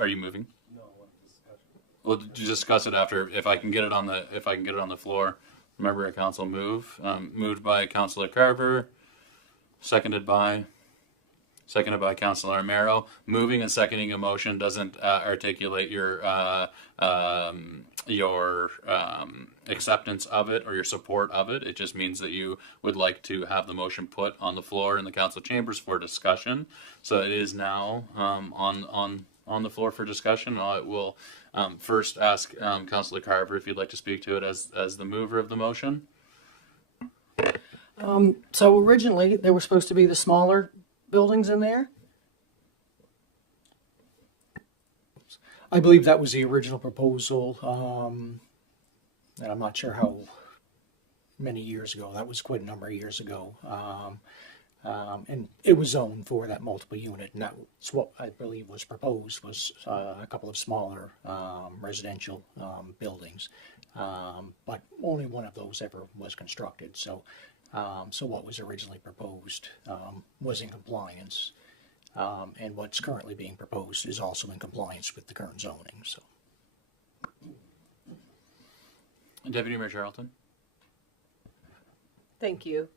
Are you moving? No, we'll discuss it after. If I can get it on the floor. Member of Council moved by Councillor Carver, Seconded by Councilor Amaro. Moving and seconding a motion doesn't articulate your acceptance of it or your support of it. It just means that you would like to have the motion put on the floor in the council chambers for discussion. So it is now on the floor for discussion. I will first ask Councilor Carver if you'd like to speak to it as the mover of the motion. So originally there were supposed to be the smaller buildings in there. I believe that was the original proposal, and I'm not sure how many years ago. That was quite a number of years ago. And it was zoned for that multiple unit, and that's what I believe was proposed, was a couple of smaller residential buildings. But only one of those ever was constructed. So what was originally proposed was in compliance. And what's currently being proposed is also in compliance with the current zoning. So, Deputy Mayor Charlton. Thank you.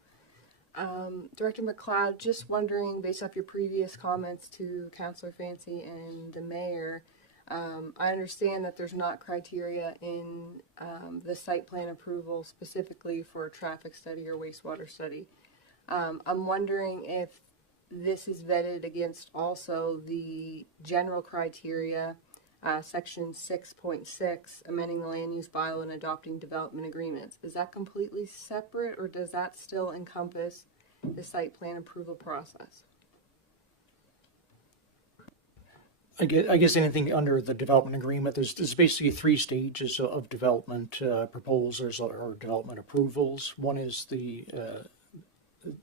Director McLeod, just wondering, based off your previous comments to Councillor Fancy and the mayor, I understand that there's not criteria in the site plan approval specifically for a traffic study or wastewater study. I'm wondering if this is vetted against also the general criteria, section 6.6, amending the land use bylaw and adopting development agreements. Is that completely separate, or does that still encompass the site plan approval process? I guess anything under the development agreement, there's basically three stages of development proposals or development approvals. One is the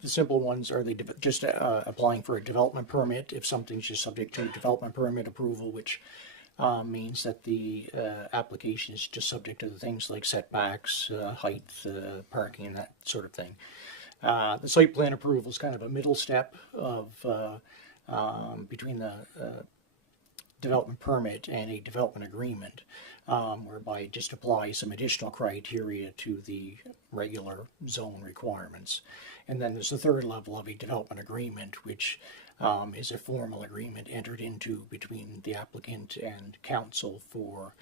simple ones are just applying for a development permit if something's just subject to development permit approval, which means that the application is just subject to the things like setbacks, height, parking, and that sort of thing. The site plan approval is kind of a middle step of between the development permit and a development agreement, whereby it just applies some additional criteria to the regular zone requirements. And then there's the third level of a development agreement, which is a formal agreement entered into between the applicant and council for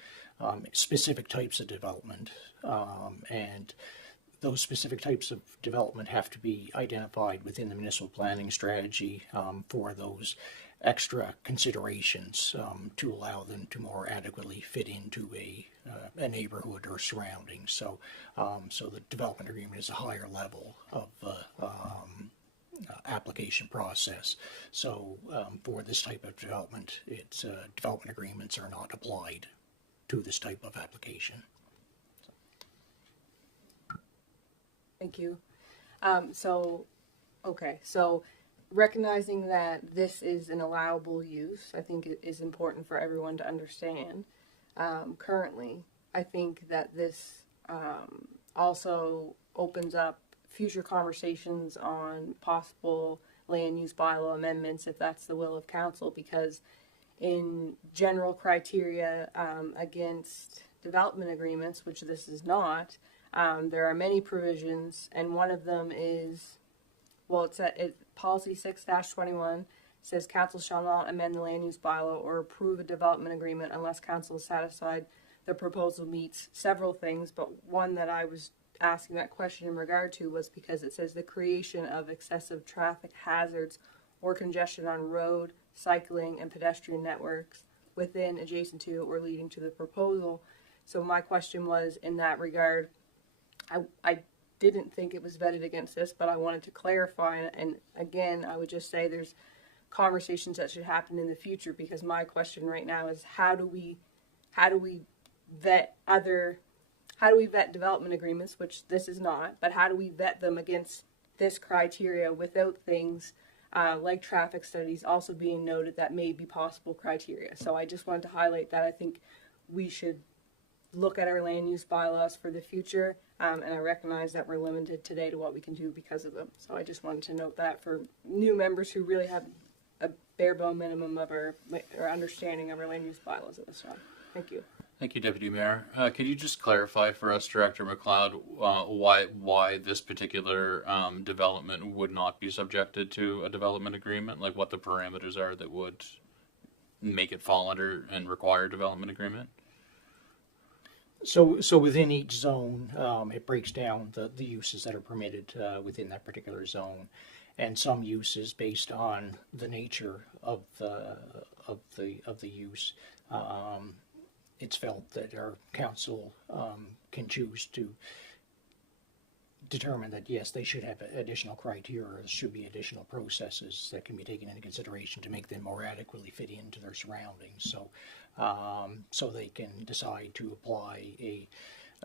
specific types of development. And those specific types of development have to be identified within the municipal planning strategy for those extra considerations to allow them to more adequately fit into a neighborhood or surroundings. So the development agreement is a higher level of application process. So for this type of development, development agreements are not applied to this type of application. Thank you. So recognizing that this is an allowable use, I think it is important for everyone to understand. Currently, I think that this also opens up future conversations on possible land use bylaw amendments if that's the will of council, because in general criteria against development agreements, which this is not, there are many provisions, and one of them is, it's policy 6-21 says council shall not amend the land use bylaw or approve a development agreement unless council is satisfied the proposal meets several things, but one that I was asking that question in regard to was because it says the creation of excessive traffic hazards or congestion on road, cycling, and pedestrian networks within, adjacent to, or leading to the proposal. So my question was, in that regard, I didn't think it was vetted against this, but I wanted to clarify, and again, I would just say there's conversations that should happen in the future, because my question right now is how do we vet development agreements, which this is not, but how do we vet them against this criteria without things like traffic studies also being noted that may be possible criteria. So I just wanted to highlight that I think we should look at our land use bylaws for the future, and I recognize that we're limited today to what we can do because of them. So I just wanted to note that for new members who really have a bare bone minimum of our understanding of our land use bylaws at this time. Thank you. Thank you, Deputy Mayor. Could you just clarify for us, Director McLeod, why this particular development would not be subjected to a development agreement? Like what the parameters are that would make it fall under and require a development agreement? So within each zone, it breaks down the uses that are permitted within that particular zone, and some uses based on the nature of the use. It's felt that our council can choose to determine that yes, they should have additional criteria, or there should be additional processes that can be taken into consideration to make them more adequately fit into their surroundings. So they can decide to apply a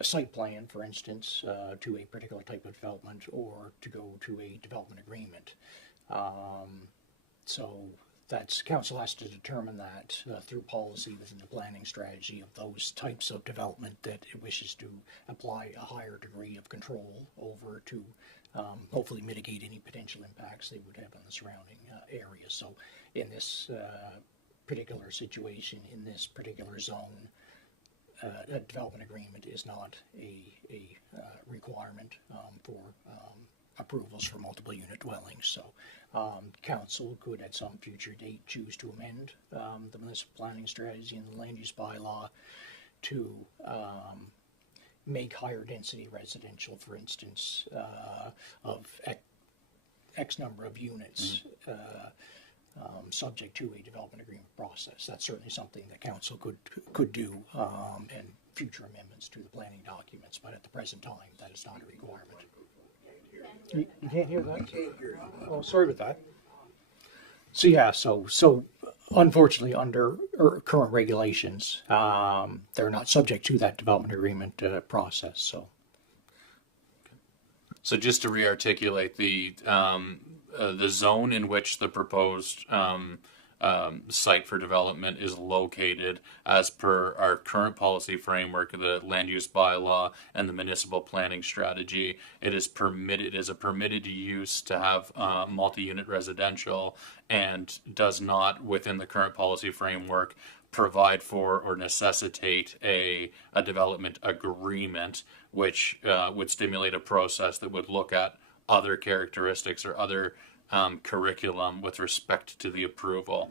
site plan, for instance, to a particular type of development, or to go to a development agreement. So that's council has to determine that through policy within the planning strategy of those types of development that it wishes to apply a higher degree of control over to hopefully mitigate any potential impacts they would have on the surrounding area. So in this particular situation, in this particular zone, a development agreement is not a requirement for approvals for multiple unit dwellings. So council could at some future date choose to amend the municipal planning strategy and the land use bylaw to make higher density residential, for instance, of X number of units subject to a development agreement process. That's certainly something that council could do, and future amendments to the planning documents, but at the present time that is not a requirement. You can't hear that? I can't hear you. Oh, sorry about that. So yeah, so unfortunately under current regulations, they're not subject to that development agreement process. So just to re-articulate the zone in which the proposed site for development is located, as per our current policy framework, the land use bylaw and the municipal planning strategy, it is a permitted use to have multi-unit residential, and does not, within the current policy framework, provide for or necessitate a development agreement, which would stimulate a process that would look at other characteristics or other curriculum with respect to the approval.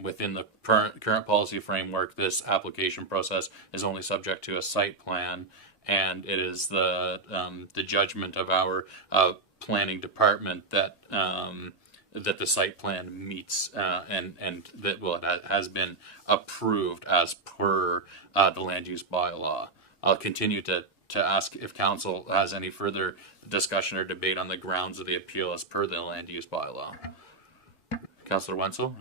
Within the current policy framework, this application process is only subject to a site plan, and it is the judgment of our planning department that the site plan meets and that it has been approved as per the land use bylaw. I'll continue to ask if council has any further discussion or debate on the grounds of the appeal as per the land use bylaw. Councillor Wenzel?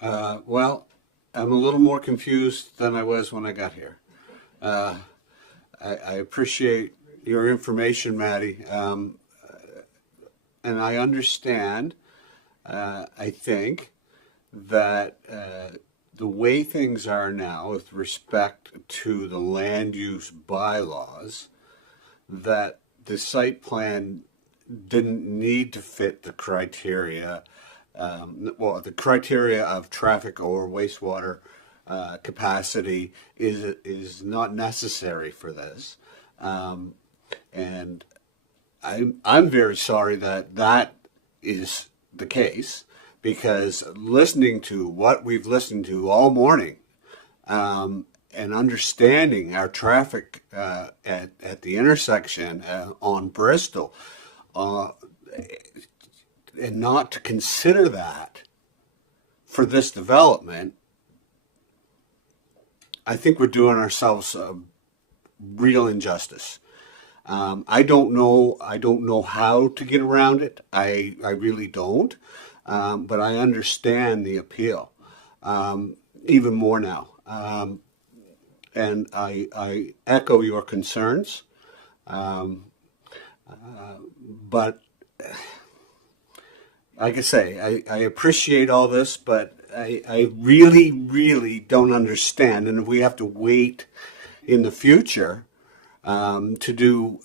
Well, I'm a little more confused than I was when I got here. I appreciate your information, Maddie, and I understand, I think, that the way things are now with respect to the land use bylaws, that the site plan didn't need to fit the criteria, the criteria of traffic or wastewater capacity is not necessary for this. And I'm very sorry that is the case, because listening to what we've listened to all morning, and understanding our traffic at the intersection on Bristol, and not to consider that for this development, I think we're doing ourselves a real injustice. I don't know how to get around it. I really don't. But I understand the appeal even more now. And I echo your concerns. But like I say, I appreciate all this, but I really, really don't understand. And if we have to wait in the future to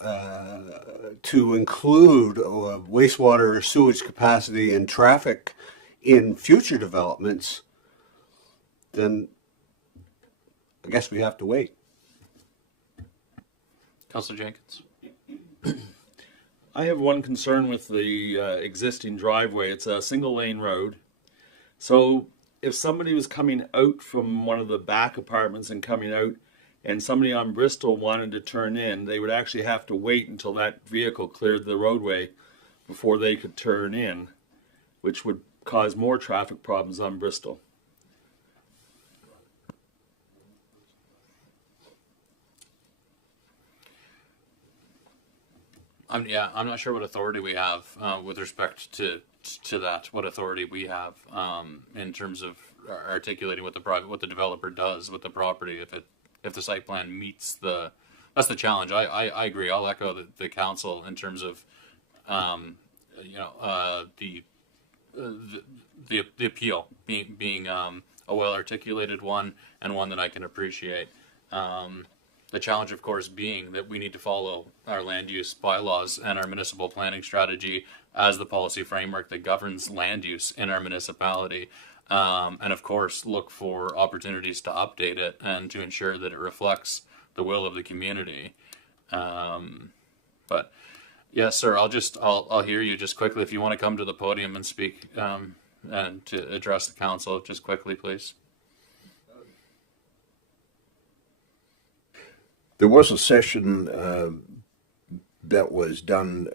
include wastewater or sewage capacity and traffic in future developments, then I guess we have to wait. Councillor Jenkins. I have one concern with the existing driveway. It's a single lane road. So if somebody was coming out from one of the back apartments and coming out, and somebody on Bristol wanted to turn in, they would actually have to wait until that vehicle cleared the roadway before they could turn in, which would cause more traffic problems on Bristol. I'm not sure what authority we have with respect to that. What authority we have in terms of articulating what the developer does with the property if the site plan meets that's the challenge. I agree. I'll echo the council in terms of the appeal being a well articulated one and one that I can appreciate. The challenge, of course, being that we need to follow our land use bylaws and our municipal planning strategy as the policy framework that governs land use in our municipality. And of course, look for opportunities to update it and to ensure that it reflects the will of the community. But yes, sir, I'll hear you just quickly. If you want to come to the podium and speak and to address the council, just quickly, please. There was a session that was done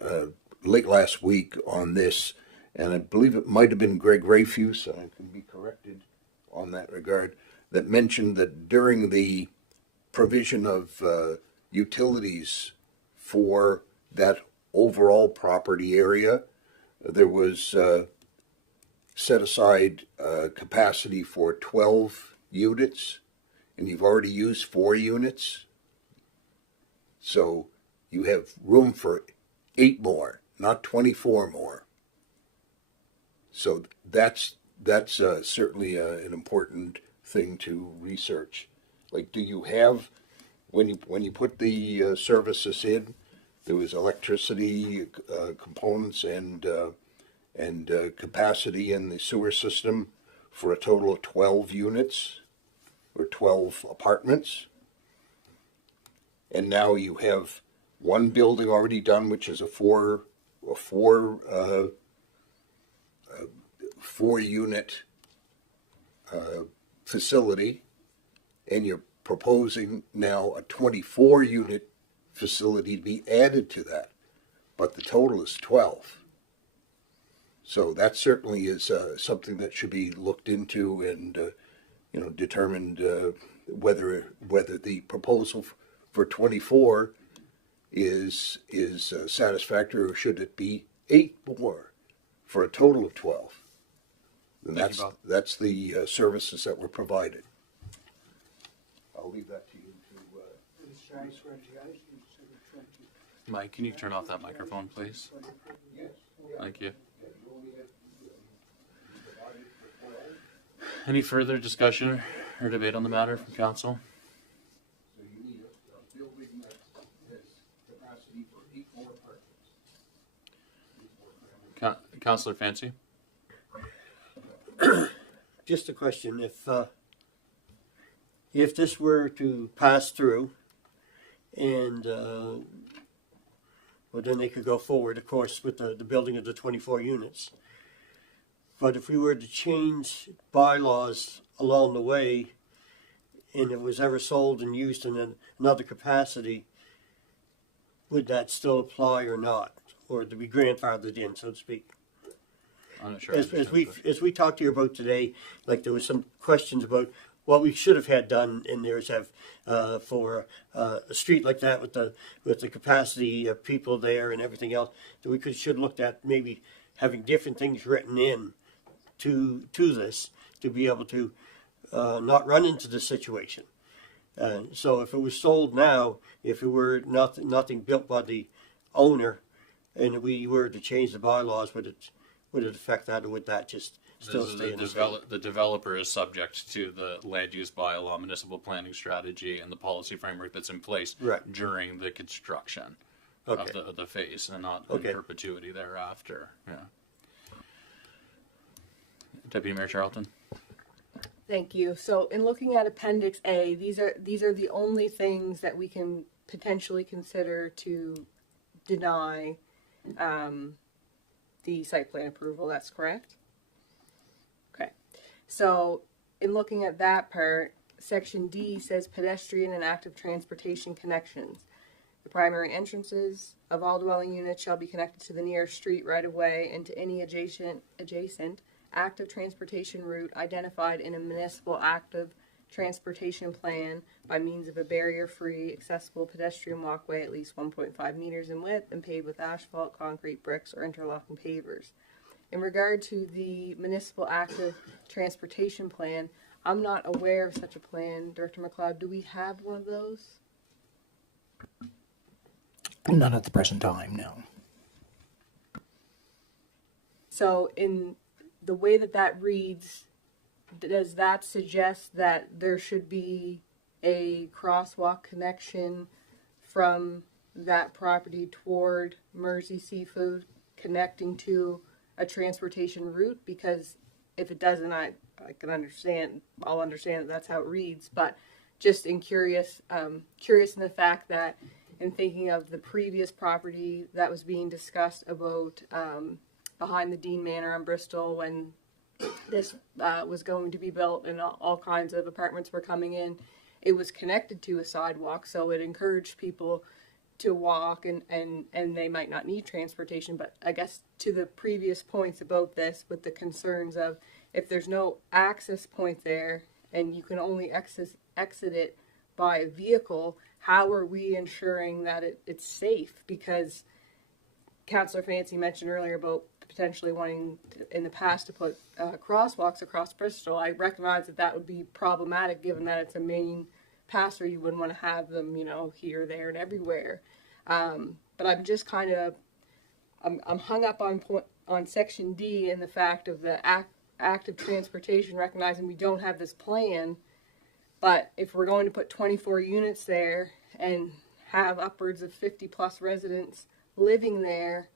late last week on this, and I believe it might have been Greg Rayfuse, and I can be corrected on that regard, that mentioned that during the provision of utilities for that overall property area, there was set aside capacity for 12 units, and you've already used 4 units. So you have room for 8 more, not 24 more. So that's certainly an important thing to research. Like, do you have, when you put the services in, there was electricity components and capacity in the sewer system for a total of 12 units or 12 apartments. And now you have one building already done, which is a four unit facility, and you're proposing now a 24 unit facility to be added to that, but the total is 12. So that certainly is something that should be looked into and determined whether the proposal for 24 is satisfactory, or should it be 8 more for a total of 12? And that's the services that were provided. I'll leave that to you to. Mike, can you turn off that microphone, please? Thank you. Any further discussion or debate on the matter from council? Councillor Fancy? Just a question. If this were to pass through, and well, then they could go forward, of course, with the building of the 24 units. But if we were to change bylaws along the way, and it was ever sold and used in another capacity, would that still apply or not? Or to be grandfathered in, so to speak? I'm not sure. As we talked to you about today, like there was some questions about what we should have had done in there is have for a street like that with the capacity of people there and everything else, that we should looked at maybe having different things written in to this to be able to not run into the situation. So if it was sold now, if it were nothing built by the owner, and we were to change the bylaws, would it affect that, or would that just still stay in the same? The developer is subject to the land use bylaw, municipal planning strategy, and the policy framework that's in place during the construction of the phase, and not in perpetuity thereafter. Yeah. Deputy Mayor Charlton. Thank you. So in looking at Appendix A, these are the only things that we can potentially consider to deny the site plan approval. That's correct? Okay. So in looking at that part, Section D says pedestrian and active transportation connections. The primary entrances of all dwelling units shall be connected to the nearest street right of way and to any adjacent active transportation route identified in a municipal active transportation plan by means of a barrier-free, accessible pedestrian walkway at least 1.5 meters in width and paved with asphalt, concrete, bricks, or interlocking pavers. In regard to the municipal active transportation plan, I'm not aware of such a plan. Director McLeod, do we have one of those? None at the present time, no. So in the way that reads, does that suggest that there should be a crosswalk connection from that property toward Mersey Seafood connecting to a transportation route? Because if it doesn't, I can understand, I'll understand that that's how it reads, but just curious in the fact that in thinking of the previous property that was being discussed about behind the Dean Manor on Bristol when this was going to be built and all kinds of apartments were coming in, it was connected to a sidewalk, so it encouraged people to walk and they might not need transportation. But I guess to the previous points about this, with the concerns of if there's no access point there and you can only exit it by a vehicle, how are we ensuring that it's safe? Because Councillor Fancy mentioned earlier about potentially wanting in the past to put crosswalks across Bristol. I recognize that would be problematic given that it's a main pass where you wouldn't want to have them, here, there, and everywhere. But I'm just kind of, I'm hung up on Section D and the fact of the active transportation, recognizing we don't have this plan. But if we're going to put 24 units there and have upwards of 50 plus residents living there,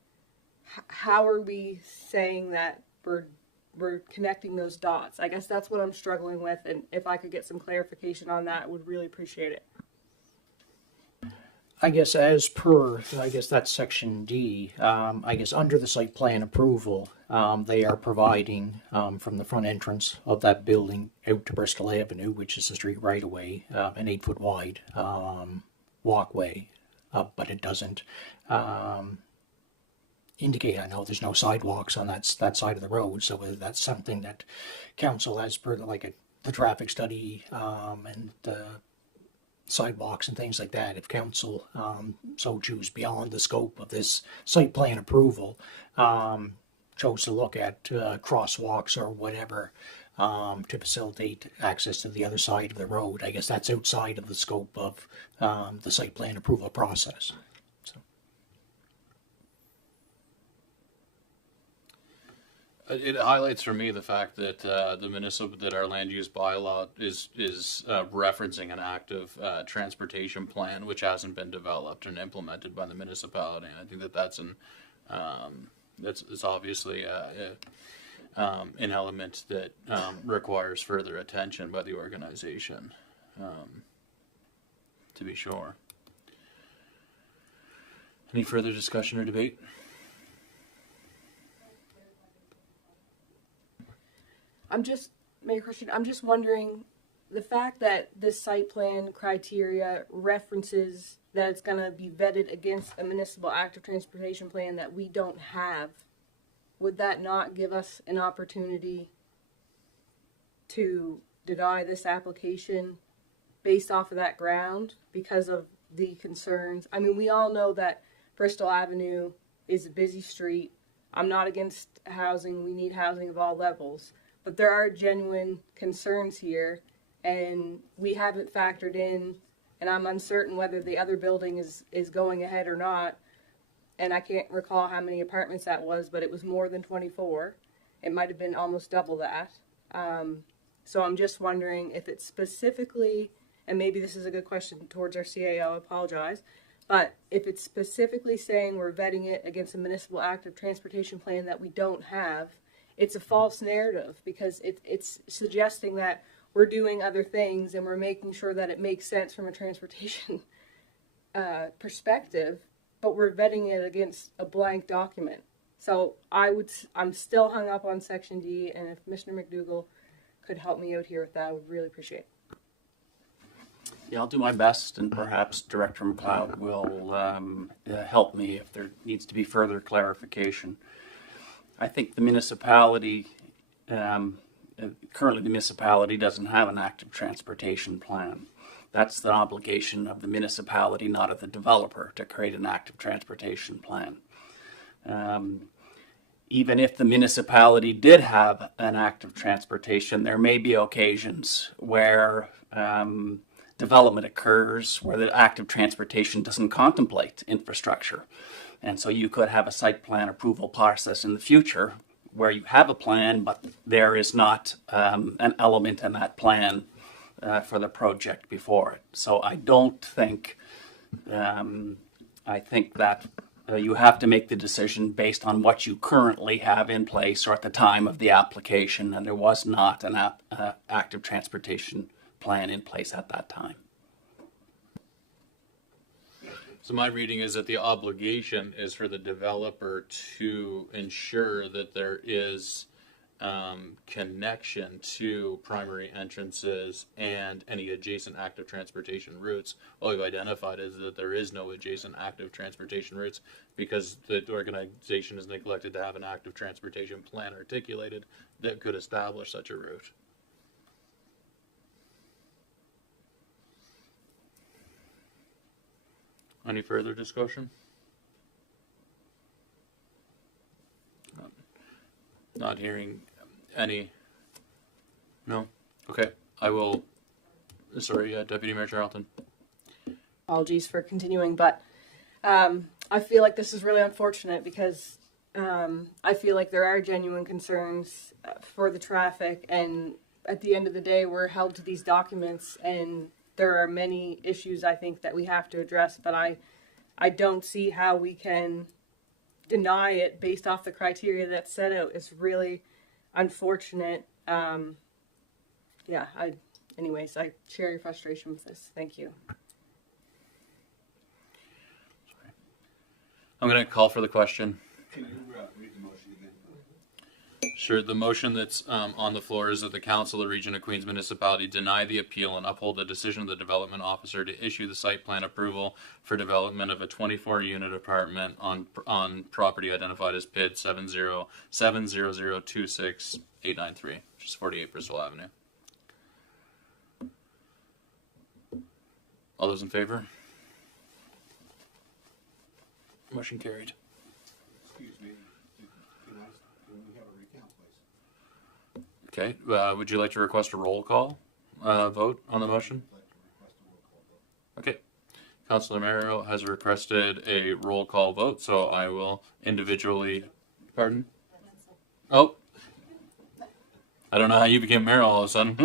how are we saying that we're connecting those dots? I guess that's what I'm struggling with, and if I could get some clarification on that, I would really appreciate it. I guess as per, that's Section D, I guess under the site plan approval, they are providing from the front entrance of that building out to Bristol Avenue, which is the street right away, an 8-foot wide walkway, but it doesn't indicate, I know there's no sidewalks on that side of the road, so whether that's something that council, as per the traffic study and the sidewalks and things like that, if council so choose beyond the scope of this site plan approval, chose to look at crosswalks or whatever to facilitate access to the other side of the road, I guess that's outside of the scope of the site plan approval process. It highlights for me the fact that that our land use bylaw is referencing an active transportation plan which hasn't been developed and implemented by the municipality, and I think that's obviously an element that requires further attention by the organization, to be sure. Any further discussion or debate? Mayor Christian, I'm just wondering, the fact that this site plan criteria references that it's going to be vetted against a municipal active transportation plan that we don't have, would that not give us an opportunity to deny this application based off of that ground because of the concerns? I mean, we all know that Bristol Avenue is a busy street. I'm not against housing. We need housing of all levels. But there are genuine concerns here, and we haven't factored in, and I'm uncertain whether the other building is going ahead or not, and I can't recall how many apartments that was, but it was more than 24. It might have been almost double that. So I'm just wondering if it's specifically, and maybe this is a good question towards our CAO, I apologize, but if it's specifically saying we're vetting it against a municipal active transportation plan that we don't have, it's a false narrative because it's suggesting that we're doing other things and we're making sure that it makes sense from a transportation perspective, but we're vetting it against a blank document. So I'm still hung up on Section D, and if Commissioner McDougall could help me out here with that, I would really appreciate it. Yeah, I'll do my best, and perhaps Director McLeod will help me if there needs to be further clarification. I think the municipality, currently the municipality doesn't have an active transportation plan. That's the obligation of the municipality, not of the developer, to create an active transportation plan. Even if the municipality did have an active transportation, there may be occasions where development occurs where the active transportation doesn't contemplate infrastructure. And so you could have a site plan approval process in the future where you have a plan, but there is not an element in that plan for the project before it. So I don't think, I think that you have to make the decision based on what you currently have in place or at the time of the application, and there was not an active transportation plan in place at that time. So my reading is that the obligation is for the developer to ensure that there is connection to primary entrances and any adjacent active transportation routes. All we've identified is that there is no adjacent active transportation routes because the organization has neglected to have an active transportation plan articulated that could establish such a route. Any further discussion? Not hearing any. No? Okay. I will. Sorry, Deputy Mayor Charlton. Apologies for continuing, but I feel like this is really unfortunate because I feel like there are genuine concerns for the traffic, and at the end of the day, we're held to these documents, and there are many issues I think that we have to address, but I don't see how we can deny it based off the criteria that's set out. It's really unfortunate. Anyways, I share your frustration with this. Thank you. I'm going to call for the question. Can you read the motion again? Sure. The motion that's on the floor is that the Council of the Region of Queens Municipality deny the appeal and uphold the decision of the development officer to issue the site plan approval for development of a 24-unit apartment on property identified as PID 7070026 893, which is 48 Bristol Avenue. All those in favor? Motion carried. Excuse me. Can we have a recount, please? Okay. Would you like to request a roll call vote on the motion? Okay. Councillor Merrill has requested a roll call vote, so I will individually. Pardon? Oh. I don't know how you became mayor all of a sudden.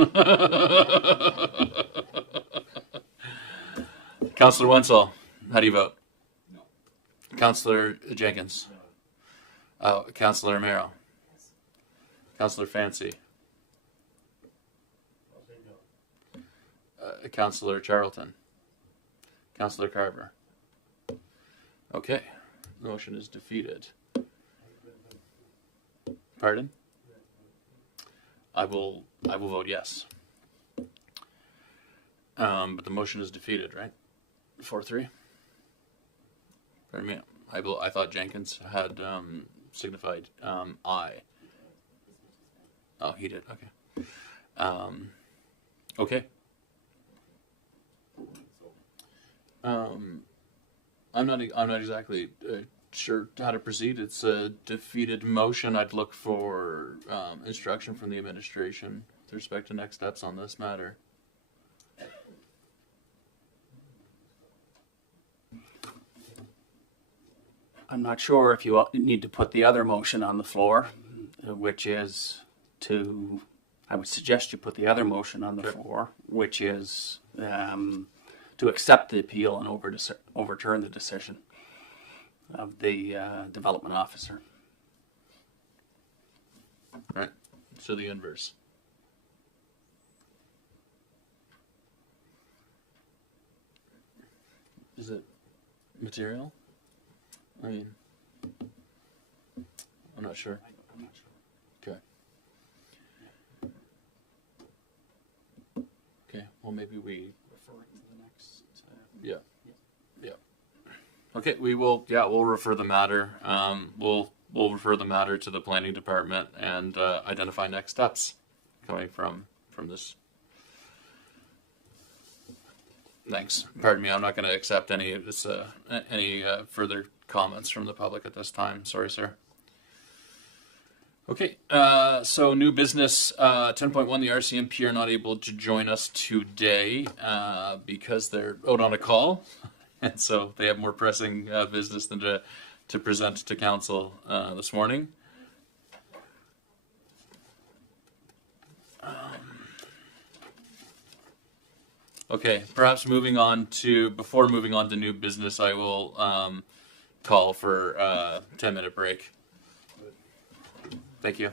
Councillor Wenzel, how do you vote? No. Councillor Jenkins? No. Councillor Merrill? Yes. Councillor Fancy? I'll say no. Councillor Charlton? Councillor Carver? Okay. The motion is defeated. Pardon? I will vote yes. But the motion is defeated, right? 4-3. Pardon me. I thought Jenkins had signified aye. Oh, he did. Okay. Okay. I'm not exactly sure how to proceed. It's a defeated motion. I'd look for instruction from the administration with respect to next steps on this matter. I'm not sure if you need to put the other motion on the floor, which is to, I would suggest you put the other motion on the floor, which is to accept the appeal and overturn the decision of the development officer. Right. So the inverse. Is it material? I mean, I'm not sure. I'm not sure. Okay. Okay. Well, maybe we. Refer it to the next. Yeah. Yeah. Okay. We will. Yeah. We'll refer the matter. We'll refer the matter to the planning department and identify next steps coming from this. Thanks. Pardon me. I'm not going to accept any of this. Any further comments from the public at this time. Sorry, sir. Okay, so new business 10.1, the RCMP are not able to join us today because they're out on a call, and so they have more pressing business than to present to council this morning. Okay, perhaps before moving on to new business, I will call for a 10-minute break. Thank you.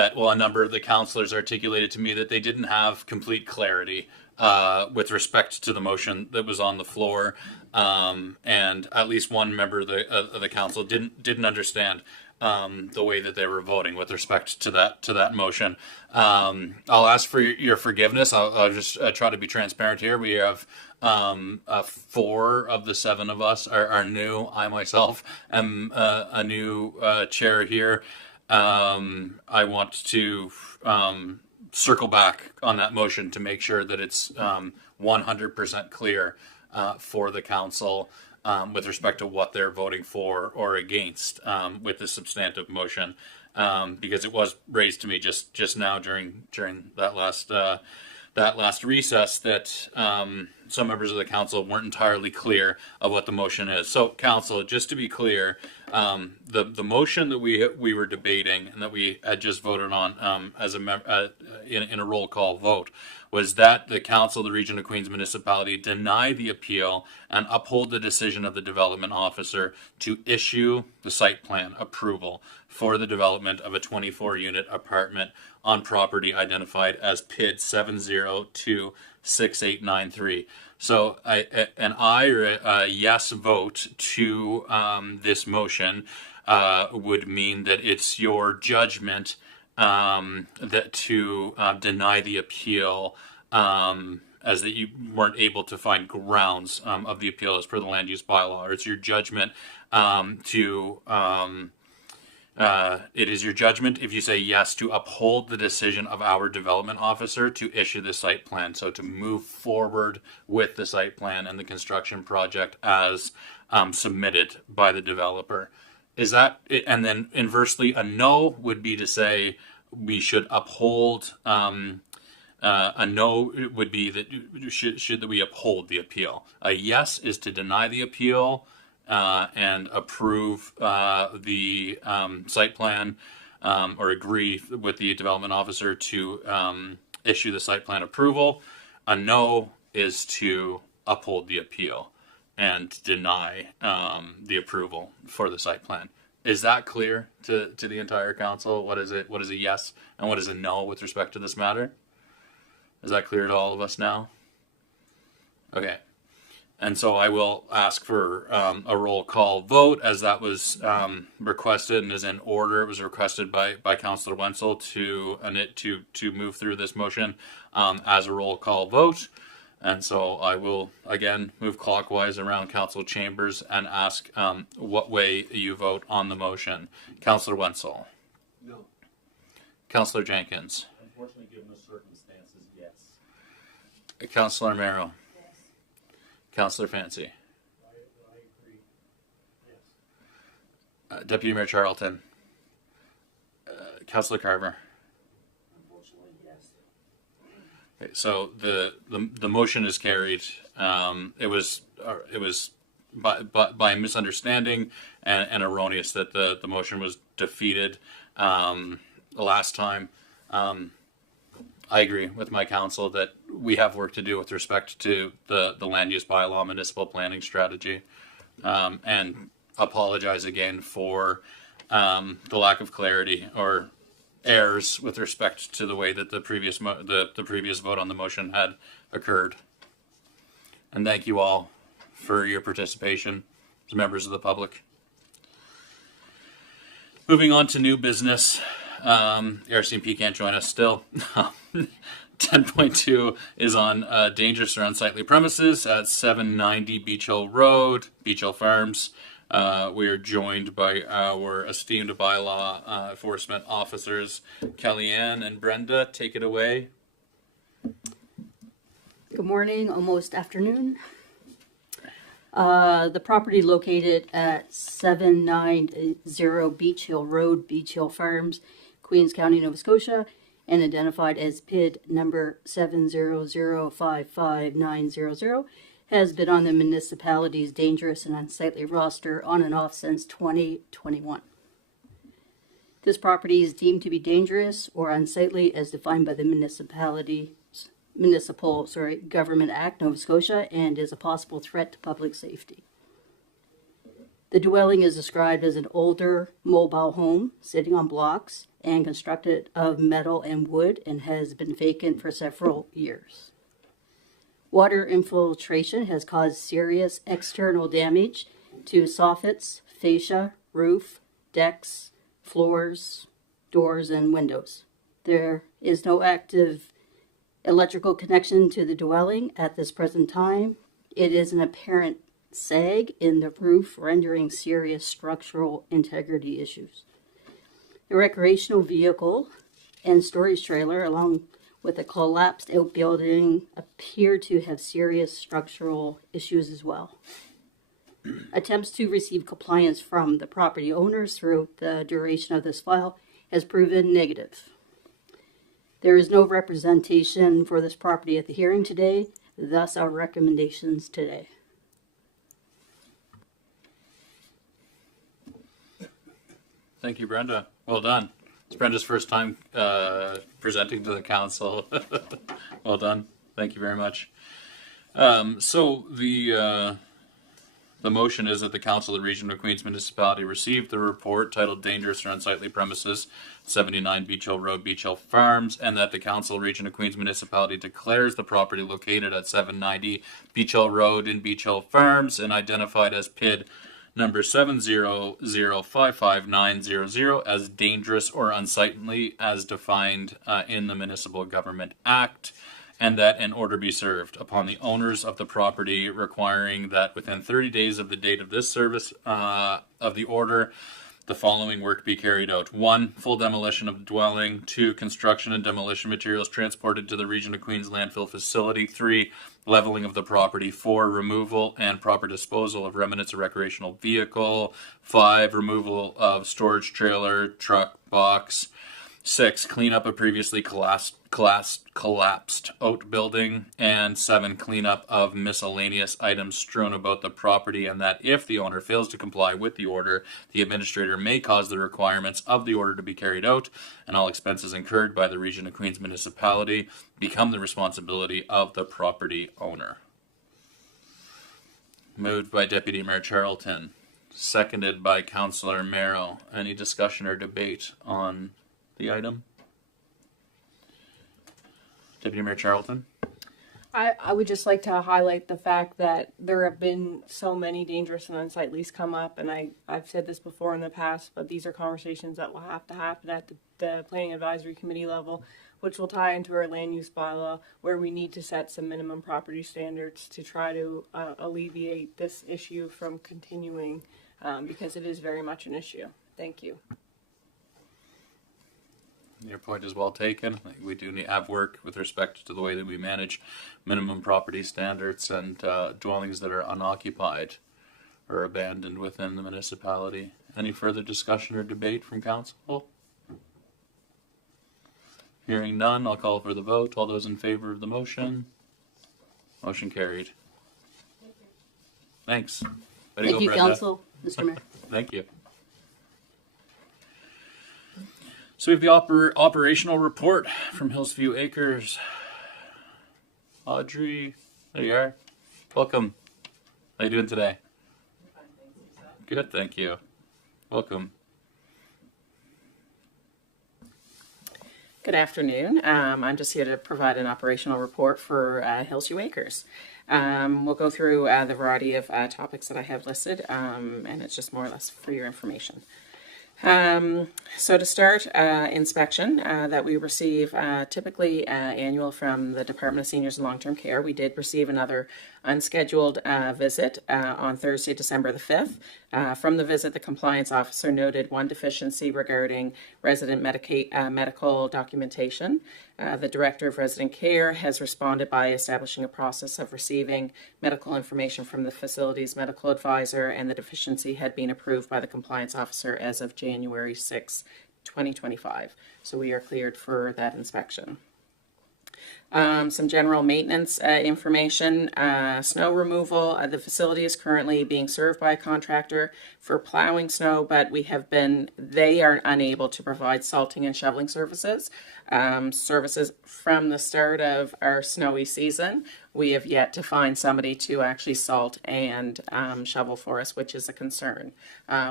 that, well, a number of the councillors articulated to me that they didn't have complete clarity with respect to the motion that was on the floor, and at least one member of the council didn't understand the way that they were voting with respect to that motion. I'll ask for your forgiveness. I'll just try to be transparent here. We have 4 of the 7 of us are new. I myself am a new chair here. I want to circle back on that motion to make sure that it's 100% clear for the council with respect to what they're voting for or against with the substantive motion, because it was raised to me just now during that last recess that some members of the council weren't entirely clear of what the motion is. So, council, just to be clear, the motion that we were debating and that we had just voted on as in a roll call vote was that the council of the Region of Queens Municipality deny the appeal and uphold the decision of the development officer to issue the site plan approval for the development of a 24-unit apartment on property identified as PID 7026893. So a yes vote to this motion would mean that it's your judgment that to deny the appeal, as that you weren't able to find grounds of the appeal as per the land use bylaw, or it's your judgment it is your judgment if you say yes to uphold the decision of our development officer to issue the site plan, so to move forward with the site plan and the construction project as submitted by the developer. Is that it? And then inversely, a no would be to say we should uphold. A no would be that should we uphold the appeal. A yes is to deny the appeal and approve the site plan, or agree with the development officer to issue the site plan approval. A no is to uphold the appeal and deny the approval for the site plan. Is that clear to the entire council? What is it? What is a yes and what is a no with respect to this matter? Is that clear to all of us now? Okay. And so I will ask for a roll call vote, as that was requested and is in order. It was requested by Councillor Wenzel to move through this motion as a roll call vote. And so I will again move clockwise around council chambers and ask what way you vote on the motion. Councillor Wenzel. No. Councillor Jenkins. Unfortunately, given the circumstances, yes. Councillor Merrill. Yes. Councillor Fancy. I agree. Yes. Deputy Mayor Charlton. Councillor Carver. Unfortunately, yes. Okay, so the motion is carried. It was by misunderstanding and erroneous that the motion was defeated the last time. I agree with my council that we have work to do with respect to the land use bylaw municipal planning strategy, and apologize again for the lack of clarity or errors with respect to the way that the previous vote on the motion had occurred. And thank you all for your participation as members of the public. Moving on to new business. RCMP can't join us still. 10.2 is on dangerous or unsightly premises at 790 Beach Hill Road, Beach Hill Farms. We are joined by our esteemed bylaw enforcement officers, Kellyanne and Brenda. Take it away. Good morning, almost afternoon. The property located at 790 Beach Hill Road, Beach Hill Farms, Queens County, Nova Scotia, and identified as PID number 700555900, has been on the municipality's dangerous and unsightly roster on and off since 2021. This property is deemed to be dangerous or unsightly as defined by the Municipal Government Act, Nova Scotia, and is a possible threat to public safety. The dwelling is described as an older mobile home sitting on blocks and constructed of metal and wood and has been vacant for several years. Water infiltration has caused serious external damage to soffits, fascia, roof, decks, floors, doors, and windows. There is no active electrical connection to the dwelling at this present time. It is an apparent sag in the roof, rendering serious structural integrity issues. The recreational vehicle and storage trailer, along with a collapsed outbuilding, appear to have serious structural issues as well. Attempts to receive compliance from the property owners throughout the duration of this file has proven negative. There is no representation for this property at the hearing today, thus our recommendations today. Thank you, Brenda. Well done. It's Brenda's first time presenting to the council. Well done. Thank you very much. So the motion is that the Council of the Region of Queens Municipality received the report titled Dangerous or Unsightly Premises, 79 Beach Hill Road, Beach Hill Farms, and that the Council of the Region of Queens Municipality declares the property located at 790 Beach Hill Road in Beach Hill Farms and identified as PID number 700555900 as dangerous or unsightly as defined in the Municipal Government Act, and that an order be served upon the owners of the property requiring that within 30 days of the date of this service of the order, the following work be carried out. 1. Full demolition of the dwelling. 2. Construction and demolition materials transported to the Region of Queens landfill facility. 3. Leveling of the property. 4. Removal and proper disposal of remnants of recreational vehicle. 5. Removal of storage trailer, truck, box. 6. Cleanup of previously collapsed outbuilding. And 7. Cleanup of miscellaneous items strewn about the property, and that if the owner fails to comply with the order, the administrator may cause the requirements of the order to be carried out, and all expenses incurred by the Region of Queens Municipality become the responsibility of the property owner. Moved by Deputy Mayor Charlton, seconded by Councillor Merrill. Any discussion or debate on the item? Deputy Mayor Charlton. I would just like to highlight the fact that there have been so many dangerous and unsightlies come up, and I've said this before in the past, but these are conversations that will have to happen at the Planning Advisory Committee level, which will tie into our land use bylaw, where we need to set some minimum property standards to try to alleviate this issue from continuing, because it is very much an issue. Thank you. Your point is well taken. We do need have work with respect to the way that we manage minimum property standards and dwellings that are unoccupied or abandoned within the municipality. Any further discussion or debate from council? Hearing none, I'll call for the vote. All those in favor of the motion? Motion carried. Thanks. Thank you, Council. Mr. Mayor. Thank you. So we have the operational report from Hillsview Acres. Audrey, there you are. Welcome. How are you doing today? Good, thank you. Welcome. Good afternoon. I'm just here to provide an operational report for Hillsview Acres. We'll go through the variety of topics that I have listed, and it's just more or less for your information. So to start, inspection that we receive typically annual from the Department of Seniors and Long-Term Care. We did receive another unscheduled visit on Thursday, December the 5th. From the visit, the compliance officer noted one deficiency regarding resident medical documentation. The Director of Resident Care has responded by establishing a process of receiving medical information from the facility's medical advisor, and the deficiency had been approved by the compliance officer as of January 6, 2025. So we are cleared for that inspection. Some general maintenance information. Snow removal. The facility is currently being served by a contractor for plowing snow, but they are unable to provide salting and shoveling services. From the start of our snowy season. We have yet to find somebody to actually salt and shovel for us, which is a concern.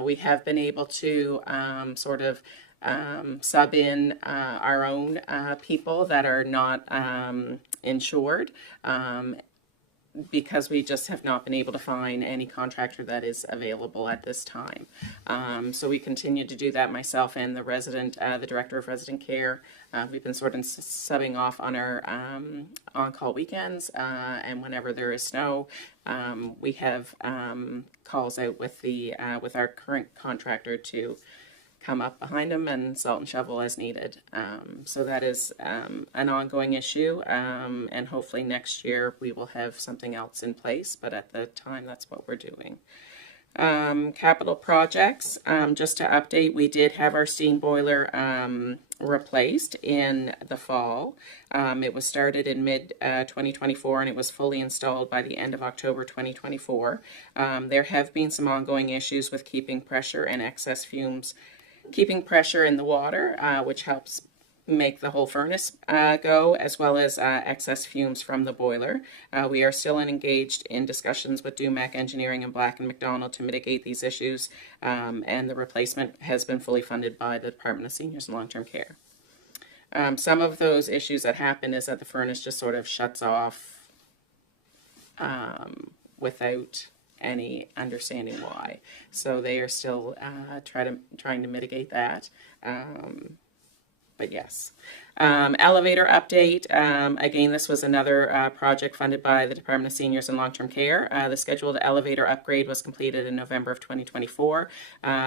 We have been able to sub in our own people that are not insured, because we just have not been able to find any contractor that is available at this time. So we continue to do that, myself and the director of resident care. We've been sort of subbing off on our on-call weekends, and whenever there is snow, we have calls out with our current contractor to come up behind them and salt and shovel as needed. So that is an ongoing issue, and hopefully next year we will have something else in place, but at the time that's what we're doing. Capital projects, just to update, we did have our steam boiler replaced in the fall. It was started in mid 2024 and it was fully installed by the end of October 2024. There have been some ongoing issues with keeping pressure and excess fumes, keeping pressure in the water, which helps make the whole furnace go, as well as excess fumes from the boiler. We are still engaged in discussions with Dumac Engineering and Black & McDonald to mitigate these issues, and the replacement has been fully funded by the Department of Seniors and Long-Term Care. Some of those issues that happen is that the furnace just sort of shuts off without any understanding why. So they are still trying to mitigate that. But yes. Elevator update. Again, this was another project funded by the Department of Seniors and Long-Term Care. The scheduled elevator upgrade was completed in November of 2024.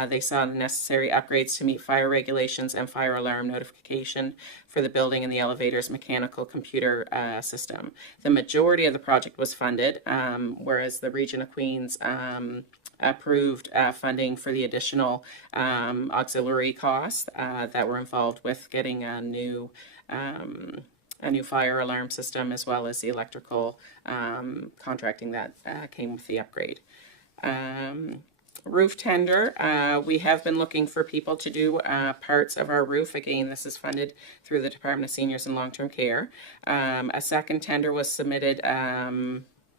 They saw the necessary upgrades to meet fire regulations and fire alarm notification for the building and the elevator's mechanical computer system. The majority of the project was funded, whereas the Region of Queens approved funding for the additional auxiliary costs that were involved with getting a new fire alarm system, as well as the electrical contracting that came with the upgrade. Roof tender. We have been looking for people to do parts of our roof. Again, this is funded through the Department of Seniors and Long-Term Care. A second tender was submitted,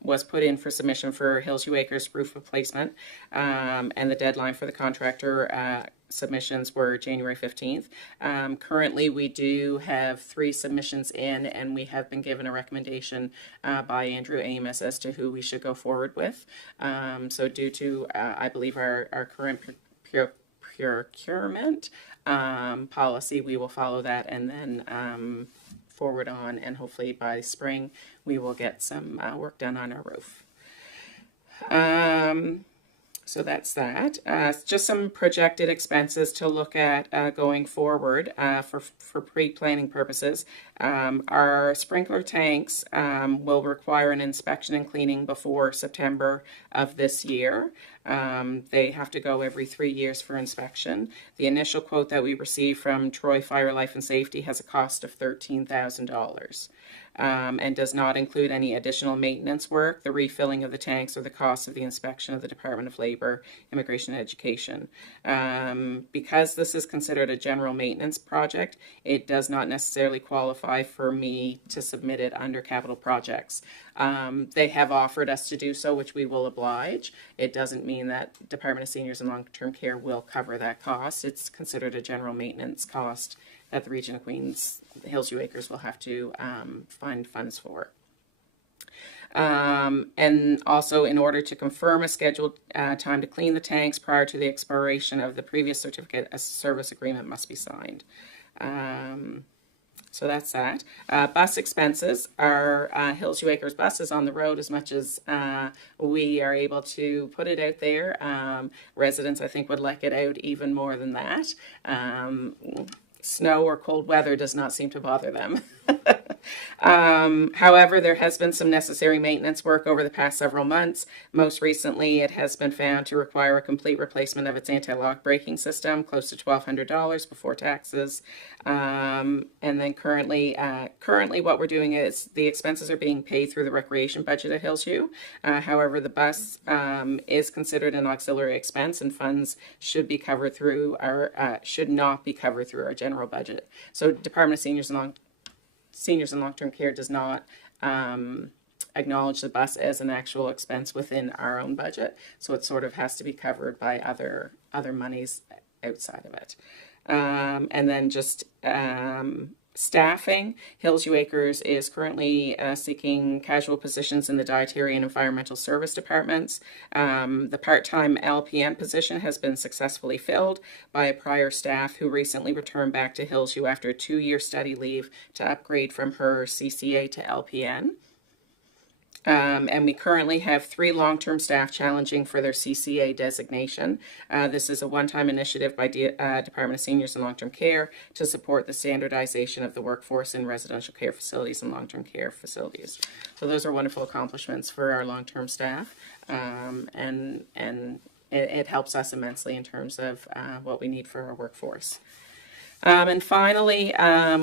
was put in for submission for Hillsview Acres roof replacement, and the deadline for the contractor submissions were January 15th. Currently, we do have 3 submissions in, and we have been given a recommendation by Andrew Amos as to who we should go forward with. So due to, I believe, our current procurement policy, we will follow that and then forward on, and hopefully by spring we will get some work done on our roof. So that's that. Just some projected expenses to look at going forward for pre-planning purposes. Our sprinkler tanks will require an inspection and cleaning before September of this year. They have to go every 3 years for inspection. The initial quote that we received from Troy Fire Life and Safety has a cost of $13,000. And does not include any additional maintenance work, the refilling of the tanks, or the cost of the inspection of the Department of Labor, Immigration and Education. Because this is considered a general maintenance project, it does not necessarily qualify for me to submit it under capital projects. They have offered us to do so, which we will oblige. It doesn't mean that Department of Seniors and Long-Term Care will cover that cost. It's considered a general maintenance cost that the Region of Queens, Hillsview Acres, will have to find funds for. And also, in order to confirm a scheduled time to clean the tanks prior to the expiration of the previous certificate, a service agreement must be signed. So that's that. Bus expenses. Our Hillsview Acres bus is on the road as much as we are able to put it out there. Residents, I think, would like it out even more than that. Snow or cold weather does not seem to bother them. However, there has been some necessary maintenance work over the past several months. Most recently, it has been found to require a complete replacement of its anti-lock braking system, close to $1,200 before taxes. And then currently what we're doing is the expenses are being paid through the recreation budget at Hillsview. However, the bus is considered an auxiliary expense, and funds should be covered through our should not be covered through our general budget. So Department of Seniors and Long-Term Care does not acknowledge the bus as an actual expense within our own budget, so it sort of has to be covered by other monies outside of it. And then just staffing. Hillsview Acres is currently seeking casual positions in the dietary and environmental service departments. The part-time LPN position has been successfully filled by a prior staff who recently returned back to Hillsview after a 2-year study leave to upgrade from her CCA to LPN. And we currently have 3 long-term staff challenging for their CCA designation. This is a one-time initiative by Department of Seniors and Long-Term Care to support the standardization of the workforce in residential care facilities and long-term care facilities. So those are wonderful accomplishments for our long-term staff, and it helps us immensely in terms of what we need for our workforce. And finally,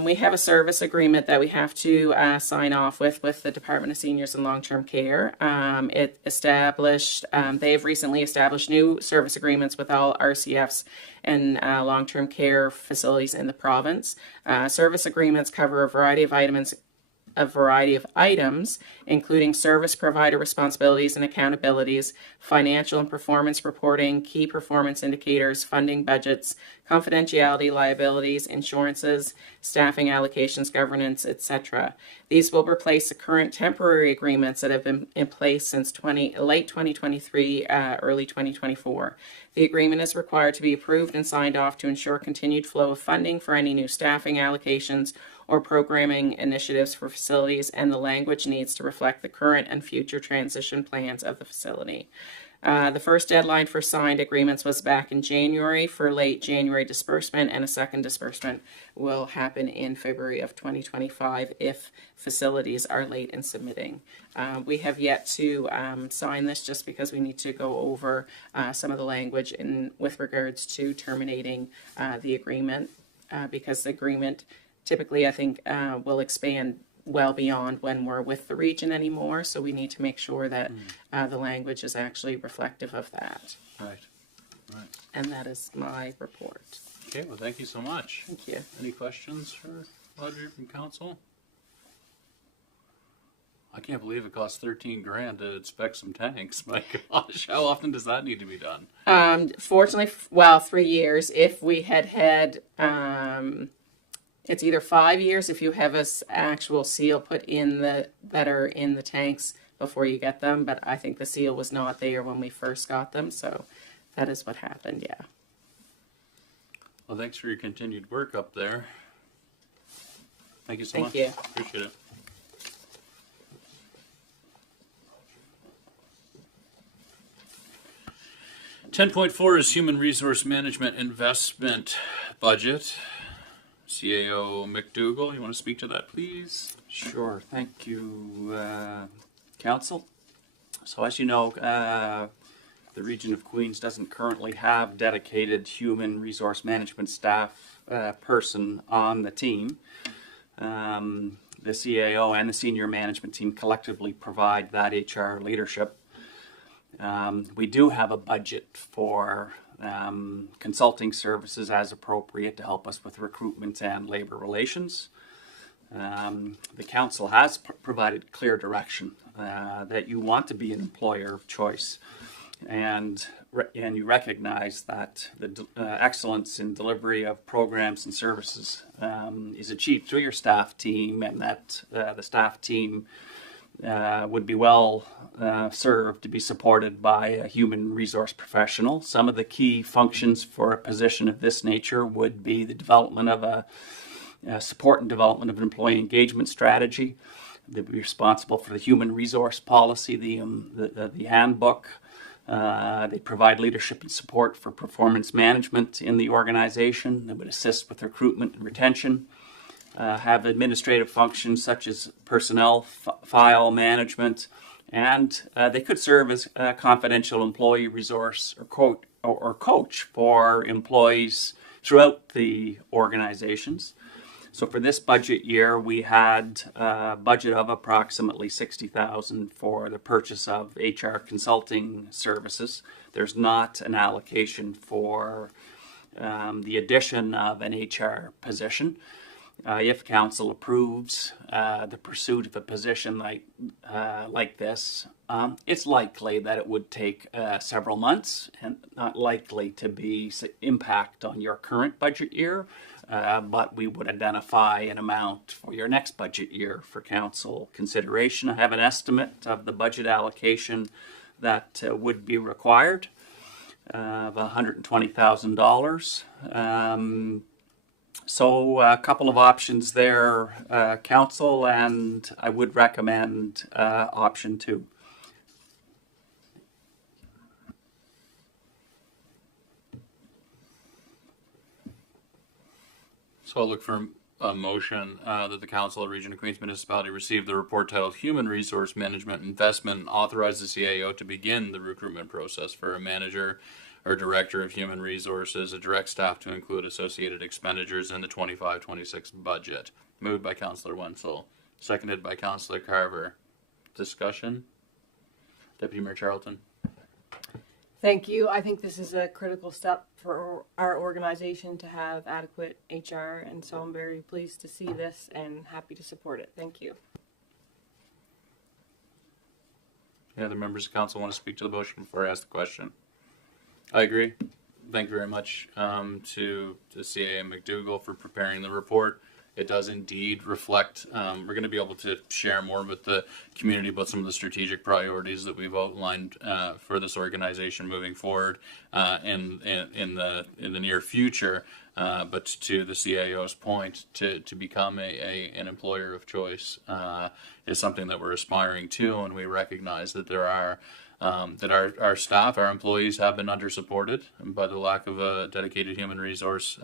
we have a service agreement that we have to sign off with the Department of Seniors and Long-Term Care. They've recently established new service agreements with all RCFs and long-term care facilities in the province. Service agreements cover a variety of items, including service provider responsibilities and accountabilities, financial and performance reporting, key performance indicators, funding budgets, confidentiality, liabilities, insurances, staffing allocations, governance, etc. These will replace the current temporary agreements that have been in place since late 2023, early 2024. The agreement is required to be approved and signed off to ensure continued flow of funding for any new staffing allocations or programming initiatives for facilities, and the language needs to reflect the current and future transition plans of the facility. The first deadline for signed agreements was back in January for late January disbursement, and a second disbursement will happen in February of 2025 if facilities are late in submitting. We have yet to sign this just because we need to go over some of the language with regards to terminating the agreement, because the agreement typically, I think, will expand well beyond when we're with the region anymore. So we need to make sure that the language is actually reflective of that. Right. And that is my report. Okay, well, thank you so much. Thank you. Any questions for Audrey from council? I can't believe it costs $13,000 to inspect some tanks. My gosh, how often does that need to be done? Fortunately, 3 years. If we had it's either 5 years if you have an actual seal put in that are in the tanks before you get them, but I think the seal was not there when we first got them, so that is what happened. Yeah. Well, thanks for your continued work up there. Thank you so much. Thank you. Appreciate it. $10.4 is Human Resource Management Investment Budget. CAO McDougall, you want to speak to that, please? Sure. Thank you, Council. So as you know, the region of Queens doesn't currently have dedicated human resource management staff person on the team. The CAO and the senior management team collectively provide that HR leadership. We do have a budget for consulting services as appropriate to help us with recruitment and labor relations. The council has provided clear direction that you want to be an employer of choice, and you recognize that the excellence in delivery of programs and services is achieved through your staff team, and that the staff team would be well served to be supported by a human resource professional. Some of the key functions for a position of this nature would be the development of a support and development of an employee engagement strategy. They'd be responsible for the human resource policy, the handbook. They provide leadership and support for performance management in the organization. They would assist with recruitment and retention. Have administrative functions such as personnel file management, and they could serve as a confidential employee resource or coach for employees throughout the organizations. So for this budget year, we had a budget of approximately $60,000 for the purchase of HR consulting services. There's not an allocation for the addition of an HR position. if council approves the pursuit of a position like this, it's likely that it would take several months and not likely to be impact on your current budget year, but we would identify an amount for your next budget year for council consideration. I have an estimate of the budget allocation that would be required of $120,000. So a couple of options there, council, and I would recommend option 2. So I'll look for a motion that the Council of Region of Queens Municipality receive the report titled Human Resource Management Investment and authorize the CAO to begin the recruitment process for a manager or director of human resources, a direct staff to include associated expenditures in the 25-26 budget. Moved by Councillor Wenzel, seconded by Councillor Carver. Discussion? Deputy Mayor Charlton. Thank you. I think this is a critical step for our organization to have adequate HR, and so I'm very pleased to see this and happy to support it. Thank you. Any other members of council want to speak to the motion before I ask the question? I agree. Thank you very much to CAA McDougall for preparing the report. It does indeed reflect, we're going to be able to share more with the community about some of the strategic priorities that we've outlined for this organization moving forward in the near future. But to the CAO's point, to become an employer of choice is something that we're aspiring to, and we recognize that there are that our staff, our employees, have been under-supported by the lack of a dedicated human resource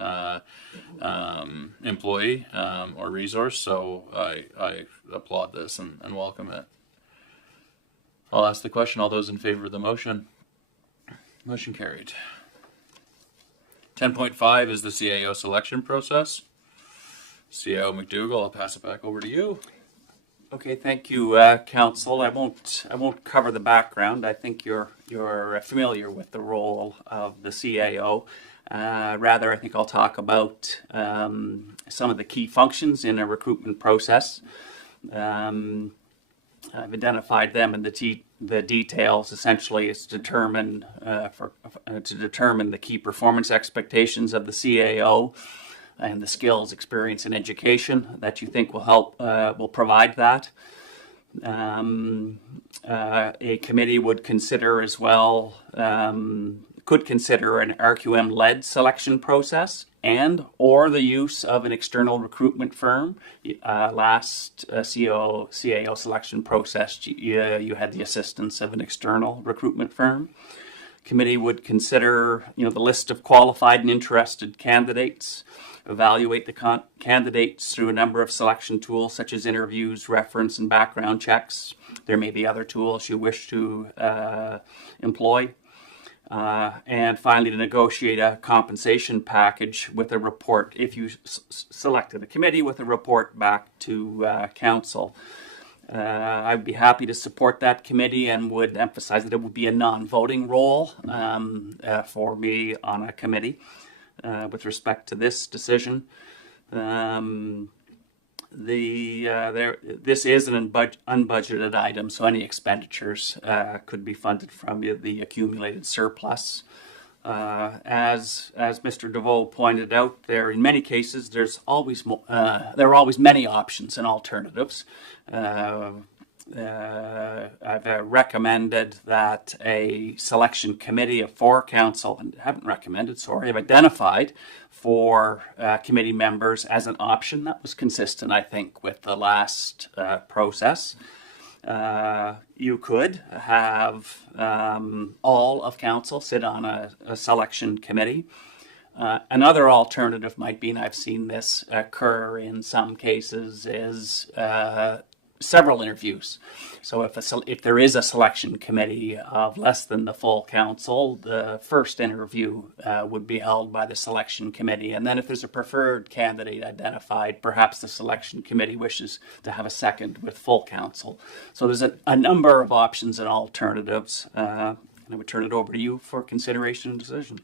employee or resource. So I applaud this and welcome it. I'll ask the question. All those in favor of the motion? Motion carried. 10.5 is the CAO selection process. CAO McDougall, I'll pass it back over to you. Okay, thank you, Council. I won't cover the background. I think you're familiar with the role of the CAO. Rather, I think I'll talk about some of the key functions in a recruitment process. I've identified them in the details. Essentially, it's to determine the key performance expectations of the CAO and the skills, experience, and education that you think will provide that. A committee would consider as well, could consider an RQM-led selection process and or the use of an external recruitment firm. Last CAO selection process, you had the assistance of an external recruitment firm. Committee would consider, the list of qualified and interested candidates, evaluate the candidates through a number of selection tools such as interviews, reference, and background checks. There may be other tools you wish to employ. And finally, to negotiate a compensation package with a report, if you selected a committee, with a report back to council. I'd be happy to support that committee and would emphasize that it would be a non-voting role for me on a committee with respect to this decision. This is an unbudgeted item, so any expenditures could be funded from the accumulated surplus. As Mr. DeVoe pointed out, there in many cases there are always many options and alternatives. I've recommended that a selection committee of 4 council, and I've identified 4 committee members as an option. That was consistent, I think, with the last process. You could have all of council sit on a selection committee. Another alternative might be, and I've seen this occur in some cases, is several interviews. So if there is a selection committee of less than the full council, the first interview would be held by the selection committee. And then if there's a preferred candidate identified, perhaps the selection committee wishes to have a second with full council. So there's a number of options and alternatives. And I would turn it over to you for consideration and decision.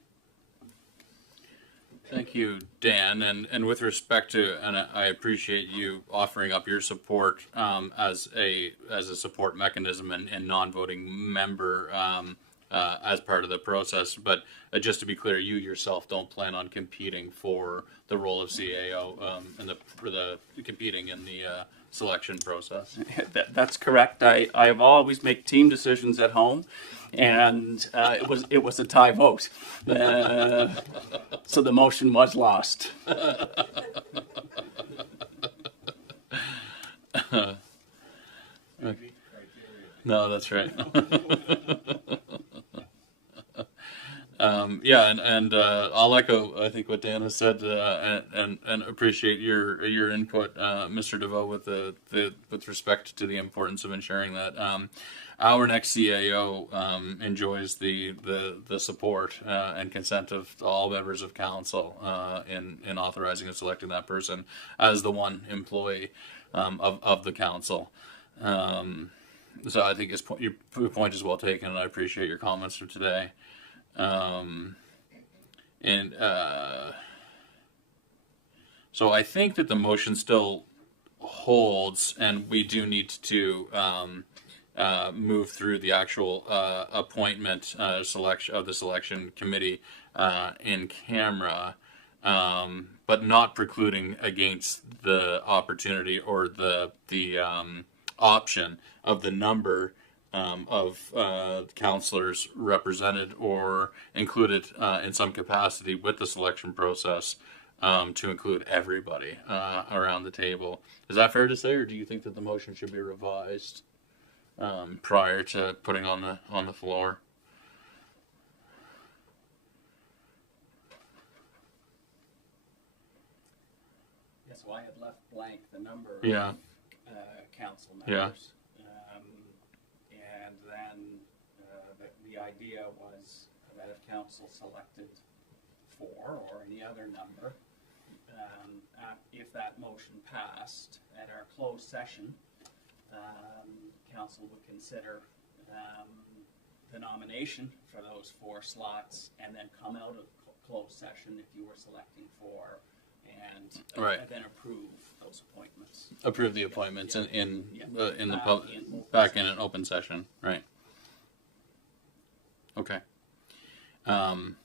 Thank you, Dan. And with respect to, and I appreciate you offering up your support as a support mechanism and non-voting member as part of the process. But just to be clear, you yourself don't plan on competing for the role of CAO and for the competing in the selection process. That's correct. I've always make team decisions at home, and it was a tie vote, so the motion was lost. No, that's right. Yeah, and I'll echo, I think, what Dan has said, and appreciate your input, Mr. DeVoe, with respect to the importance of ensuring that our next CAO enjoys the support and consent of all members of council in authorizing and selecting that person as the one employee of the council. So I think your point is well taken, and I appreciate your comments from today. So I think that the motion still holds, and we do need to move through the actual appointment selection of the selection committee in camera, but not precluding against the opportunity or the option of the number of councillors represented or included in some capacity with the selection process to include everybody around the table. Is that fair to say, or do you think that the motion should be revised prior to putting on the floor? Yes, so I had left blank the number Yeah. of council members. Yeah. And then the idea was that if council selected 4 or any other number, if that motion passed at our closed session, council would consider the nomination for those 4 slots and then come out of closed session if you were selecting 4 and Right. then approve those appointments. Approve the appointments in the open back in an open session, right? Okay.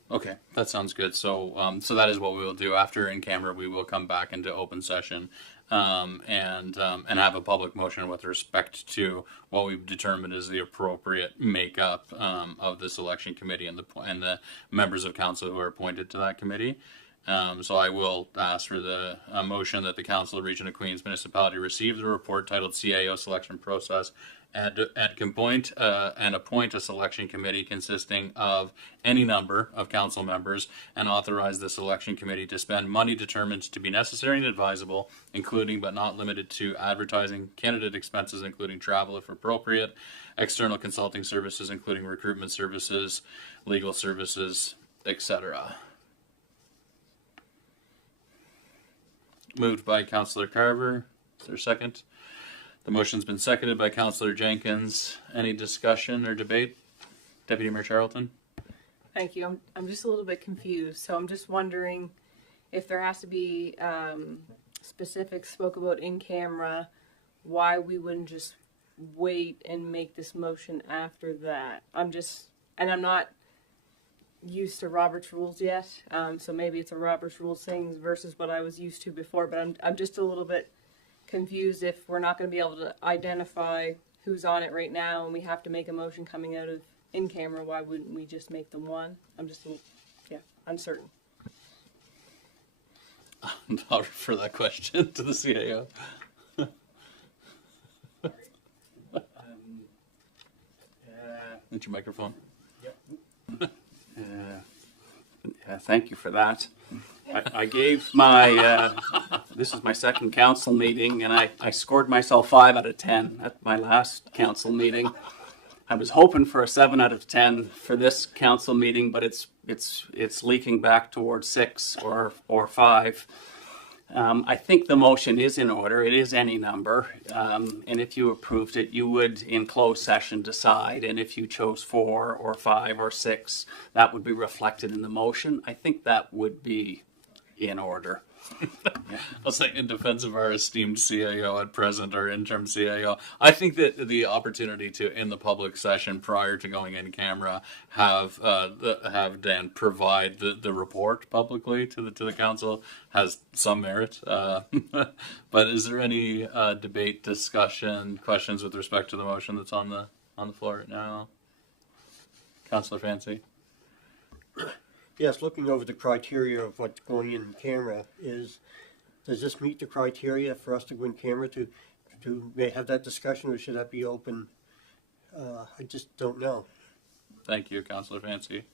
Okay, that sounds good. So that is what we will do after in camera. We will come back into open session and have a public motion with respect to what we've determined is the appropriate makeup of the selection committee and the members of council who are appointed to that committee. So I will ask for the motion that the Council of Region of Queens Municipality receive the report titled CAO Selection Process and appoint a selection committee consisting of any number of council members and authorize the selection committee to spend money determined to be necessary and advisable, including but not limited to advertising, candidate expenses, including travel if appropriate, external consulting services, including recruitment services, legal services, etc. Moved by Councillor Carver. Is there a second? The motion's been seconded by Councillor Jenkins. Any discussion or debate? Deputy Mayor Charlton? Thank you. I'm just a little bit confused. So I'm just wondering if there has to be specifics spoke about in camera, why we wouldn't just wait and make this motion after that. I'm not used to Robert's rules yet, so maybe it's a Robert's rules thing versus what I was used to before, but I'm just a little bit confused if we're not going to be able to identify who's on it right now and we have to make a motion coming out of in camera. Why wouldn't we just make them one? I'm just a little, uncertain. I'll refer that question to the CAO. That's your microphone. Yep. Thank you for that. I gave my, this is my second council meeting, and I scored myself 5 out of 10 at my last council meeting. I was hoping for a 7 out of 10 for this council meeting, but it's leaking back towards 6 or 5. I think the motion is in order. It is any number. And if you approved it, you would, in closed session, decide. And if you chose 4 or 5 or 6, that would be reflected in the motion. I think that would be in order. I'll say in defense of our esteemed CAO at present, our interim CAO, I think that the opportunity to, in the public session prior to going in camera, have Dan provide the report publicly to the council has some merit. But is there any debate, discussion, questions with respect to the motion that's on the floor right now? Councillor Fancy. Yes, looking over the criteria of what's going in camera does this meet the criteria for us to go in camera to have that discussion, or should that be open? I just don't know. Thank you, Councillor Fancy.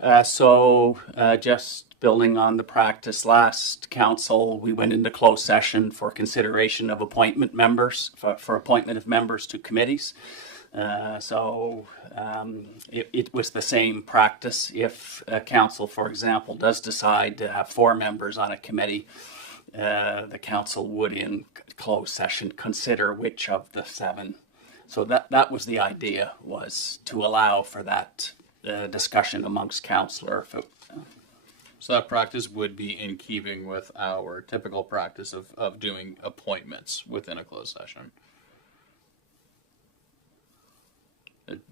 Just building on the practice last council, we went into closed session for consideration of appointment members, for appointment of members to committees. It was the same practice. If a council, for example, does decide to have 4 members on a committee, the council would, in closed session, consider which of the 7. So that was the idea, was to allow for that discussion amongst councillor. So that practice would be in keeping with our typical practice of doing appointments within a closed session.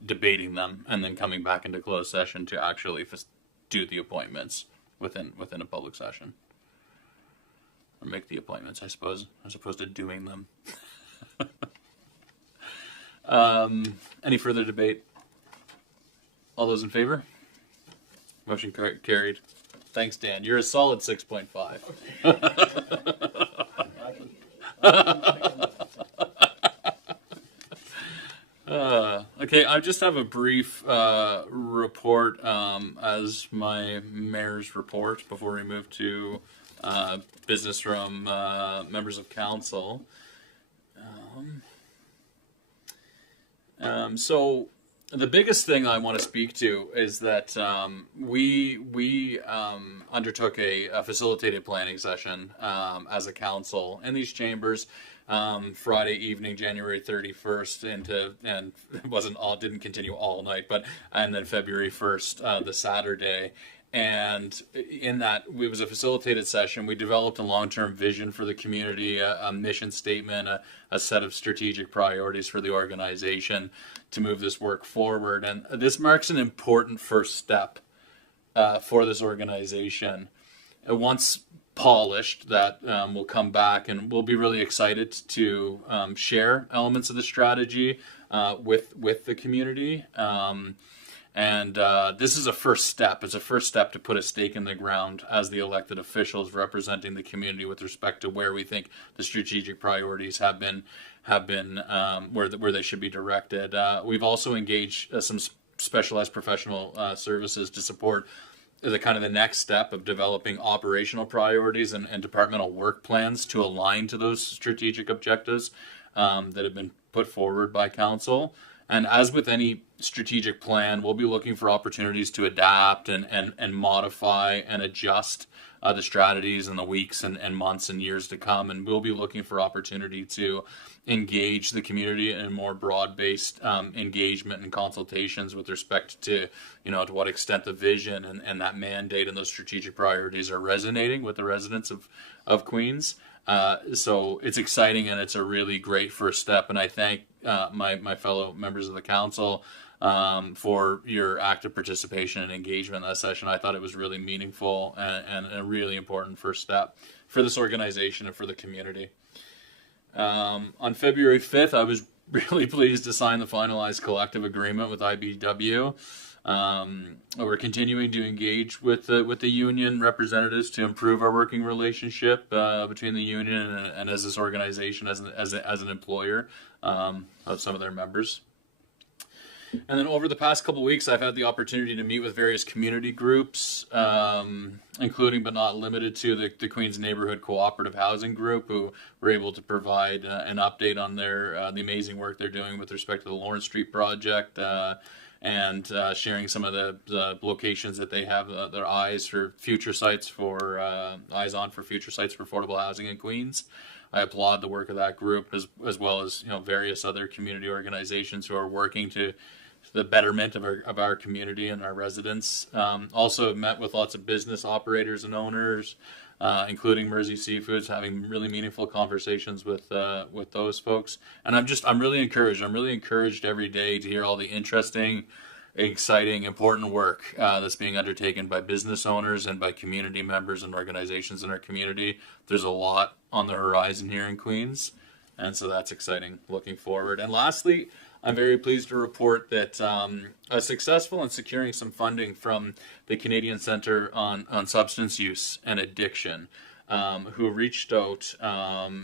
Debating them and then coming back into closed session to actually do the appointments within a public session, or make the appointments, I suppose, as opposed to doing them. Any further debate? All those in favor? Motion carried. Thanks, Dan. You're a solid 6.5. Okay, I just have a brief report as my mayor's report before we move to business from members of council. So the biggest thing I want to speak to is that we undertook a facilitated planning session as a council in these chambers Friday evening, January 31st, and it didn't continue all night, and then February 1st, the Saturday. And in that, it was a facilitated session. We developed a long-term vision for the community, a mission statement, a set of strategic priorities for the organization to move this work forward. And this marks an important first step for this organization. Once polished, that will come back, and we'll be really excited to share elements of the strategy with the community. And this is a first step. It's a first step to put a stake in the ground as the elected officials representing the community with respect to where we think the strategic priorities have been where they should be directed. We've also engaged some specialized professional services to support the next step of developing operational priorities and departmental work plans to align to those strategic objectives that have been put forward by council. And as with any strategic plan, we'll be looking for opportunities to adapt and modify and adjust the strategies in the weeks and months and years to come. And we'll be looking for opportunity to engage the community in more broad-based engagement and consultations with respect to, to what extent the vision and that mandate and those strategic priorities are resonating with the residents of Queens. So it's exciting, and it's a really great first step. And I thank my fellow members of the council for your active participation and engagement in that session. I thought it was really meaningful and a really important first step for this organization and for the community. On February 5th, I was really pleased to sign the finalized collective agreement with IBW. We're continuing to engage with the union representatives to improve our working relationship between the union and as this organization as an employer of some of their members. And then over the past couple of weeks, I've had the opportunity to meet with various community groups, including but not limited to the Queens Neighborhood Cooperative Housing Group, who were able to provide an update on the amazing work they're doing with respect to the Lawrence Street project, and sharing some of the locations that they have their eyes on for future sites for affordable housing in Queens. I applaud the work of that group as well as various other community organizations who are working to the betterment of our community and our residents. Also met with lots of business operators and owners, including Mersey Seafoods, having really meaningful conversations with those folks. And I'm really encouraged. I'm really encouraged every day to hear all the interesting, exciting, important work that's being undertaken by business owners and by community members and organizations in our community. There's a lot on the horizon here in Queens, and so that's exciting. Looking forward. And lastly, I'm very pleased to report that I was successful in securing some funding from the Canadian Centre on Substance Use and Addiction, who reached out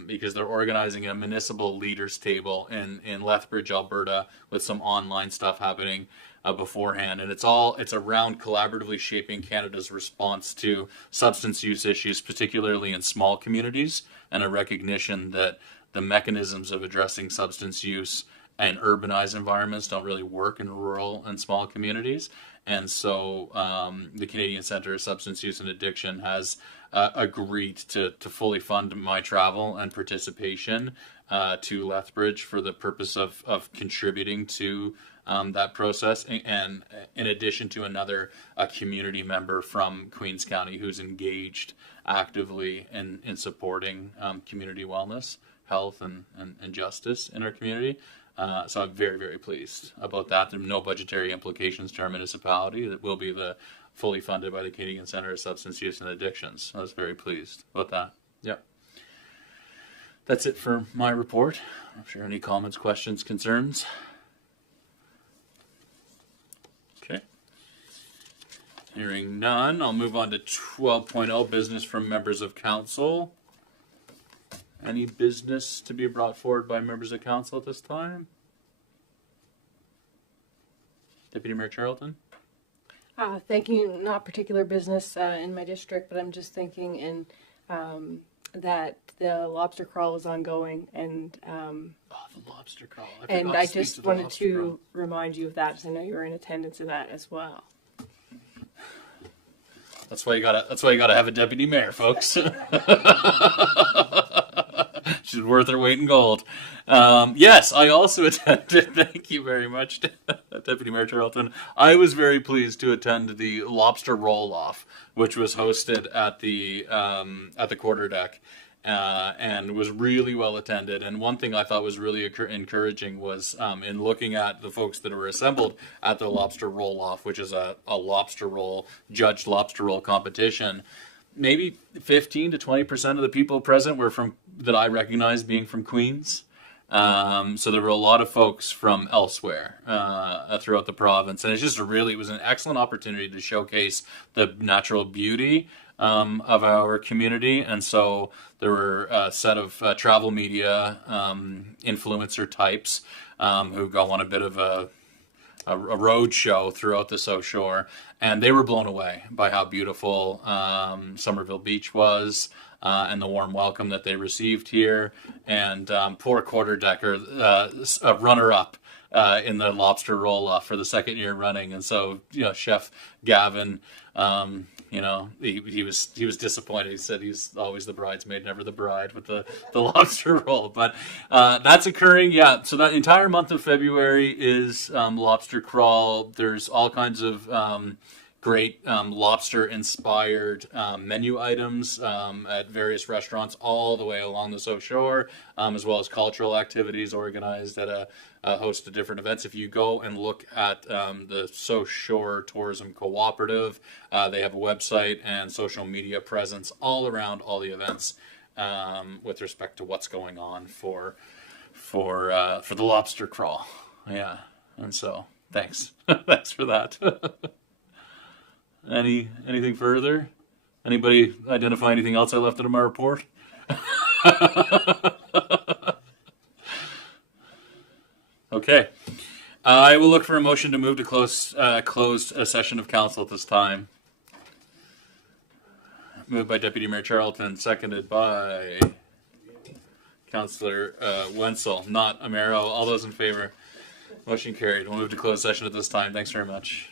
because they're organizing a municipal leaders table in Lethbridge, Alberta, with some online stuff happening beforehand. And it's around collaboratively shaping Canada's response to substance use issues, particularly in small communities, and a recognition that the mechanisms of addressing substance use and urbanized environments don't really work in rural and small communities. And so the Canadian Centre of Substance Use and Addiction has agreed to fully fund my travel and participation to Lethbridge for the purpose of contributing to that process, and in addition to another community member from Queens County who's engaged actively in supporting community wellness, health, and justice in our community. So I'm very, very pleased about that. There are no budgetary implications to our municipality. That will be fully funded by the Canadian Centre of Substance Use and Addictions. I was very pleased about that. Yep. That's it for my report. I'm sure any comments, questions, concerns. Okay. Hearing none, I'll move on to 12.0, business from members of council. Any business to be brought forward by members of council at this time? Deputy Mayor Charlton? Thank you. Not particular business in my district, but I'm just thinking that the lobster crawl is ongoing, and the lobster crawl. I just wanted to remind you of that, because I know you were in attendance of that as well. That's why you gotta have a deputy mayor, folks. She's worth her weight in gold. Yes, I also attended. Thank you very much, Deputy Mayor Charlton. I was very pleased to attend the lobster roll-off, which was hosted at the quarterdeck, and was really well attended. And one thing I thought was really encouraging was in looking at the folks that were assembled at the lobster roll-off, which is a lobster roll, judged lobster roll competition. Maybe 15 to 20% of the people present were that I recognized being from Queens. So there were a lot of folks from elsewhere throughout the province, and it was an excellent opportunity to showcase the natural beauty of our community. And so there were a set of travel media influencer types who go on a bit of a road show throughout the South Shore, and they were blown away by how beautiful Somerville Beach was, and the warm welcome that they received here. And poor quarterdecker, a runner-up in the lobster roll-off for the second year running. And so, Chef Gavin, he was disappointed. He said he's always the bridesmaid, never the bride with the lobster roll. But that's occurring, yeah. So that entire month of February is lobster crawl. There's all kinds of great lobster-inspired menu items at various restaurants all the way along the South Shore, as well as cultural activities organized at a host of different events. If you go and look at the South Shore Tourism Cooperative, they have a website and social media presence all around all the events with respect to what's going on for the lobster crawl. Yeah, and so thanks, thanks for that. Anything further? Anybody identify anything else I left out of my report? Okay. I will look for a motion to move to closed session of council at this time. Moved by Deputy Mayor Charlton, seconded by Councillor Wenzel, not Amero. All those in favor? Motion carried. We'll move to closed session at this time. Thanks very much.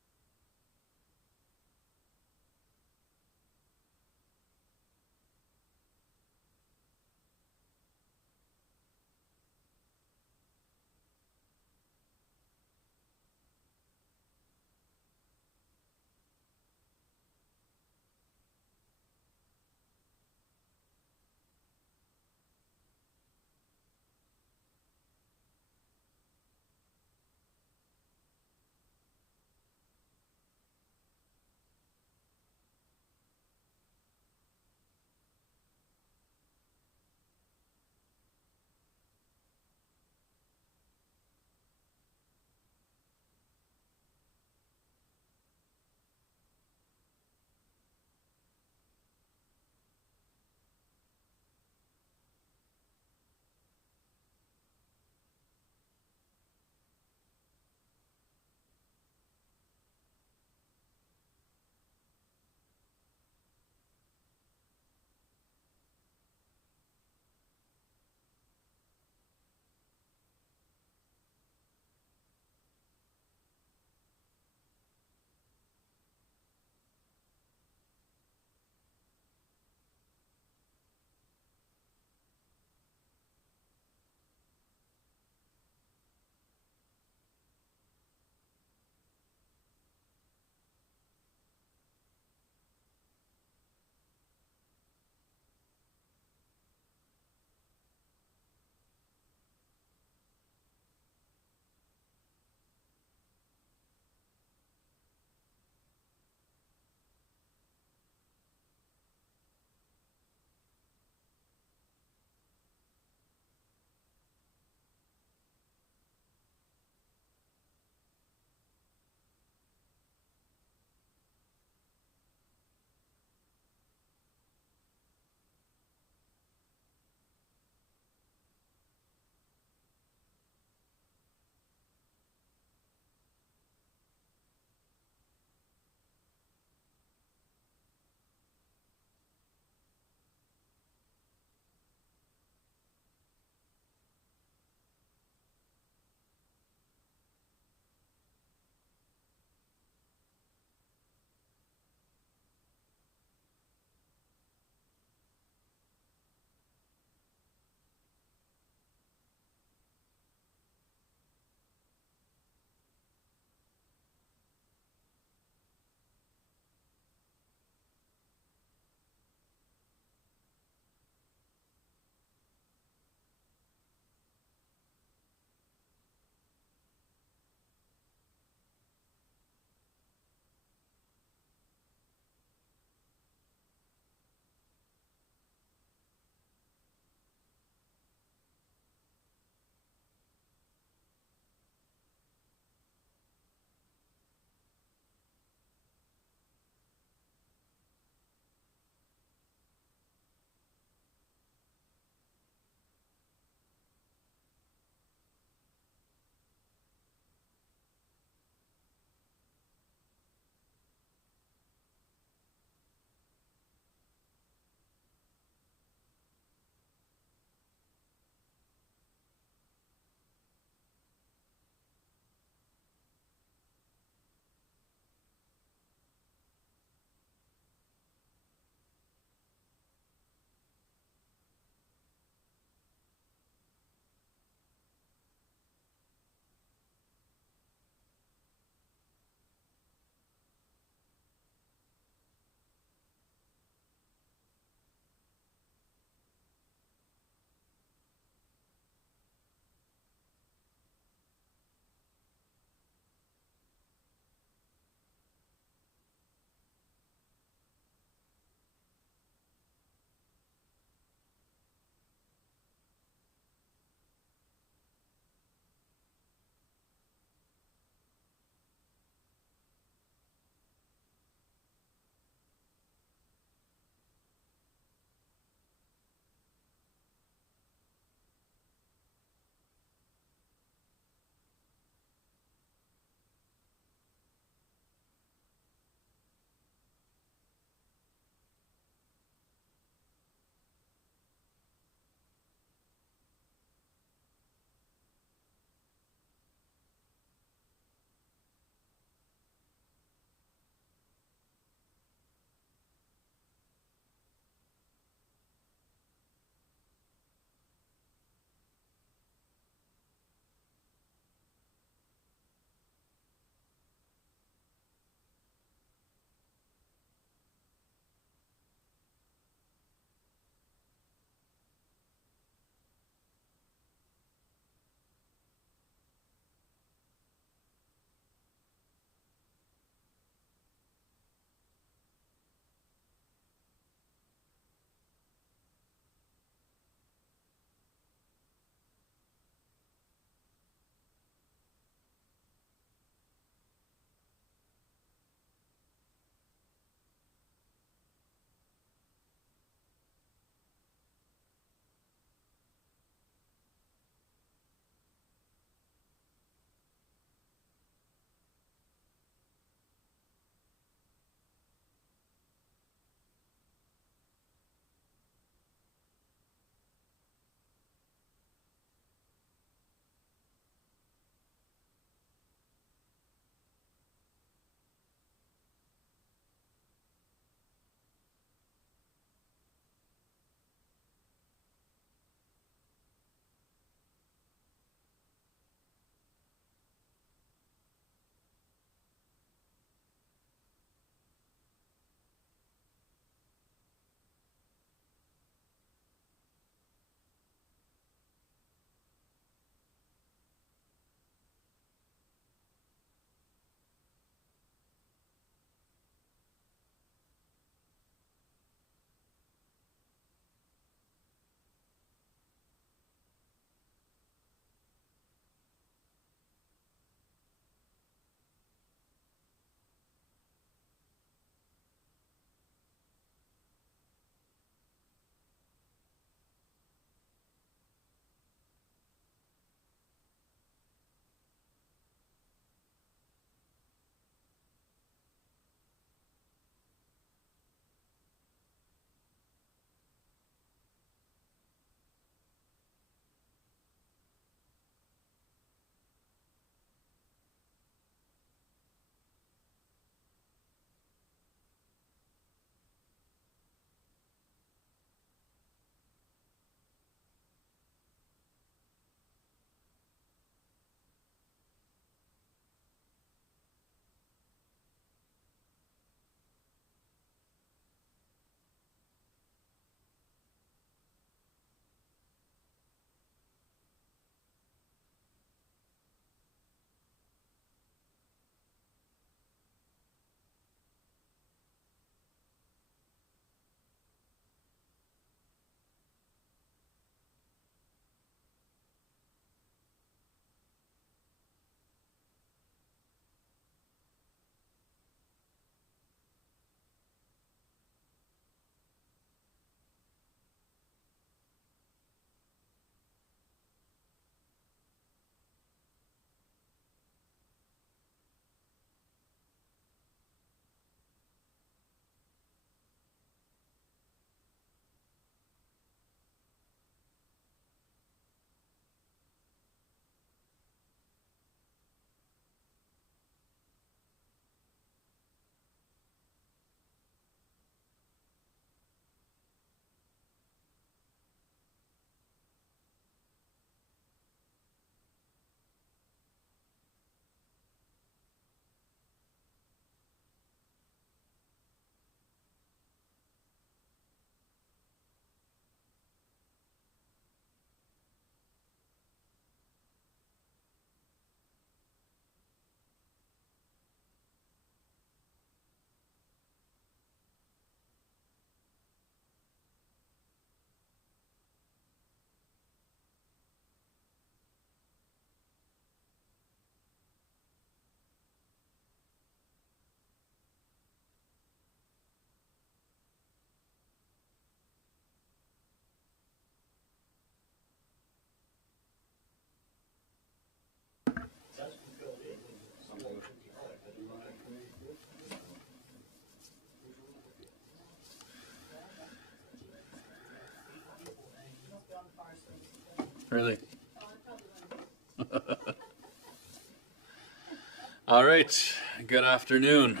All right. Good afternoon.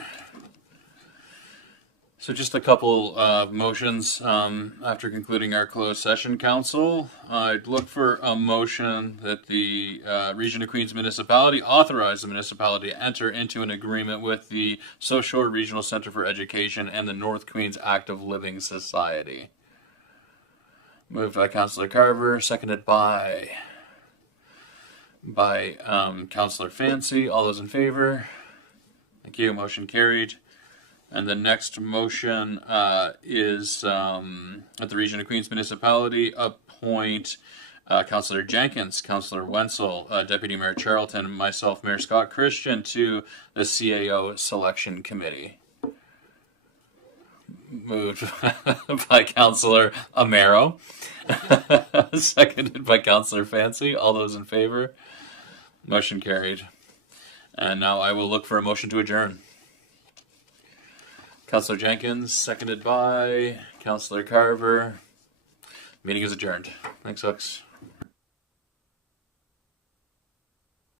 So just a couple motions after concluding our closed session, Council. I'd look for a motion that the Region of Queens Municipality authorize the municipality to enter into an agreement with the South Shore Regional Center for Education and the North Queens Active Living Society. Moved by Councillor Carver, seconded by Councillor Fancy. All those in favor? Thank you. Motion carried. And the next motion is at the Region of Queens Municipality appoint Councillor Jenkins, Councillor Wenzel, Deputy Mayor Charlton, and myself, Mayor Scott Christian, to the CAO Selection Committee. Moved by Councillor Amaro, seconded by Councillor Fancy. All those in favor? Motion carried. And now I will look for a motion to adjourn. Councillor Jenkins, seconded by Councillor Carver. Meeting is adjourned. Thanks, folks.